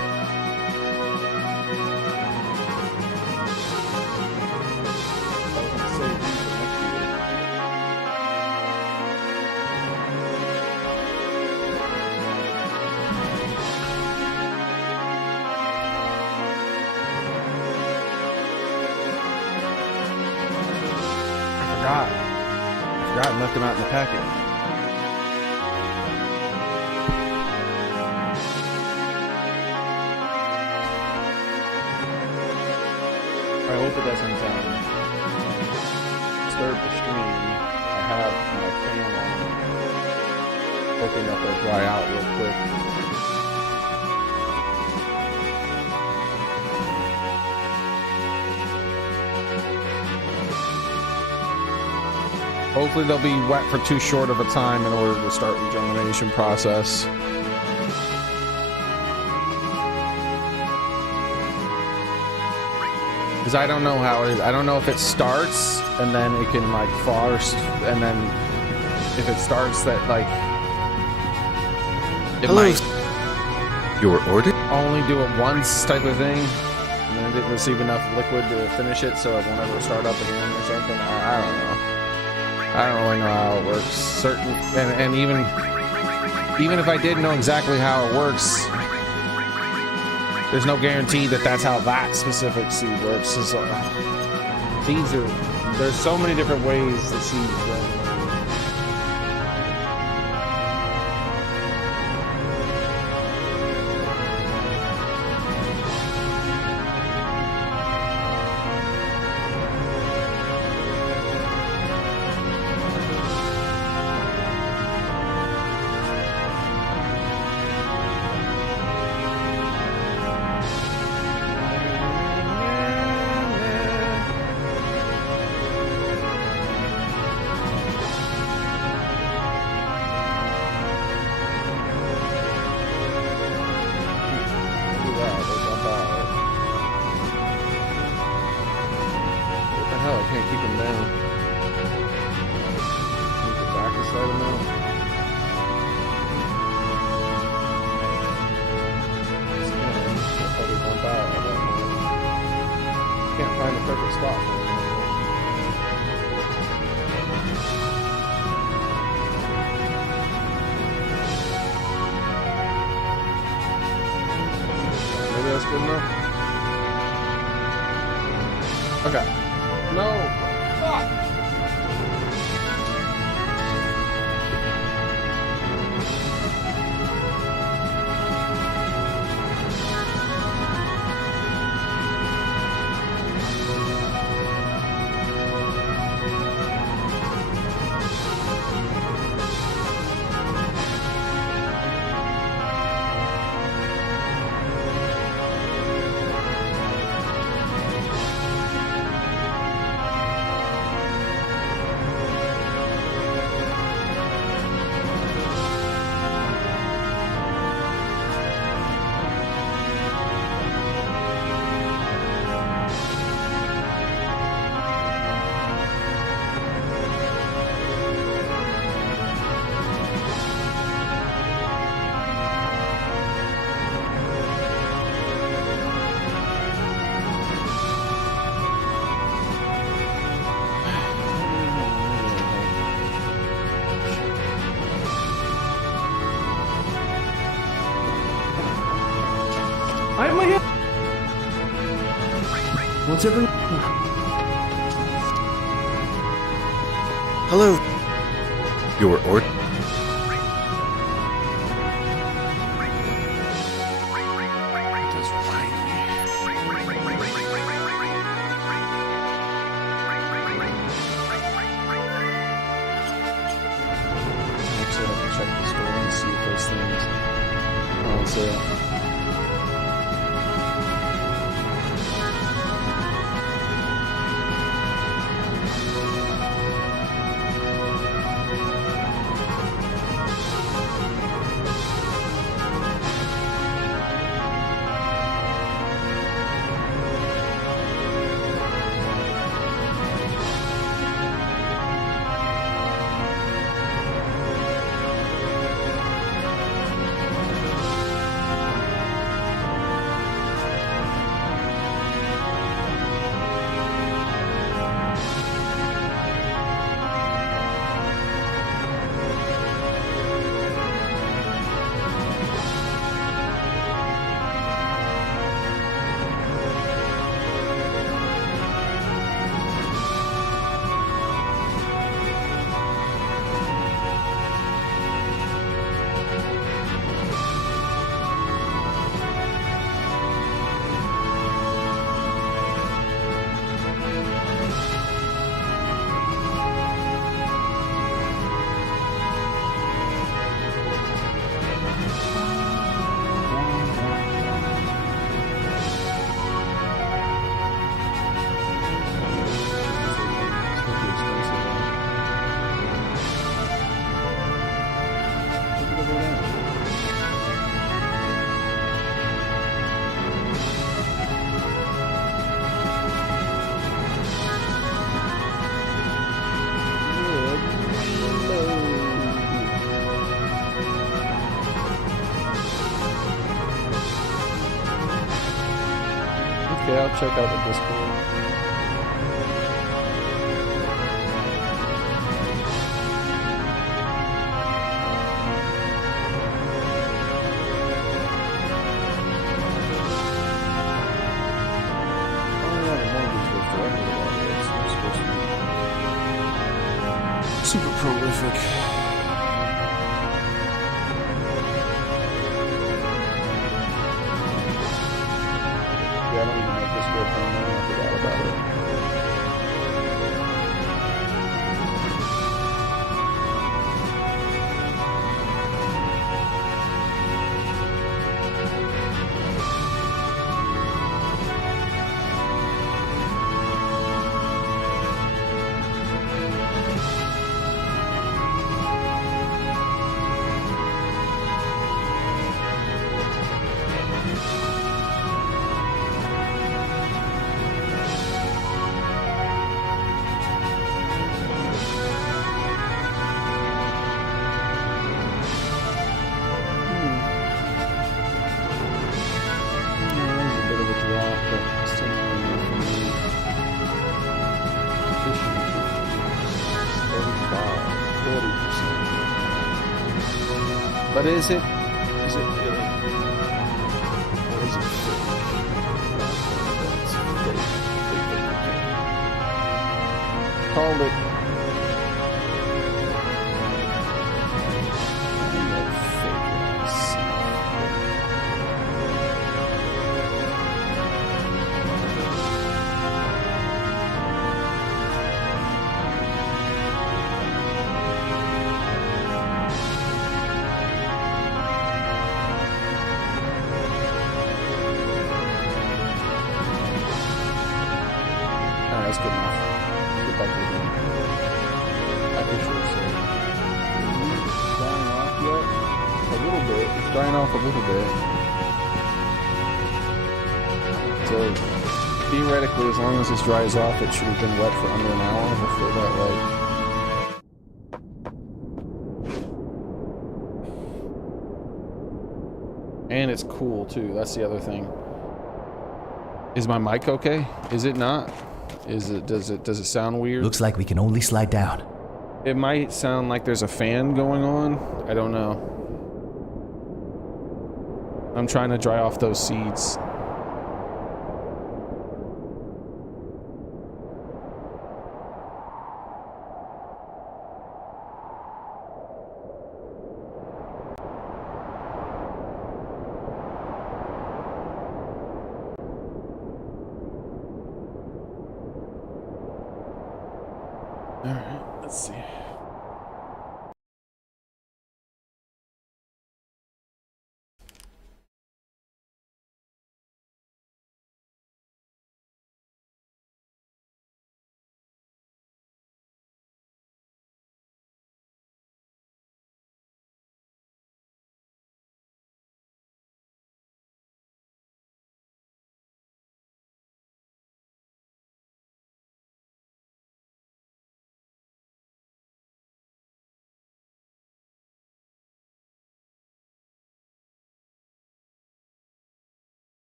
I forgot and left them out in the packet. I hope it doesn't disturb the stream. I have my fan on, hoping that they'll dry out real quick. Hopefully they'll be wet for too short of a time in order to start the germination process. Because I don't know how it is. I don't know if it starts and then it can like force, and then if it starts that like it might Your order? only do it once type of thing, and then it didn't receive enough liquid to finish it, so it won't ever start up again or something. I don't know. I don't really know how it works. Certain and even if I did know exactly how it works, there's no guarantee that that's how that specific seed works. So, there's so many different ways the seeds go. What's everyone? Hello. Your order? on sale. Okay, I'll check out the Discord. Super prolific. Yeah, I don't even know if this worked on there. I forgot about it. But is it really? Or is it fake? It's fake. Called it. That's good enough. Get back to the game. I for sure say. Is it drying off yet? A little bit. It's drying off a little bit. So theoretically, as long as this dries off, it should have been wet for under an hour before that light. And it's cool too. That's the other thing. Is my mic okay? Is it not? Does it sound weird? Looks like we can only slide down. It might sound like there's a fan going on. I don't know. I'm trying to dry off those seeds. Alright, let's see.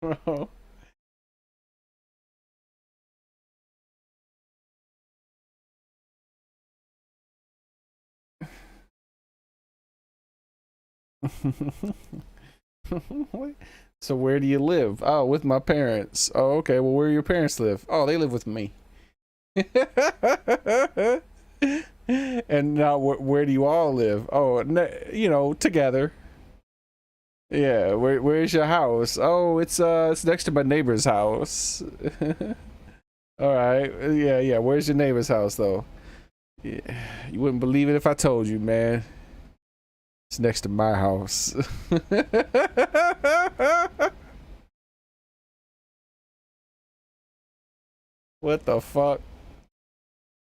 Bro. So where do you live? Oh, with my parents. Oh, okay. Well, where do your parents live? Oh, they live with me. And now where do you all live? Oh, you know, together. Yeah, where's your house? Oh, it's next to my neighbor's house. All right. Yeah. Where's your neighbor's house though? Yeah. You wouldn't believe it if I told you, man. It's next to my house. What the fuck?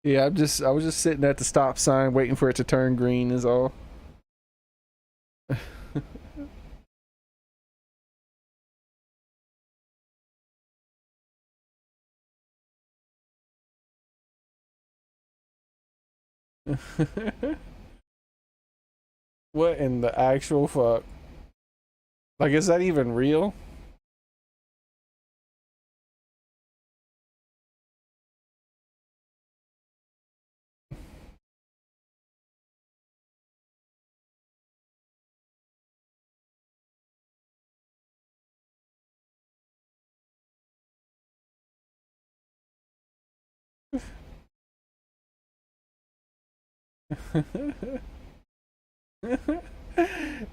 Yeah, I was just sitting at the stop sign waiting for it to turn green is all. What in the actual fuck? Like, is that even real?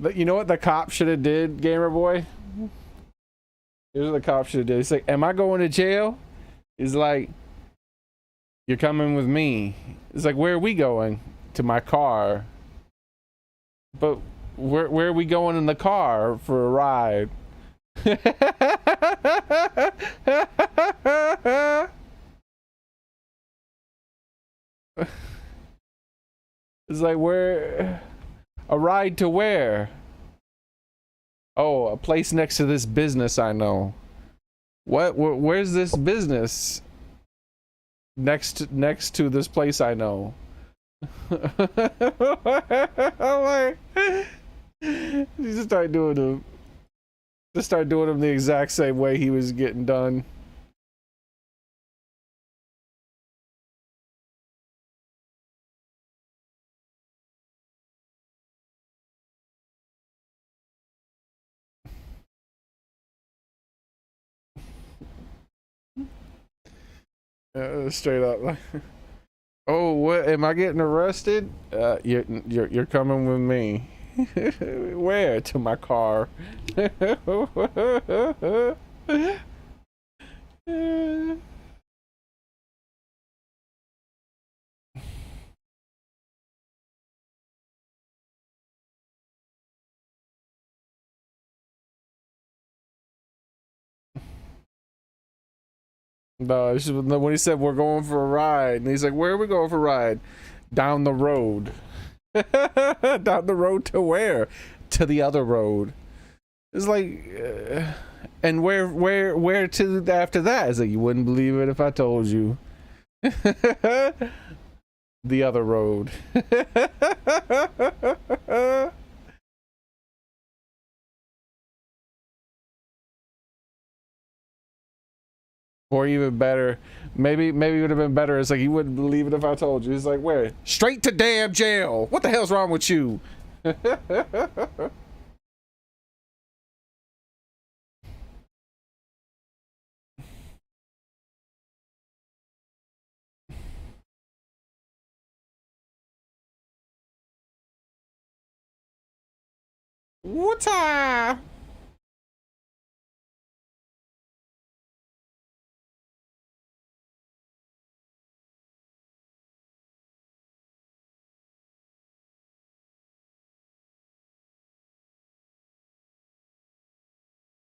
But you know what the cop should have did, Gamer Boy? Here's what the cop should have did. He's like, "Am I going to jail?" He's like, "You're coming with me." It's like, "Where are we going?" "To my car." "But where are we going in the car for a ride?" It's like, where? A ride to where? "Oh, a place next to this business I know." "What? Where's this business?" Next to this place I know." Like, you just start doing them. Just start doing them the exact same way he was getting done. Straight up, like, "Oh, what? Am I getting arrested?" You're coming with me." "Where?" "To my car." No, it's just when he said we're going for a ride, and he's like, "Where are we going for a ride?" "Down the road." "Down the road to where?" "To the other road." It's like, and where to after that? It's like, "You wouldn't believe it if I told you." The other road. Or even better, maybe it would have been better. It's like, "You wouldn't believe it if I told you." He's like, "Where?" "Straight to damn jail. What the hell's wrong with you?" What-a?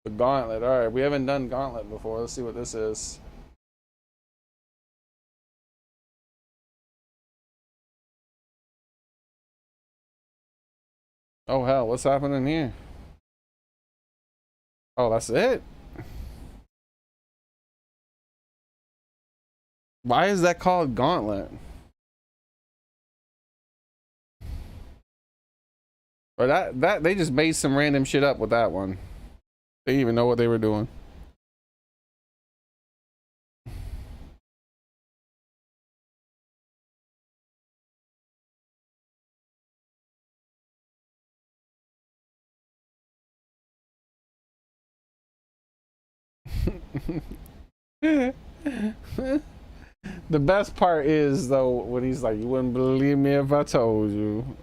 The gauntlet. All right, we haven't done gauntlet before. Let's see what this is. Oh hell, what's happening here? Oh, that's it? Why is that called Gauntlet? Or that they just made some random shit up with that one. They didn't even know what they were doing. The best part is though when he's like, "You wouldn't believe me if I told you."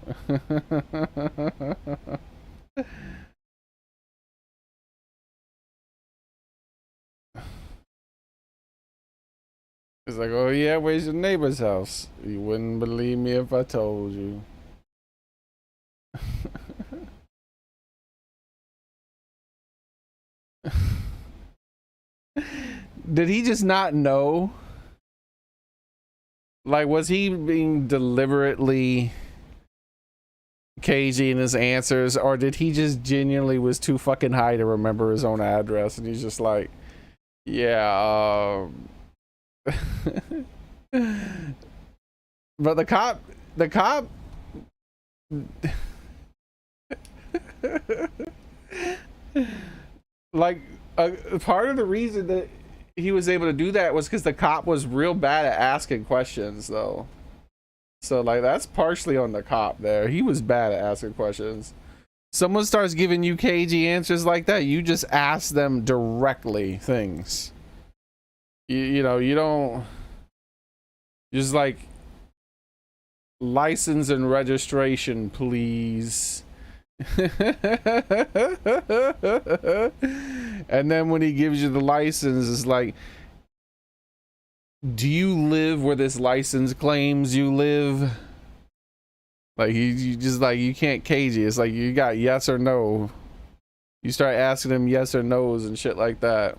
It's like, "Oh yeah, where's your neighbor's house? You wouldn't believe me if I told you." Did he just not know? Like, was he being deliberately cagey in his answers, or did he just genuinely was too fucking high to remember his own address, and he's just like, yeah, but the cop like part of the reason that he was able to do that was because the cop was real bad at asking questions though. So like that's partially on the cop there. He was bad at asking questions. Someone starts giving you cagey answers like that, you just ask them directly things. You know, you don't just like license and registration, please. And then when he gives you the license, it's like, do you live where this license claims you live? Like you just like, you can't cagey. It's like you got yes or no. You start asking them yes or no's and shit like that.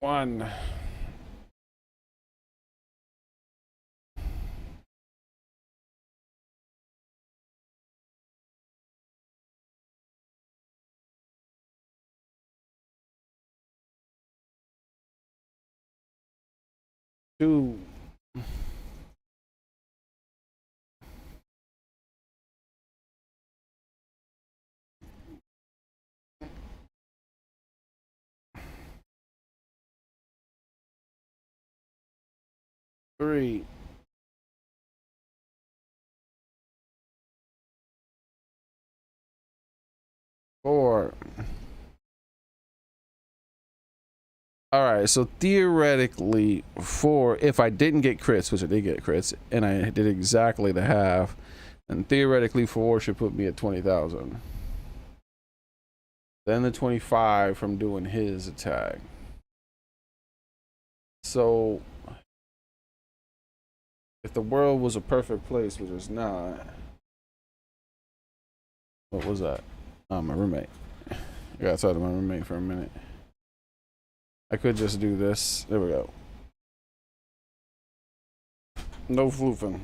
One. Two. Three. Four. All right, so theoretically, if I didn't get crits, which I did get crits, and I did exactly the half, then theoretically 4 should put me at 20,000. Then the 25 from doing his attack. So if the world was a perfect place, which it's not. What was that? Oh, my roommate. I got outside of my roommate for a minute. I could just do this. There we go. No floofing.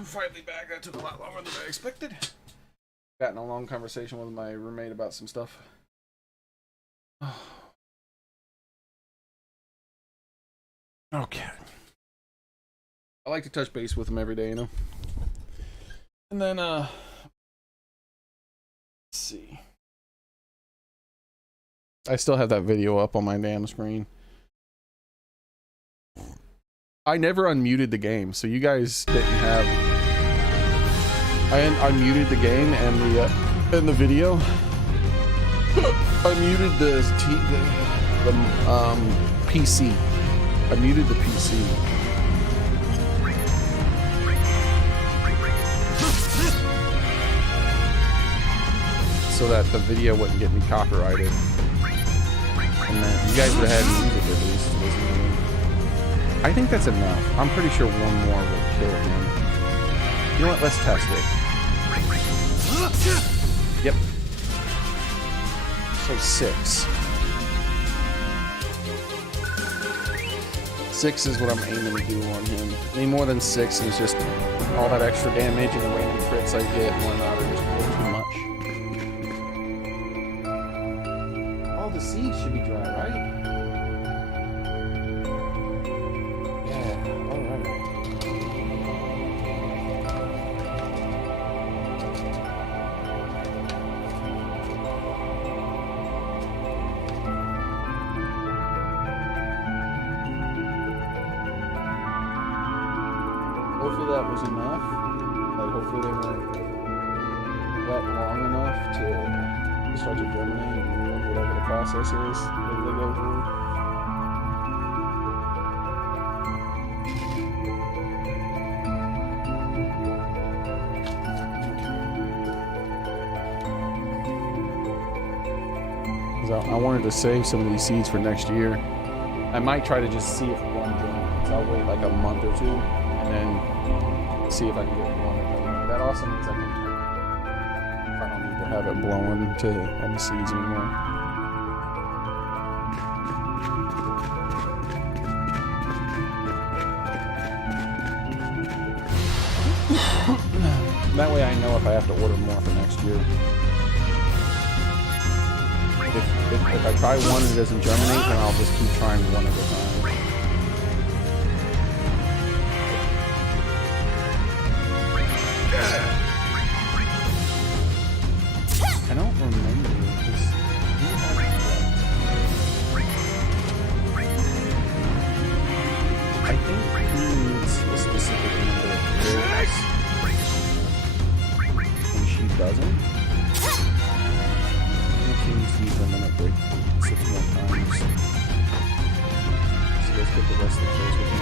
I'm finally back. That took a lot longer than I expected. Got in a long conversation with my roommate about some stuff. Okay. I like to touch base with him every day, you know? And then, let's see. I still have that video up on my damn screen. I never unmuted the game, so you guys didn't have... I unmuted the game and the video. I muted the PC. I muted the PC. So that the video wouldn't get me copyrighted. And then you guys would have had music at least. I think that's enough. I'm pretty sure one more will kill him. You know what? Let's test it. Yep. So 6. 6 is what I'm aiming to do on him. Any more than 6 is just all that extra damage and the random crits I get and whatnot are just a little too much. All the seeds should be dry, right? Yeah, alright. Hopefully that was enough. Like, hopefully they weren't wet long enough to start to germinate, or whatever the process is that they go through. Because I wanted to save some of these seeds for next year. I might try to just see if one germinates. I'll wait like a month or two. And then see if I can get one of them. That also means I can turn it. If I don't need to have it blowing to on the seeds anymore. That way I know if I have to order more for next year. If I try one and it doesn't germinate, then I'll just keep trying one at a time. I don't remember this. I think he needs a specific number of kills, and she doesn't. I think he needs to use her limit break 6 more times. So let's get the rest of the kills with him.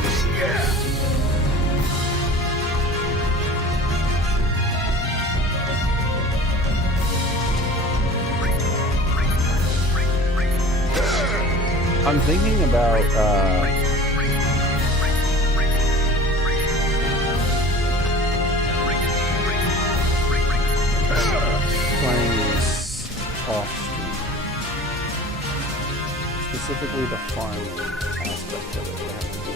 I'm thinking about playing this off stream, specifically the farming aspect of it. I have to do.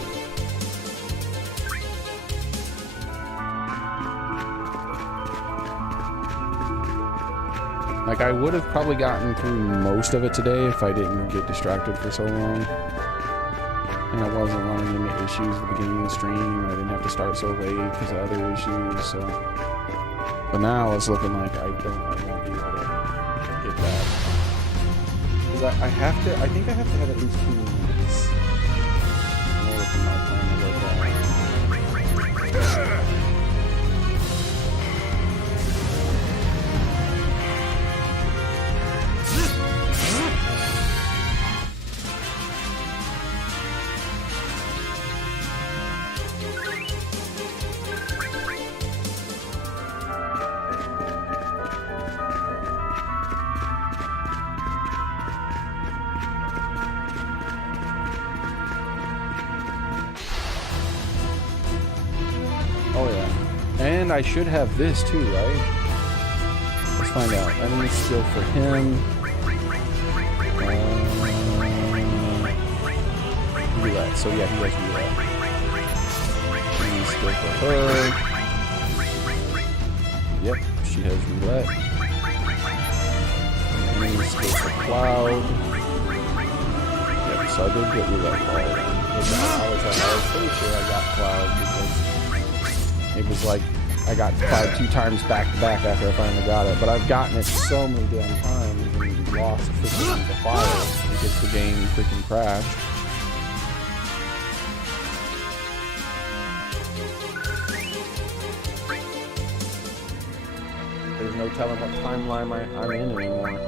Like, I would have probably gotten through most of it today if I didn't get distracted for so long. And I wasn't running into issues at the beginning of the stream. I didn't have to start so late because of other issues, so... But now it's looking like I won't be able to get that. Because I think I have to have at least 2 minutes in order for my plan to work out. And I should have this too, right? Let's find out. Enemy skill for him. Roulette. So yeah, he has roulette. Enemy skill for her. she has roulette. Enemies go for cloud. Yep, so I did get roulette cloud. I was pretty sure I got cloud because it was like I got cloud 2 times back to back after I finally got it. But I've gotten it so many damn times and lost freaking the file because the game freaking crashed. There's no telling what timeline I'm in anymore.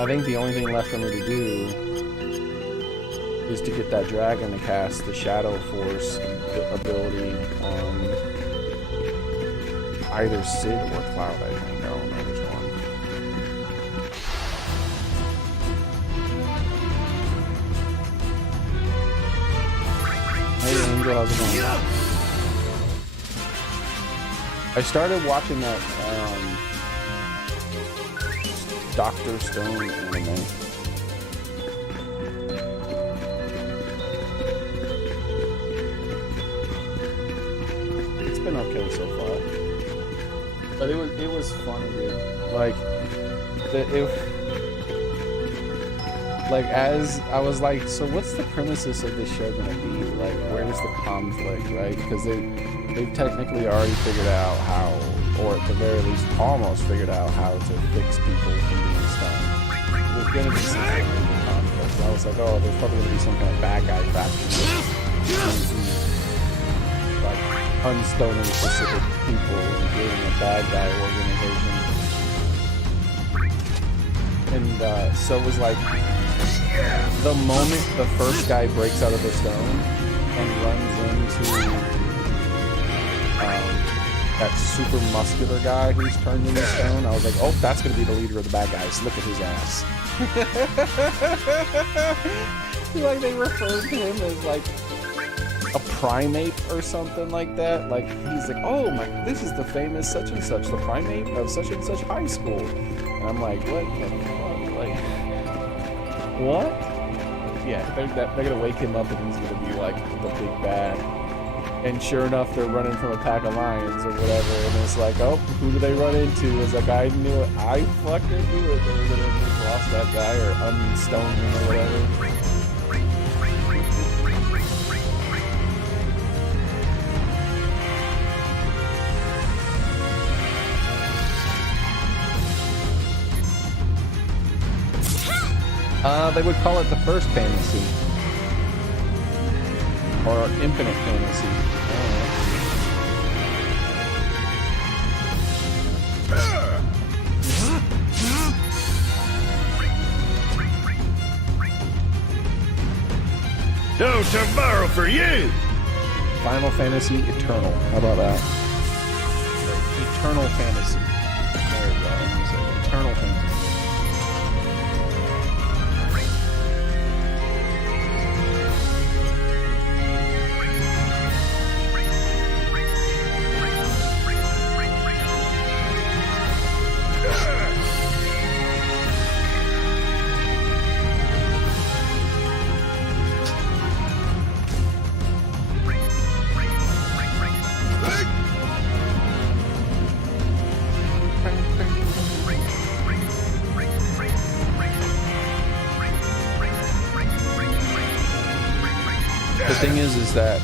I think the only thing left for me to do is to get that dragon to cast the Shadow Force ability on either Sid or Cloud, I think. I don't know which one. Hey Angel, how's it going? I started watching that Dr. Stone anime. It's been okay so far, but it was fun, dude. Like as I was like, so what's the premises of this show gonna be? Like, where's the conflict, right? Because they've technically already figured out how, or at the very least almost figured out how to fix people from being stoned. There's gonna be some kind of conflict. So I was like, oh, there's probably gonna be some kind of bad guy faction, like unstoning specific people and creating a bad guy organization. And so it was like, the moment the first guy breaks out of the stone and runs into that super muscular guy who's turned into stone, I was like, oh, that's going to be the leader of the bad guys. Look at his ass. Like, they referred to him as like a primate or something like that. Like, he's like, oh my, this is the famous such and such, the primate of such and such high school. And I'm like, what the fuck? Like, what? Yeah, they're gonna wake him up and he's gonna be like the big bad. And sure enough, they're running from a pack of lions or whatever, and it's like, oh, who do they run into? It's like, I knew it. I fucking knew it. They were gonna just lost that guy or unstone him or whatever. They would call it the first fantasy. Or infinite fantasy. No tomorrow for you! Final Fantasy Eternal. How about that? Eternal Fantasy. There we go. Eternal Fantasy. The thing is that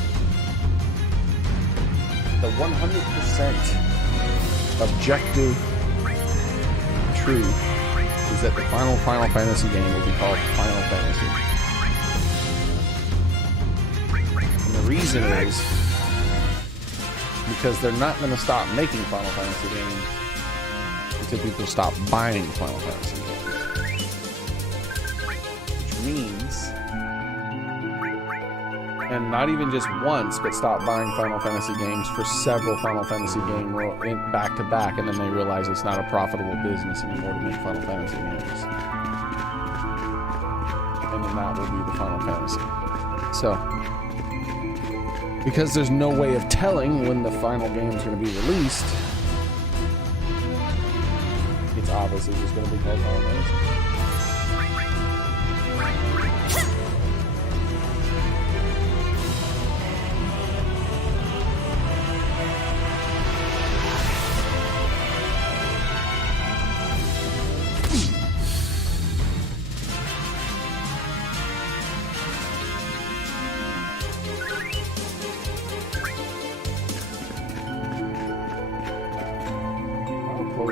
the 100% objective truth is that the final Final Fantasy game will be called Final Fantasy. And the reason is because they're not going to stop making Final Fantasy games until people stop buying Final Fantasy games. Which means, and not even just once, but stop buying Final Fantasy games for several Final Fantasy games back to back, and then they realize it's not a profitable business anymore to make Final Fantasy games. And then that will be the Final Fantasy. So, because there's no way of telling when the final game is going to be released, it's obviously just going to be called Final Fantasy.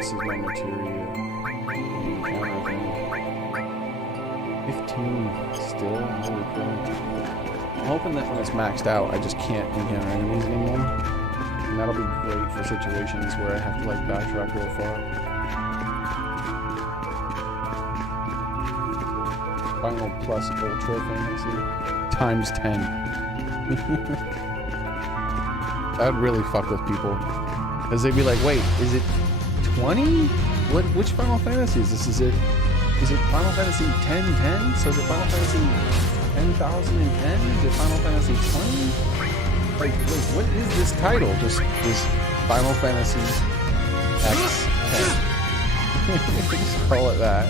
This is my materia. Encounter thing. 15 still? Holy crap. I'm hoping that when it's maxed out, I just can't encounter enemies anymore. And that'll be great for situations where I have to like backtrack real far. Final plus ultra fantasy. Times 10. That'd really fuck with people. Because they'd be like, wait, is it 20? Which Final Fantasy is this? Is it Final Fantasy 1010? So is it Final Fantasy 10,010? Is it Final Fantasy 20? Like, wait, what is this title? Just Final Fantasy X10. Just call it that.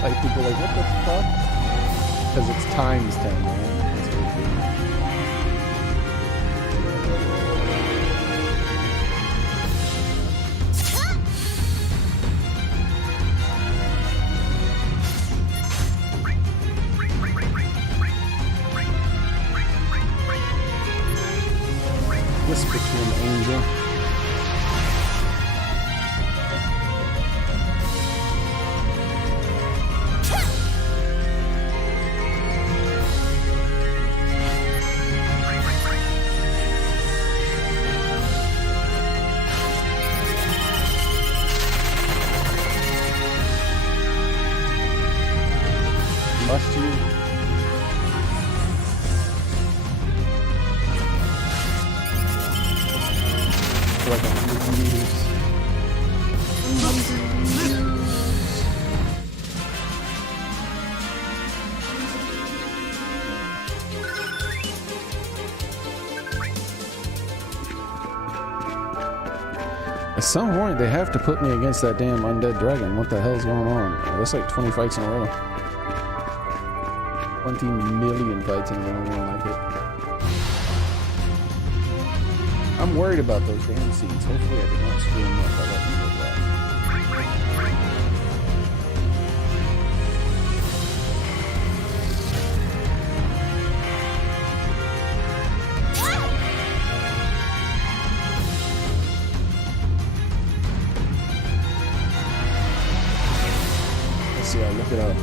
Like, people are like, what the fuck? Because it's times 10, man. That's what it is. Whisper to an angel. Must you? Like 100 meters. At some point, they have to put me against that damn undead dragon. What the hell's going on? Oh, that's like 20 fights in a row. 20 million fights in a row, more like it. I'm worried about those damn seeds. Hopefully I did not screw them up by letting them go black. Let's see, I'll look it up.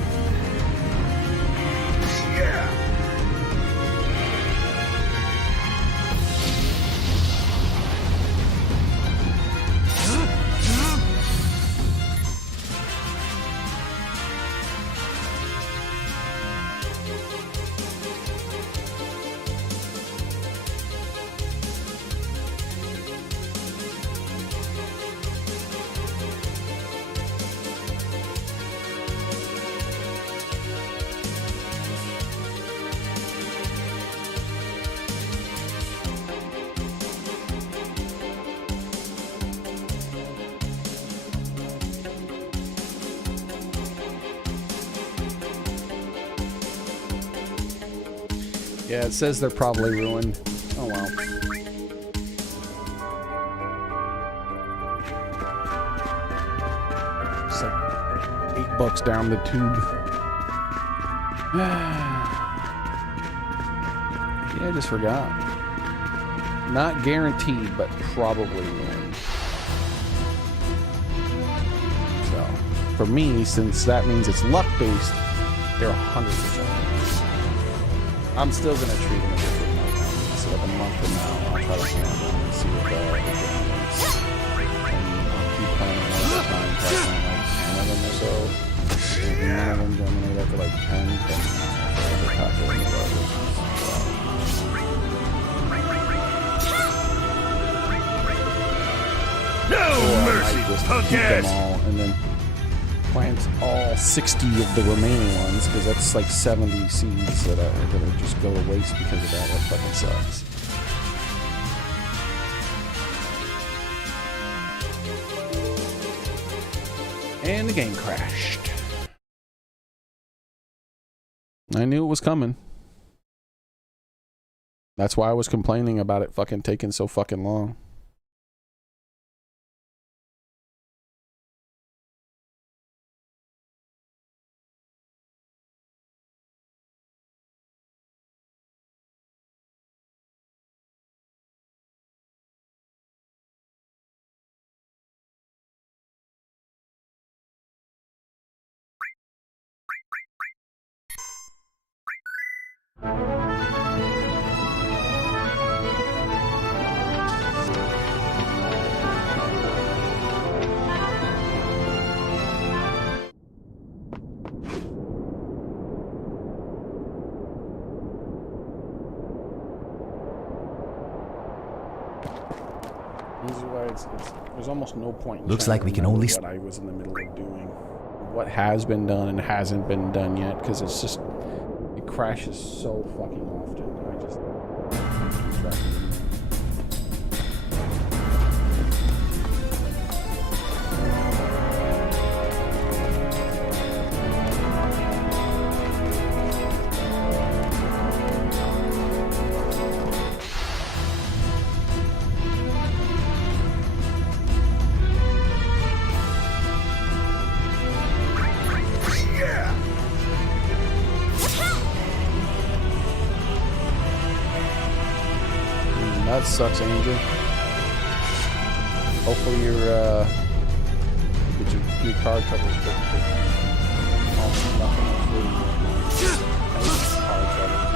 Yeah, it says they're probably ruined. Oh well. It's like $8 down the tube. Yeah, I just forgot. Not guaranteed, but probably ruined. So, for me, since that means it's luck-based, they're 100%. I'm still gonna treat them a different way now. So like a month from now, I'll try to plan them and see what the game is. And I'll keep playing one at a time, probably like 10 of them or so. And none of them dominate after like 10, then I'll tackle in the garbage. No mercy, Just punk keep them ass! all and then plant all 60 of the remaining ones, because that's like 70 seeds that are gonna just go to waste because of that. That fucking sucks. And the game crashed. I knew it was coming. That's why I was complaining about it fucking taking so fucking long. There's almost no point in Looks trying like to we can remember only what I was in the middle of doing. What has been done and hasn't been done yet, because it's just, it crashes so fucking often. I just keep track of it. That sucks, Angel. Hopefully your get your card coverage fixed. Almost nothing free. Card coverage.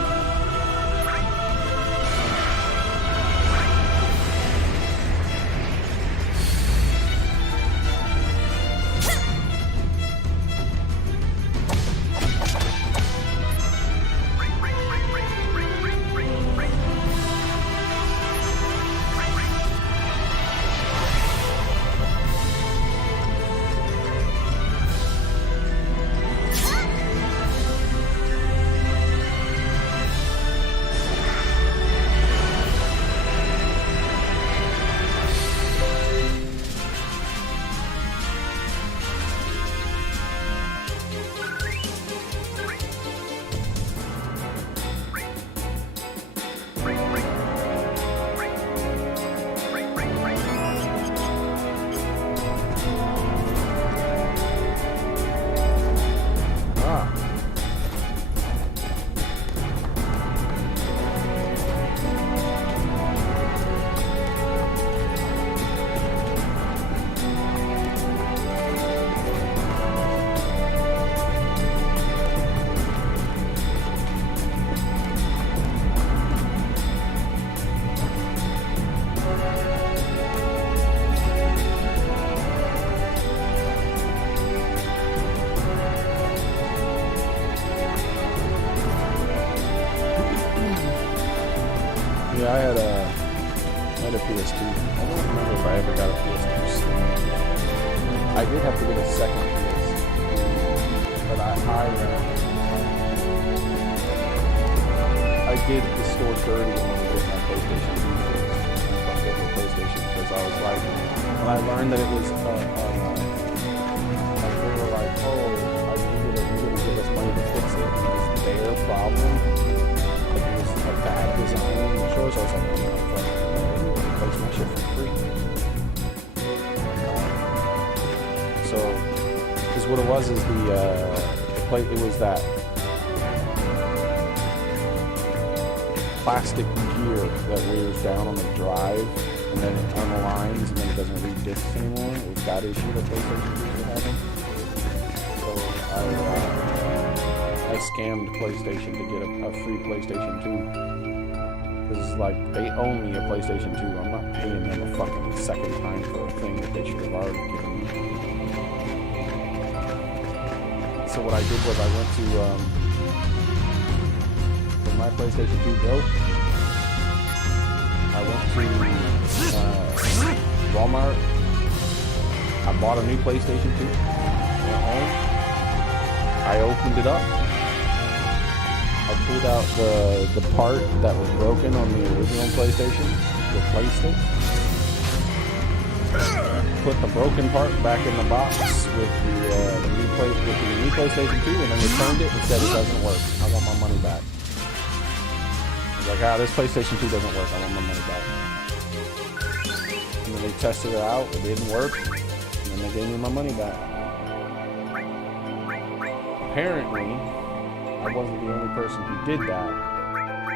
Yeah, I had a PS2. I don't remember if I ever got a PS2. I did have to get a second PS2, but I did the store dirty when I was my PlayStation 2 because I was like, when I learned that it was like they were like, oh, you gotta give us money to fix it. It was their problem. It was a bad design in the stores. I was like, I'm fucking replace my shit for free. So, because what it was is it was that plastic gear that wears down on the drive, and then it unlines, and then it doesn't read discs anymore. It was that issue that PlayStation 2 were having. So I scammed PlayStation to get a free PlayStation 2. Because, like, they own me a PlayStation 2. I'm not paying them a fucking second time for a thing that they should have already given me. So what I did was I went to, when my PlayStation 2 broke, I went to Walmart. I bought a new PlayStation 2. Went home. I opened it up. I pulled out the part that was broken on the original PlayStation, replaced it, put the broken part back in the box with the new PlayStation 2, and then returned it and said it doesn't work. I want my money back. I was like, this PlayStation 2 doesn't work. I want my money back. And then they tested it out. It didn't work. And then they gave me my money back. Apparently, I wasn't the only person who did that.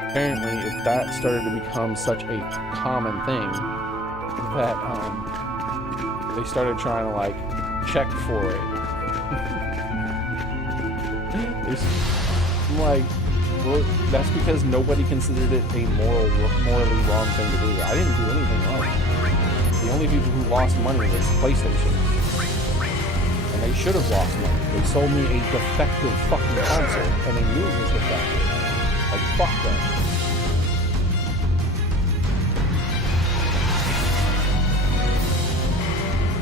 Apparently, if that started to become such a common thing, that they started trying to like check for it. Like, Well, that's because nobody considered it a morally wrong thing to do. I didn't do anything wrong. The only people who lost money was PlayStation. And they should have lost money. They sold me a defective fucking console, and they knew it was defective. Like, fuck them.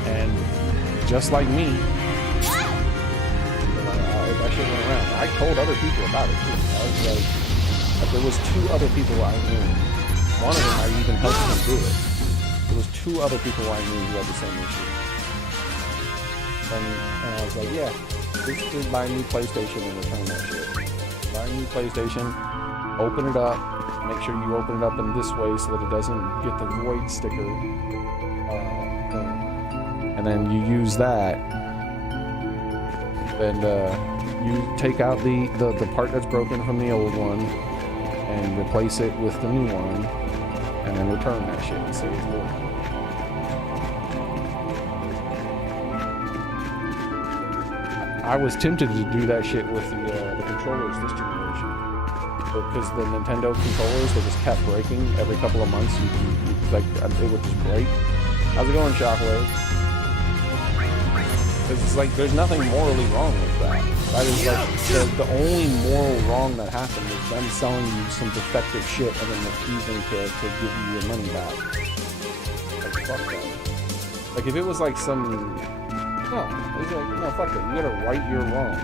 And just like me, that shit went around. I told other people about it too. I was like, there was 2 other people I knew. One of them I even helped him do it. There was 2 other people I knew who had the same issue. And I was like, yeah, just buy a new PlayStation and return that shit. Buy a new PlayStation, open it up, make sure you open it up in this way so that it doesn't get the void sticker thing. And then you use that, and you take out the part that's broken from the old one and replace it with the new one, and then return that shit and save more. I was tempted to do that shit with the controllers this generation, because the Nintendo controllers, they just kept breaking every couple of months. Like, it would just break. How's it going, Shockwave? It's like there's nothing morally wrong with that. That is like the only moral wrong that happened is them selling you some defective shit and then refusing to give you your money back. Like, fuck that. Like, if it was like some... No, it's like, no, fuck that. You gotta right your wrong.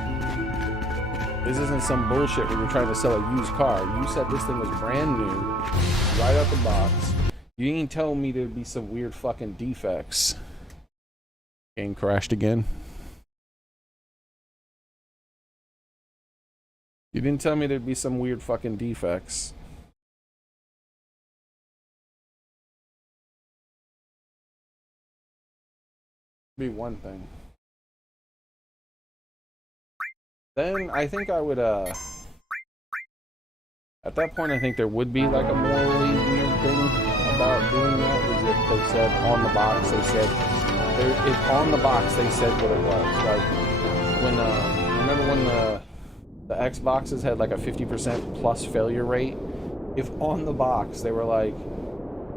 This isn't some bullshit where you're trying to sell a used car. You said this thing was brand new, right out the box. You ain't telling me there'd be some weird fucking defects. Game crashed again. You didn't tell me there'd be some weird fucking defects. Be one thing. Then I think I would at that point I think there would be like a morally weird thing about doing that, is if they said on the box, they said if on the box they said what it was. Like when remember when the Xboxes had like a 50% plus failure rate? If on the box they were like,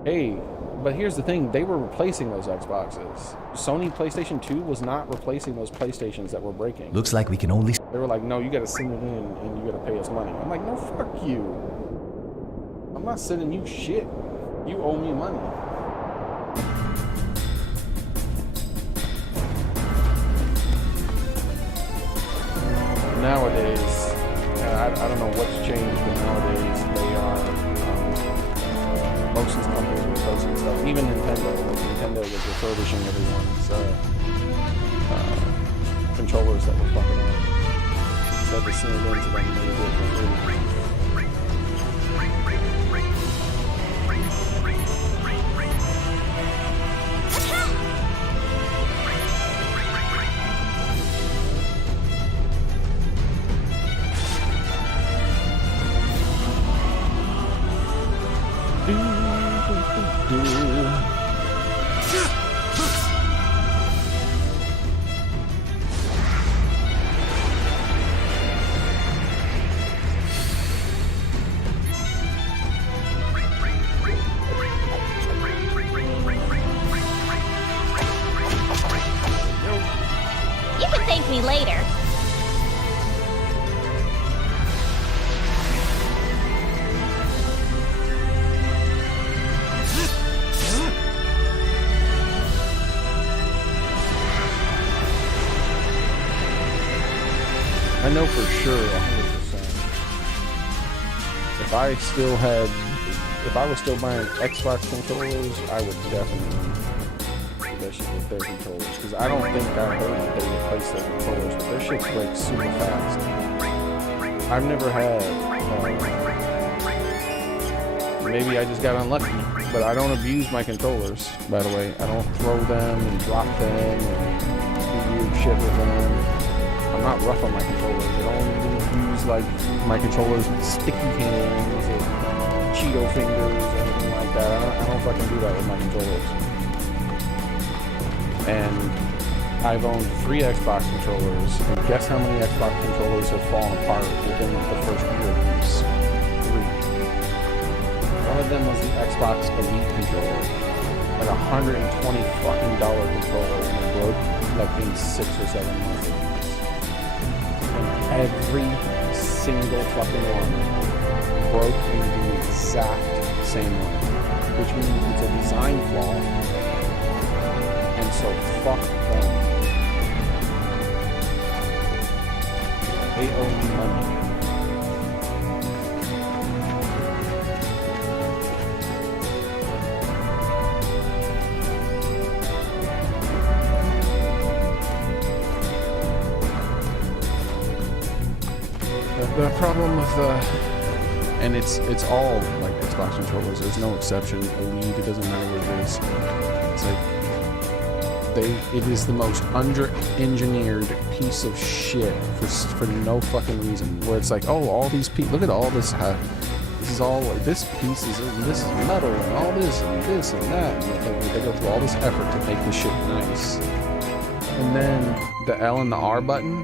hey, but here's the thing, they were replacing those Xboxes. Sony PlayStation 2 was not replacing those PlayStations that were breaking. Looks like we can only... They were like, no, you gotta send it in and you gotta pay us money. I'm like, no, fuck you. I'm not sending you shit. You owe me money. Nowadays, I don't know what's changed, but nowadays they are... most of these companies are replacing stuff. Even Nintendo. Like Nintendo was refurbishing everyone's controllers that were fucking up. Instead of sending it into them, they did it for free. Me later. I know for sure 100%. If I was still buying Xbox controllers, I would definitely do that shit with their controllers. Because I don't think I heard that they replaced their controllers, but their shit breaks super fast. I've never had, maybe I just got unlucky, but I don't abuse my controllers, by the way. I don't throw them and drop them and do weird shit with them. I'm not rough on my controllers. I don't use like my controllers with sticky hands or Cheeto fingers or anything like that. I don't fucking do that with my controllers. And I've owned 3 Xbox controllers, and guess how many Xbox controllers have fallen apart within the first year of use? 3. One of them was the Xbox Elite controller, like $120 fucking controller, and it broke like in 6 or 7 months. And every single fucking one broke in the exact same way, which means it's a design flaw, and so fuck them. They owe me money. The problem with and it's all like Xbox controllers. There's no exception. Elite, it doesn't matter what it is. It's like it is the most under-engineered piece of shit for no fucking reason. Where it's like, oh, all these people, look at all this. This is all this piece is this is metal and all this and this and that. And they go through all this effort to make this shit nice. And then the L and the R button,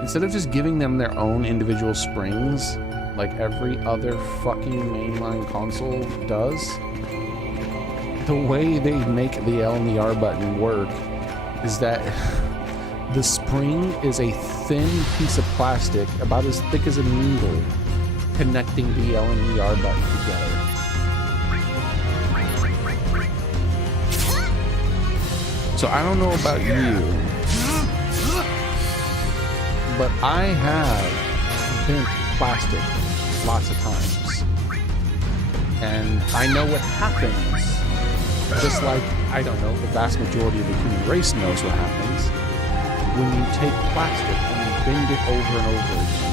instead of just giving them their own individual springs, like every other fucking mainline console does, the way they make the L and the R button work is that the spring is a thin piece of plastic about as thick as a needle connecting the L and the R button together. So I don't know about you, but I have bent plastic lots of times, and I know what happens. Just like, I don't know, the vast majority of the human race knows what happens when you take plastic and you bend it over and over again.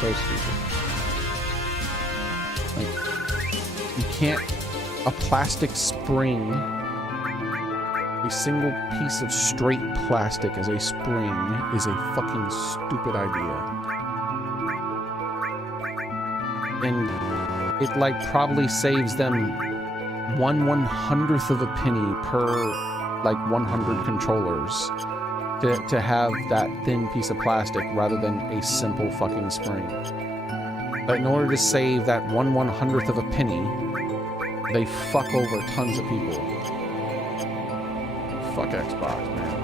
So stupid. Like, you can't. A plastic spring, a single piece of straight plastic as a spring, is a fucking stupid idea. And it like probably saves them 1/100th of a penny per like 100 controllers to have that thin piece of plastic rather than a simple fucking spring. But in order to save that 1/100th of a penny, they fuck over tons of people. Fuck Xbox, man.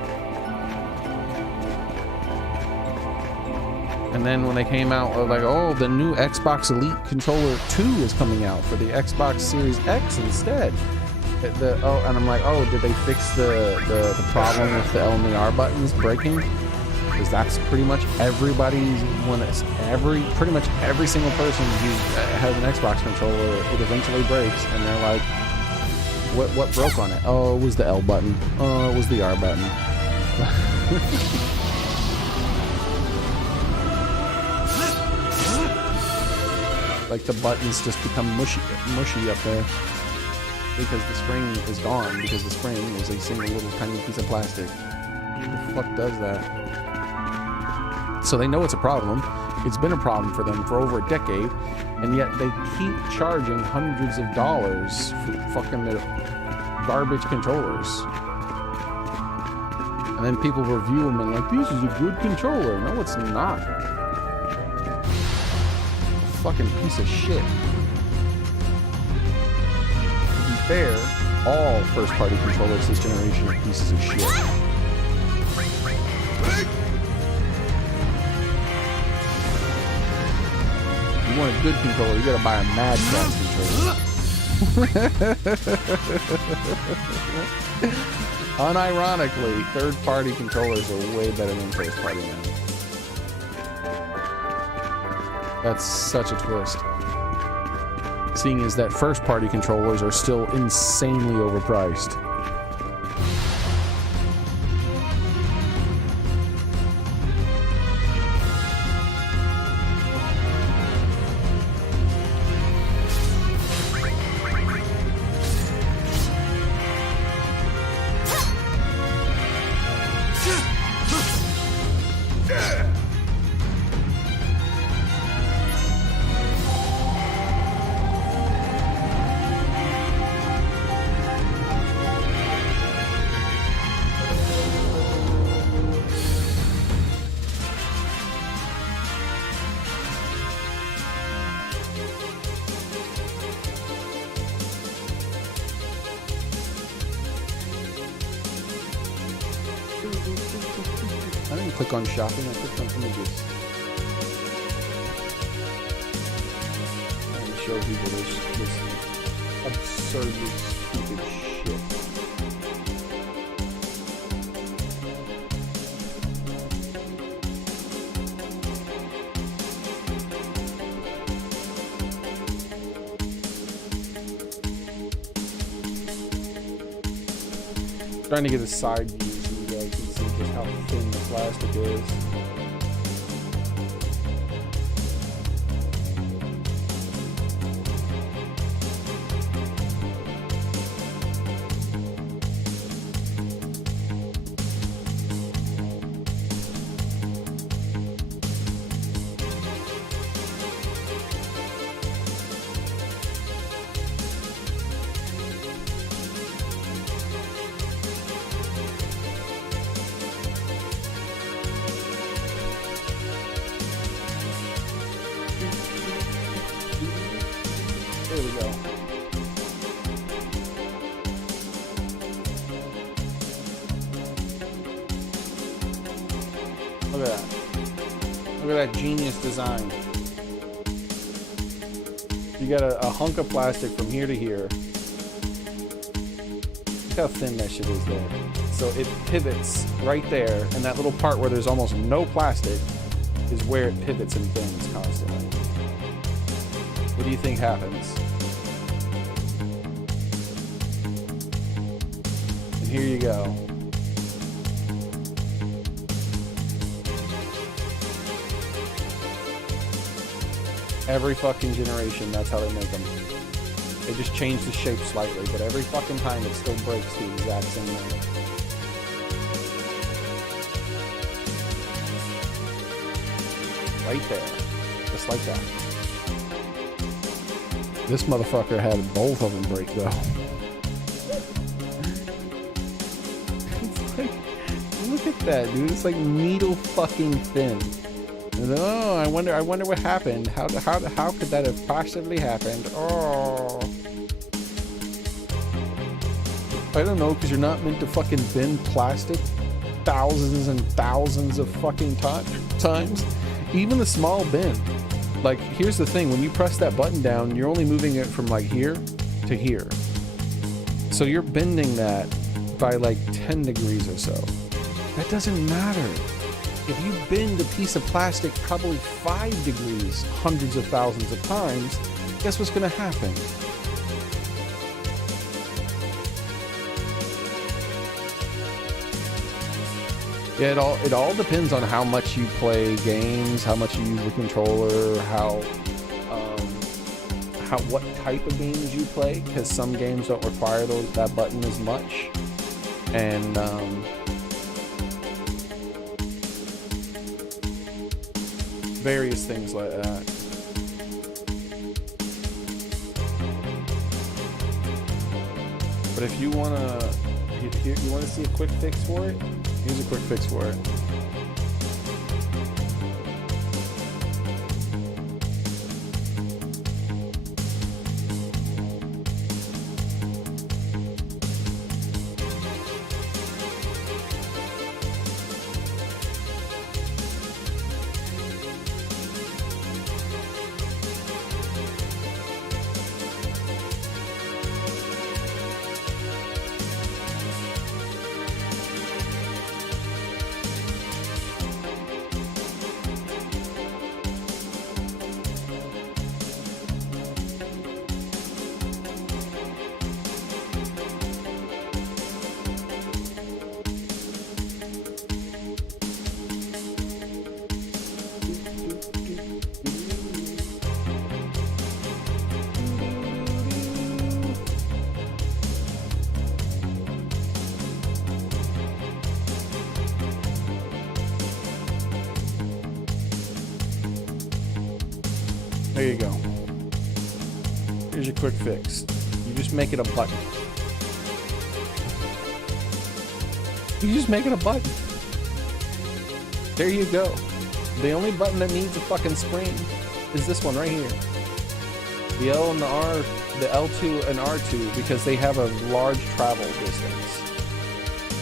And then when they came out, like, oh, the new Xbox Elite Controller 2 is coming out for the Xbox Series X instead. And I'm like, oh, did they fix the problem with the L and the R buttons breaking? Because that's pretty much everybody's pretty much every single person who has an Xbox controller, it eventually breaks, and they're like, what broke on it? Oh, it was the L button. Oh, it was the R button. Like the buttons just become mushy up there because the spring is gone, because the spring is a single little tiny piece of plastic. Who the fuck does that? So they know it's a problem. It's been a problem for them for over a decade, and yet they keep charging hundreds of dollars for fucking their garbage controllers. And then people review them and like, this is a good controller. No, it's not. Fucking piece of shit. To be fair, all first-party controllers this generation are pieces of shit. You want a good controller, you gotta buy a Mad Catz controller. Unironically, third-party controllers are way better than first-party now. That's such a twist. Seeing as that first-party controllers are still insanely overpriced. click on shopping. I clicked on images. And show people this absurdly stupid shit. Trying to get a side view so you guys can see just how thin the plastic is. There we go. Look at that. Look at that genius design. You got a hunk of plastic from here to here. Look how thin that shit is there. So it pivots right there, and that little part where there's almost no plastic is where it pivots and bends constantly. What do you think happens? And here you go. Every fucking generation, that's how they make them. They just change the shape slightly, but every fucking time it still breaks the exact same way. Right there. Just like that. This motherfucker had both of them break though. It's like, look at that, dude. It's like needle fucking thin. And then, oh, I wonder what happened. How could that have possibly happened? Oh, I don't know, because you're not meant to fucking bend plastic thousands and thousands of fucking times. Even a small bend. Like, here's the thing, when you press that button down, you're only moving it from like here to here. So you're bending that by like 10 degrees or so. That doesn't matter. If you bend a piece of plastic probably 5 degrees hundreds of thousands of times, guess what's gonna happen? Yeah, it all depends on how much you play games, how much you use the controller, what type of games you play, because some games don't require that button as much, and various things like that. But if you wanna see a quick fix for it, here's a quick fix for it. There you go. Here's your quick fix. You just make it a button. You just make it a button. There you go. The only button that needs a fucking spring is this one right here. The L and the R, the L2 and R2, because they have a large travel distance.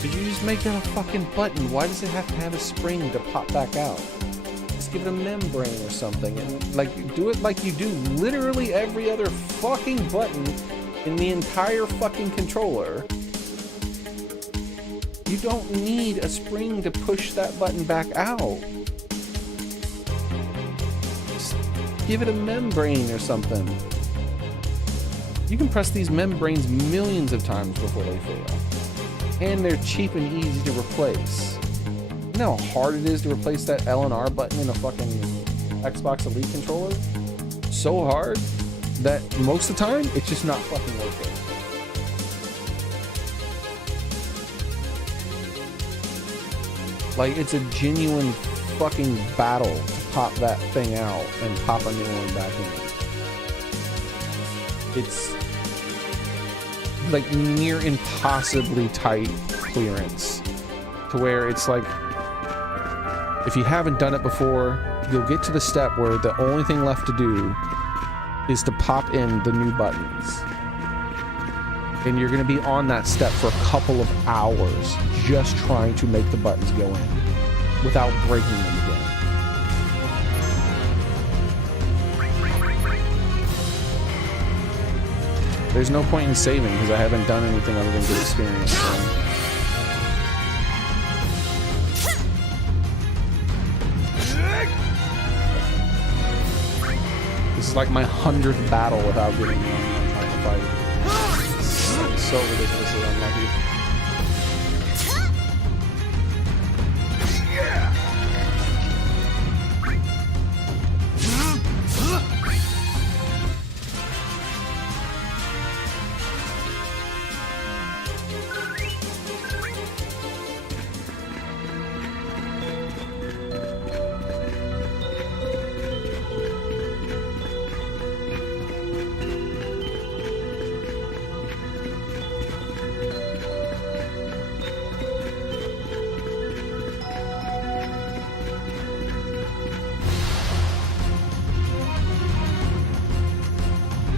Did you just make that a fucking button? Why does it have to have a spring to pop back out? Just give it a membrane or something, and like do it like you do literally every other fucking button in the entire fucking controller. You don't need a spring to push that button back out. Just give it a membrane or something. You can press these membranes millions of times before they fail. And they're cheap and easy to replace. You know how hard it is to replace that L and R button in a fucking Xbox Elite controller? So hard that most of the time, it's just not fucking worth it. Like, it's a genuine fucking battle to pop that thing out and pop a new one back in. It's like near impossibly tight clearance to where it's like, if you haven't done it before, you'll get to the step where the only thing left to do is to pop in the new buttons. And you're going to be on that step for a couple of hours just trying to make the buttons go in without breaking them again. There's no point in saving because I haven't done anything other than good experience. So. This is like my 100th battle without getting one I'm trying to fight. It's so ridiculously unlucky.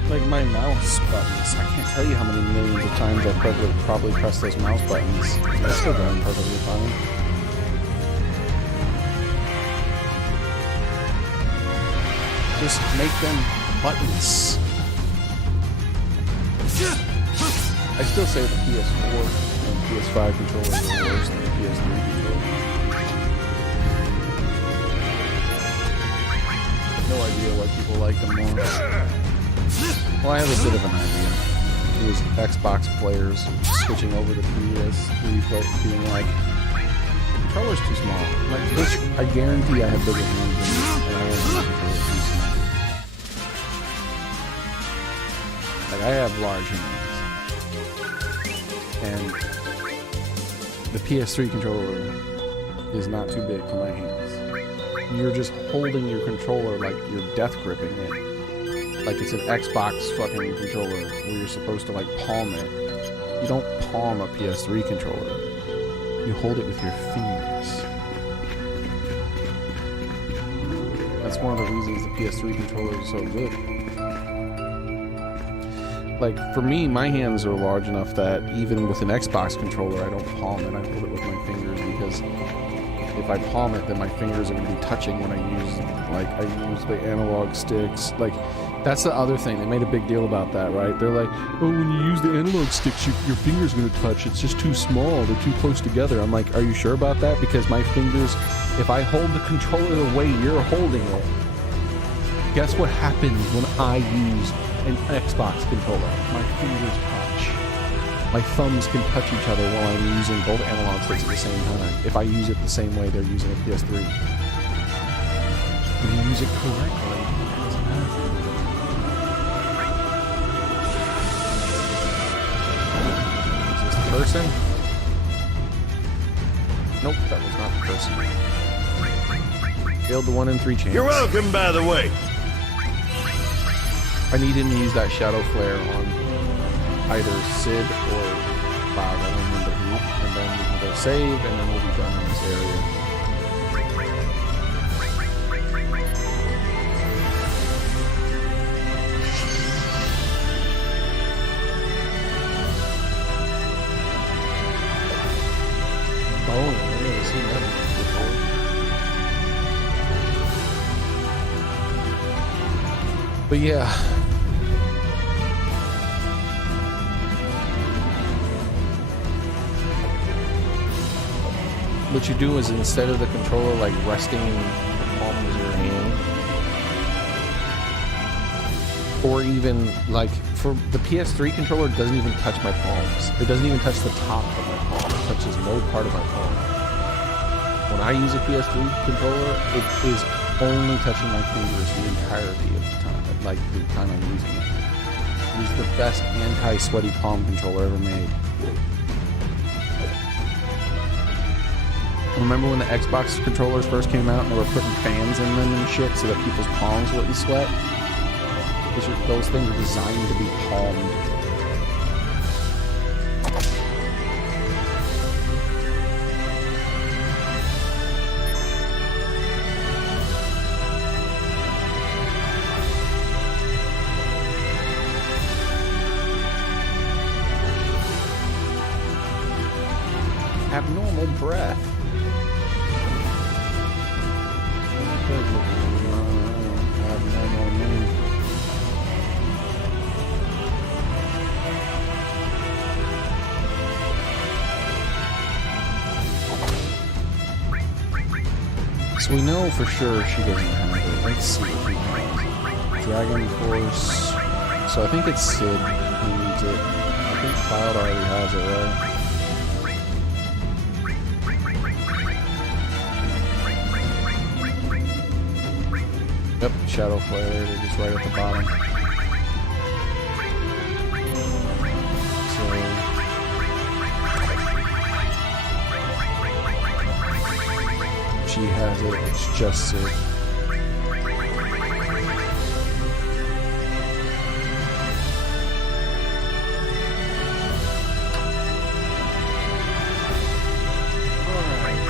Like my mouse buttons, I can't tell you how many millions of times I've probably pressed those mouse buttons. They're still going perfectly fine. Just make them buttons. I still say the PS4 and PS5 controllers are worse than the PS3 controller. No idea why people like them more. Well, I have a bit of an idea. It was Xbox players switching over to PS3, but being like, the controller's too small. Like, which I guarantee I have bigger hands than this, and I don't want the controller too small. Like, I have large hands. And the PS3 controller is not too big for my hands. You're just holding your controller like you're death gripping it. Like it's an Xbox fucking controller where you're supposed to like palm it. You don't palm a PS3 controller. You hold it with your fingers. That's one of the reasons the PS3 controller is so good. Like for me, my hands are large enough that even with an Xbox controller, I don't palm it. I hold it with my fingers because if I palm it, then my fingers are going to be touching when I use the analog sticks. Like, that's the other thing. They made a big deal about that, right? They're like, oh, when you use the analog sticks, your fingers are going to touch. It's just too small. They're too close together. I'm like, are you sure about that? Because my fingers, if I hold the controller the way you're holding it, guess what happens when I use an Xbox controller? My fingers touch. My thumbs can touch each other while I'm using both analog sticks at the same time. If I use it the same way they're using a PS3. If you use it correctly, it doesn't matter. Is this the person? Nope, that was not the person. Failed the 1 in 3 chance. You're welcome, by the way. I need him to use that shadow flare on either Sid or Cloud, I don't remember who. And then we can go save, and then we'll be done in this area. Yeah. What you do is instead of the controller like resting in the palm of your hand, or even like for the PS3 controller, it doesn't even touch my palms. It doesn't even touch the top of my palm. It touches no part of my palm. When I use a PS3 controller, it is only touching my fingers the entirety of the time, like the time I'm using it. It is the best anti-sweaty palm controller ever made. Remember when the Xbox controllers first came out and they were putting fans in them and shit so that people's palms wouldn't sweat? Those things are designed to be palmed. Abnormal breath. So we know for sure she doesn't have it. Let's see if we have Dragon Force. So I think it's Sid who needs it. I think Cloud already has it, right? Yep, Shadow Flare, they're just right at the bottom. She has it, it's just Sid. Alright.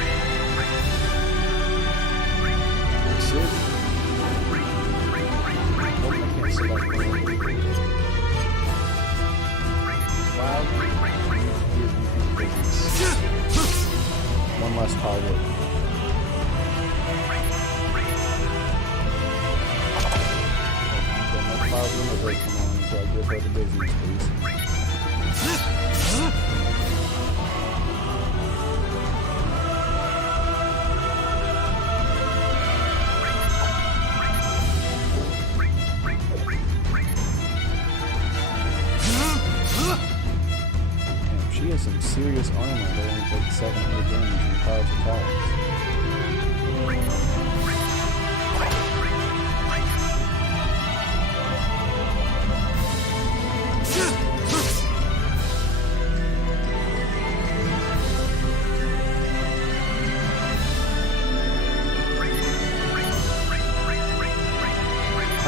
Sid? Oh, I can't select one. Wow. One less target. Break them on, so I give her the business, please. Damn, she has some serious armor that only takes 700 damage from Cloud's attacks.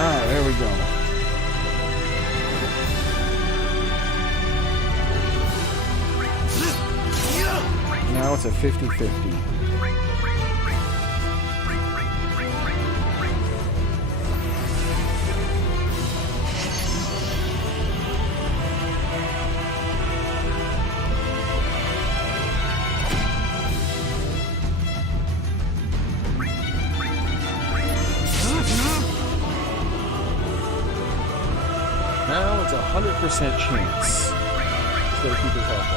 Alright, there we go. Now it's a 50-50. Now it's a 100% chance. Just gotta keep his health up.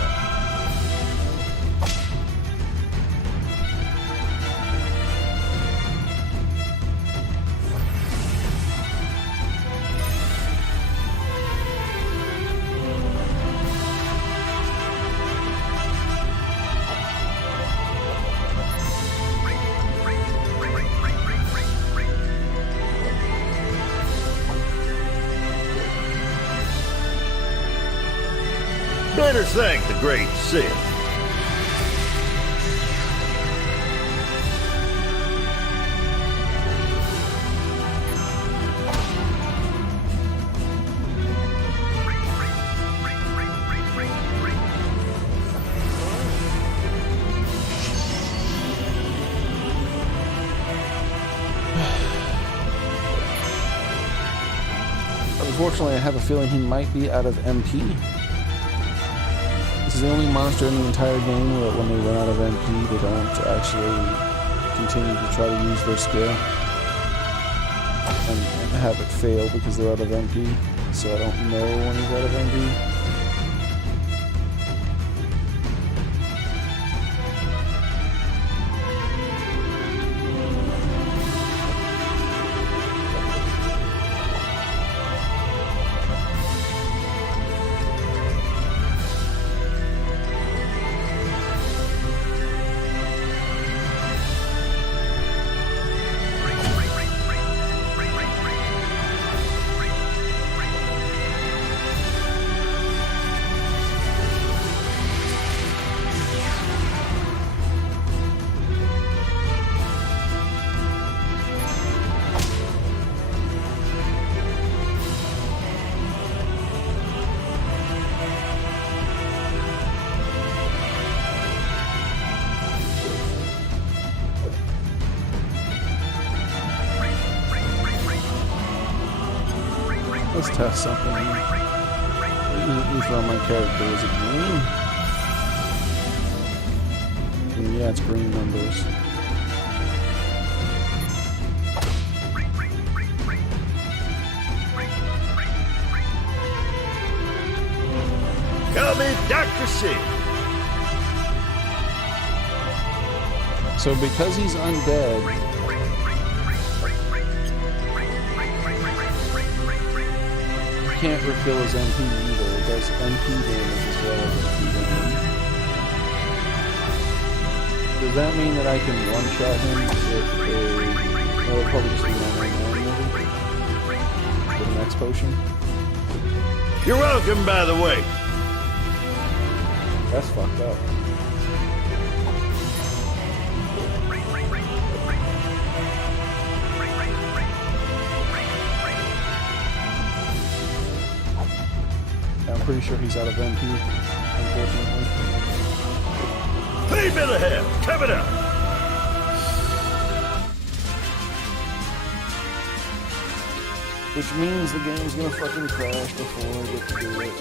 Better thank the great Sid. Unfortunately, I have a feeling he might be out of MP. This is the only monster in the entire game where when they run out of MP, they don't actually continue to try to use their skill. and have it fail because they're out of MP. So I don't know when he's out of MP. Let's test something here. Who's on my character? Is it green? Yeah, it's green numbers. Call me Dr. Sid. So because he's undead, he can't refill his MP either. It does MP damage as well as MP damage. Does that mean that I can one-shot him with a... Well, it'll probably just be 999 maybe? With an X potion? You're welcome, by the way. That's fucked up. I'm pretty sure he's out of MP, unfortunately. Leave me the hell. Coming up. Which means the game's gonna fucking crash before I get to do it.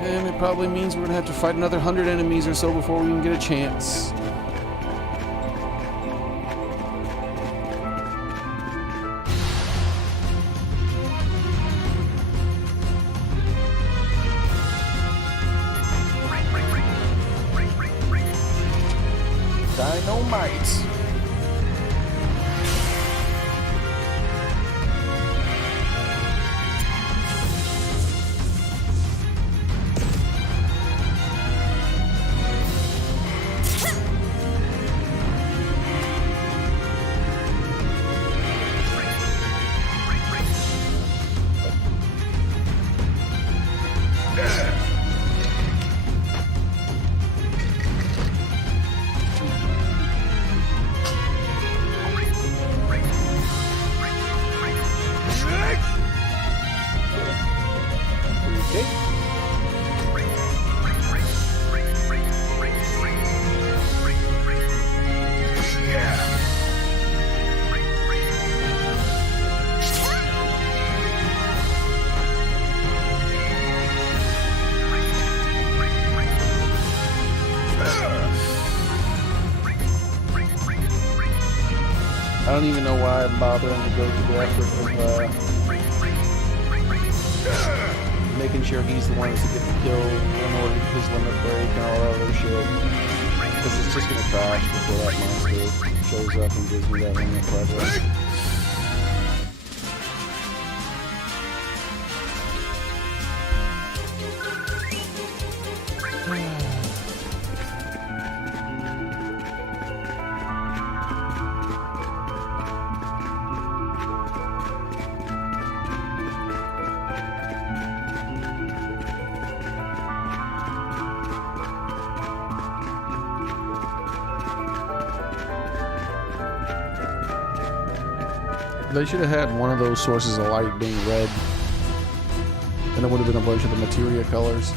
And it probably means we're gonna have to fight another 100 enemies or so before we even get a chance. Dynamite! I don't even know why I'm bothering to go through the effort of making sure he's the one to get the kill in order to get his limit break and all that other shit. Because it's just gonna crash before that monster shows up and gives me that limit break. They should have had one of those sources of light being red. And it would have been a bunch of the materia colors.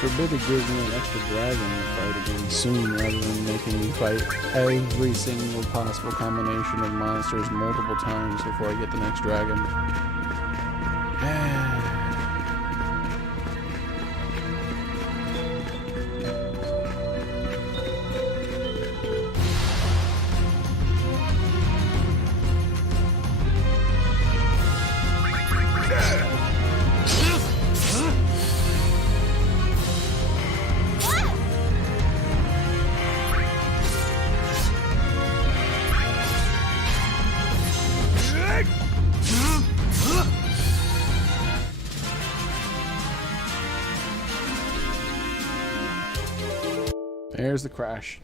Forbidden gives me an extra dragon to fight again soon rather than making me fight every single possible combination of monsters multiple times before I get the next dragon. There's the crash.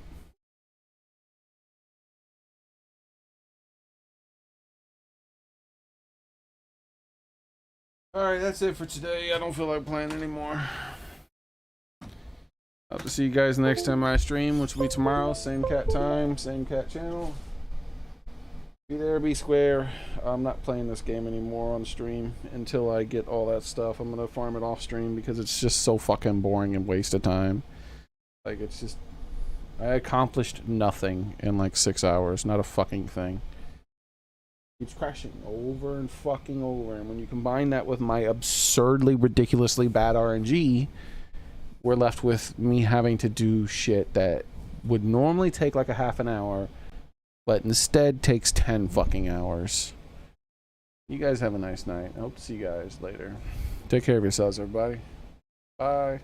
Alright, that's it for today. I don't feel like playing anymore. Hope to see you guys next time I stream, which will be tomorrow. Same cat time, same cat channel. Be there, be square. I'm not playing this game anymore on stream until I get all that stuff. I'm gonna farm it off stream because it's just so fucking boring and waste of time. Like, it's just... I accomplished nothing in like 6 hours. Not a fucking thing. Keeps crashing over and fucking over. And when you combine that with my absurdly, ridiculously bad RNG, we're left with me having to do shit that would normally take like a half an hour, but instead takes 10 fucking hours. You guys have a nice night. I hope to see you guys later. Take care of yourselves, everybody. Bye.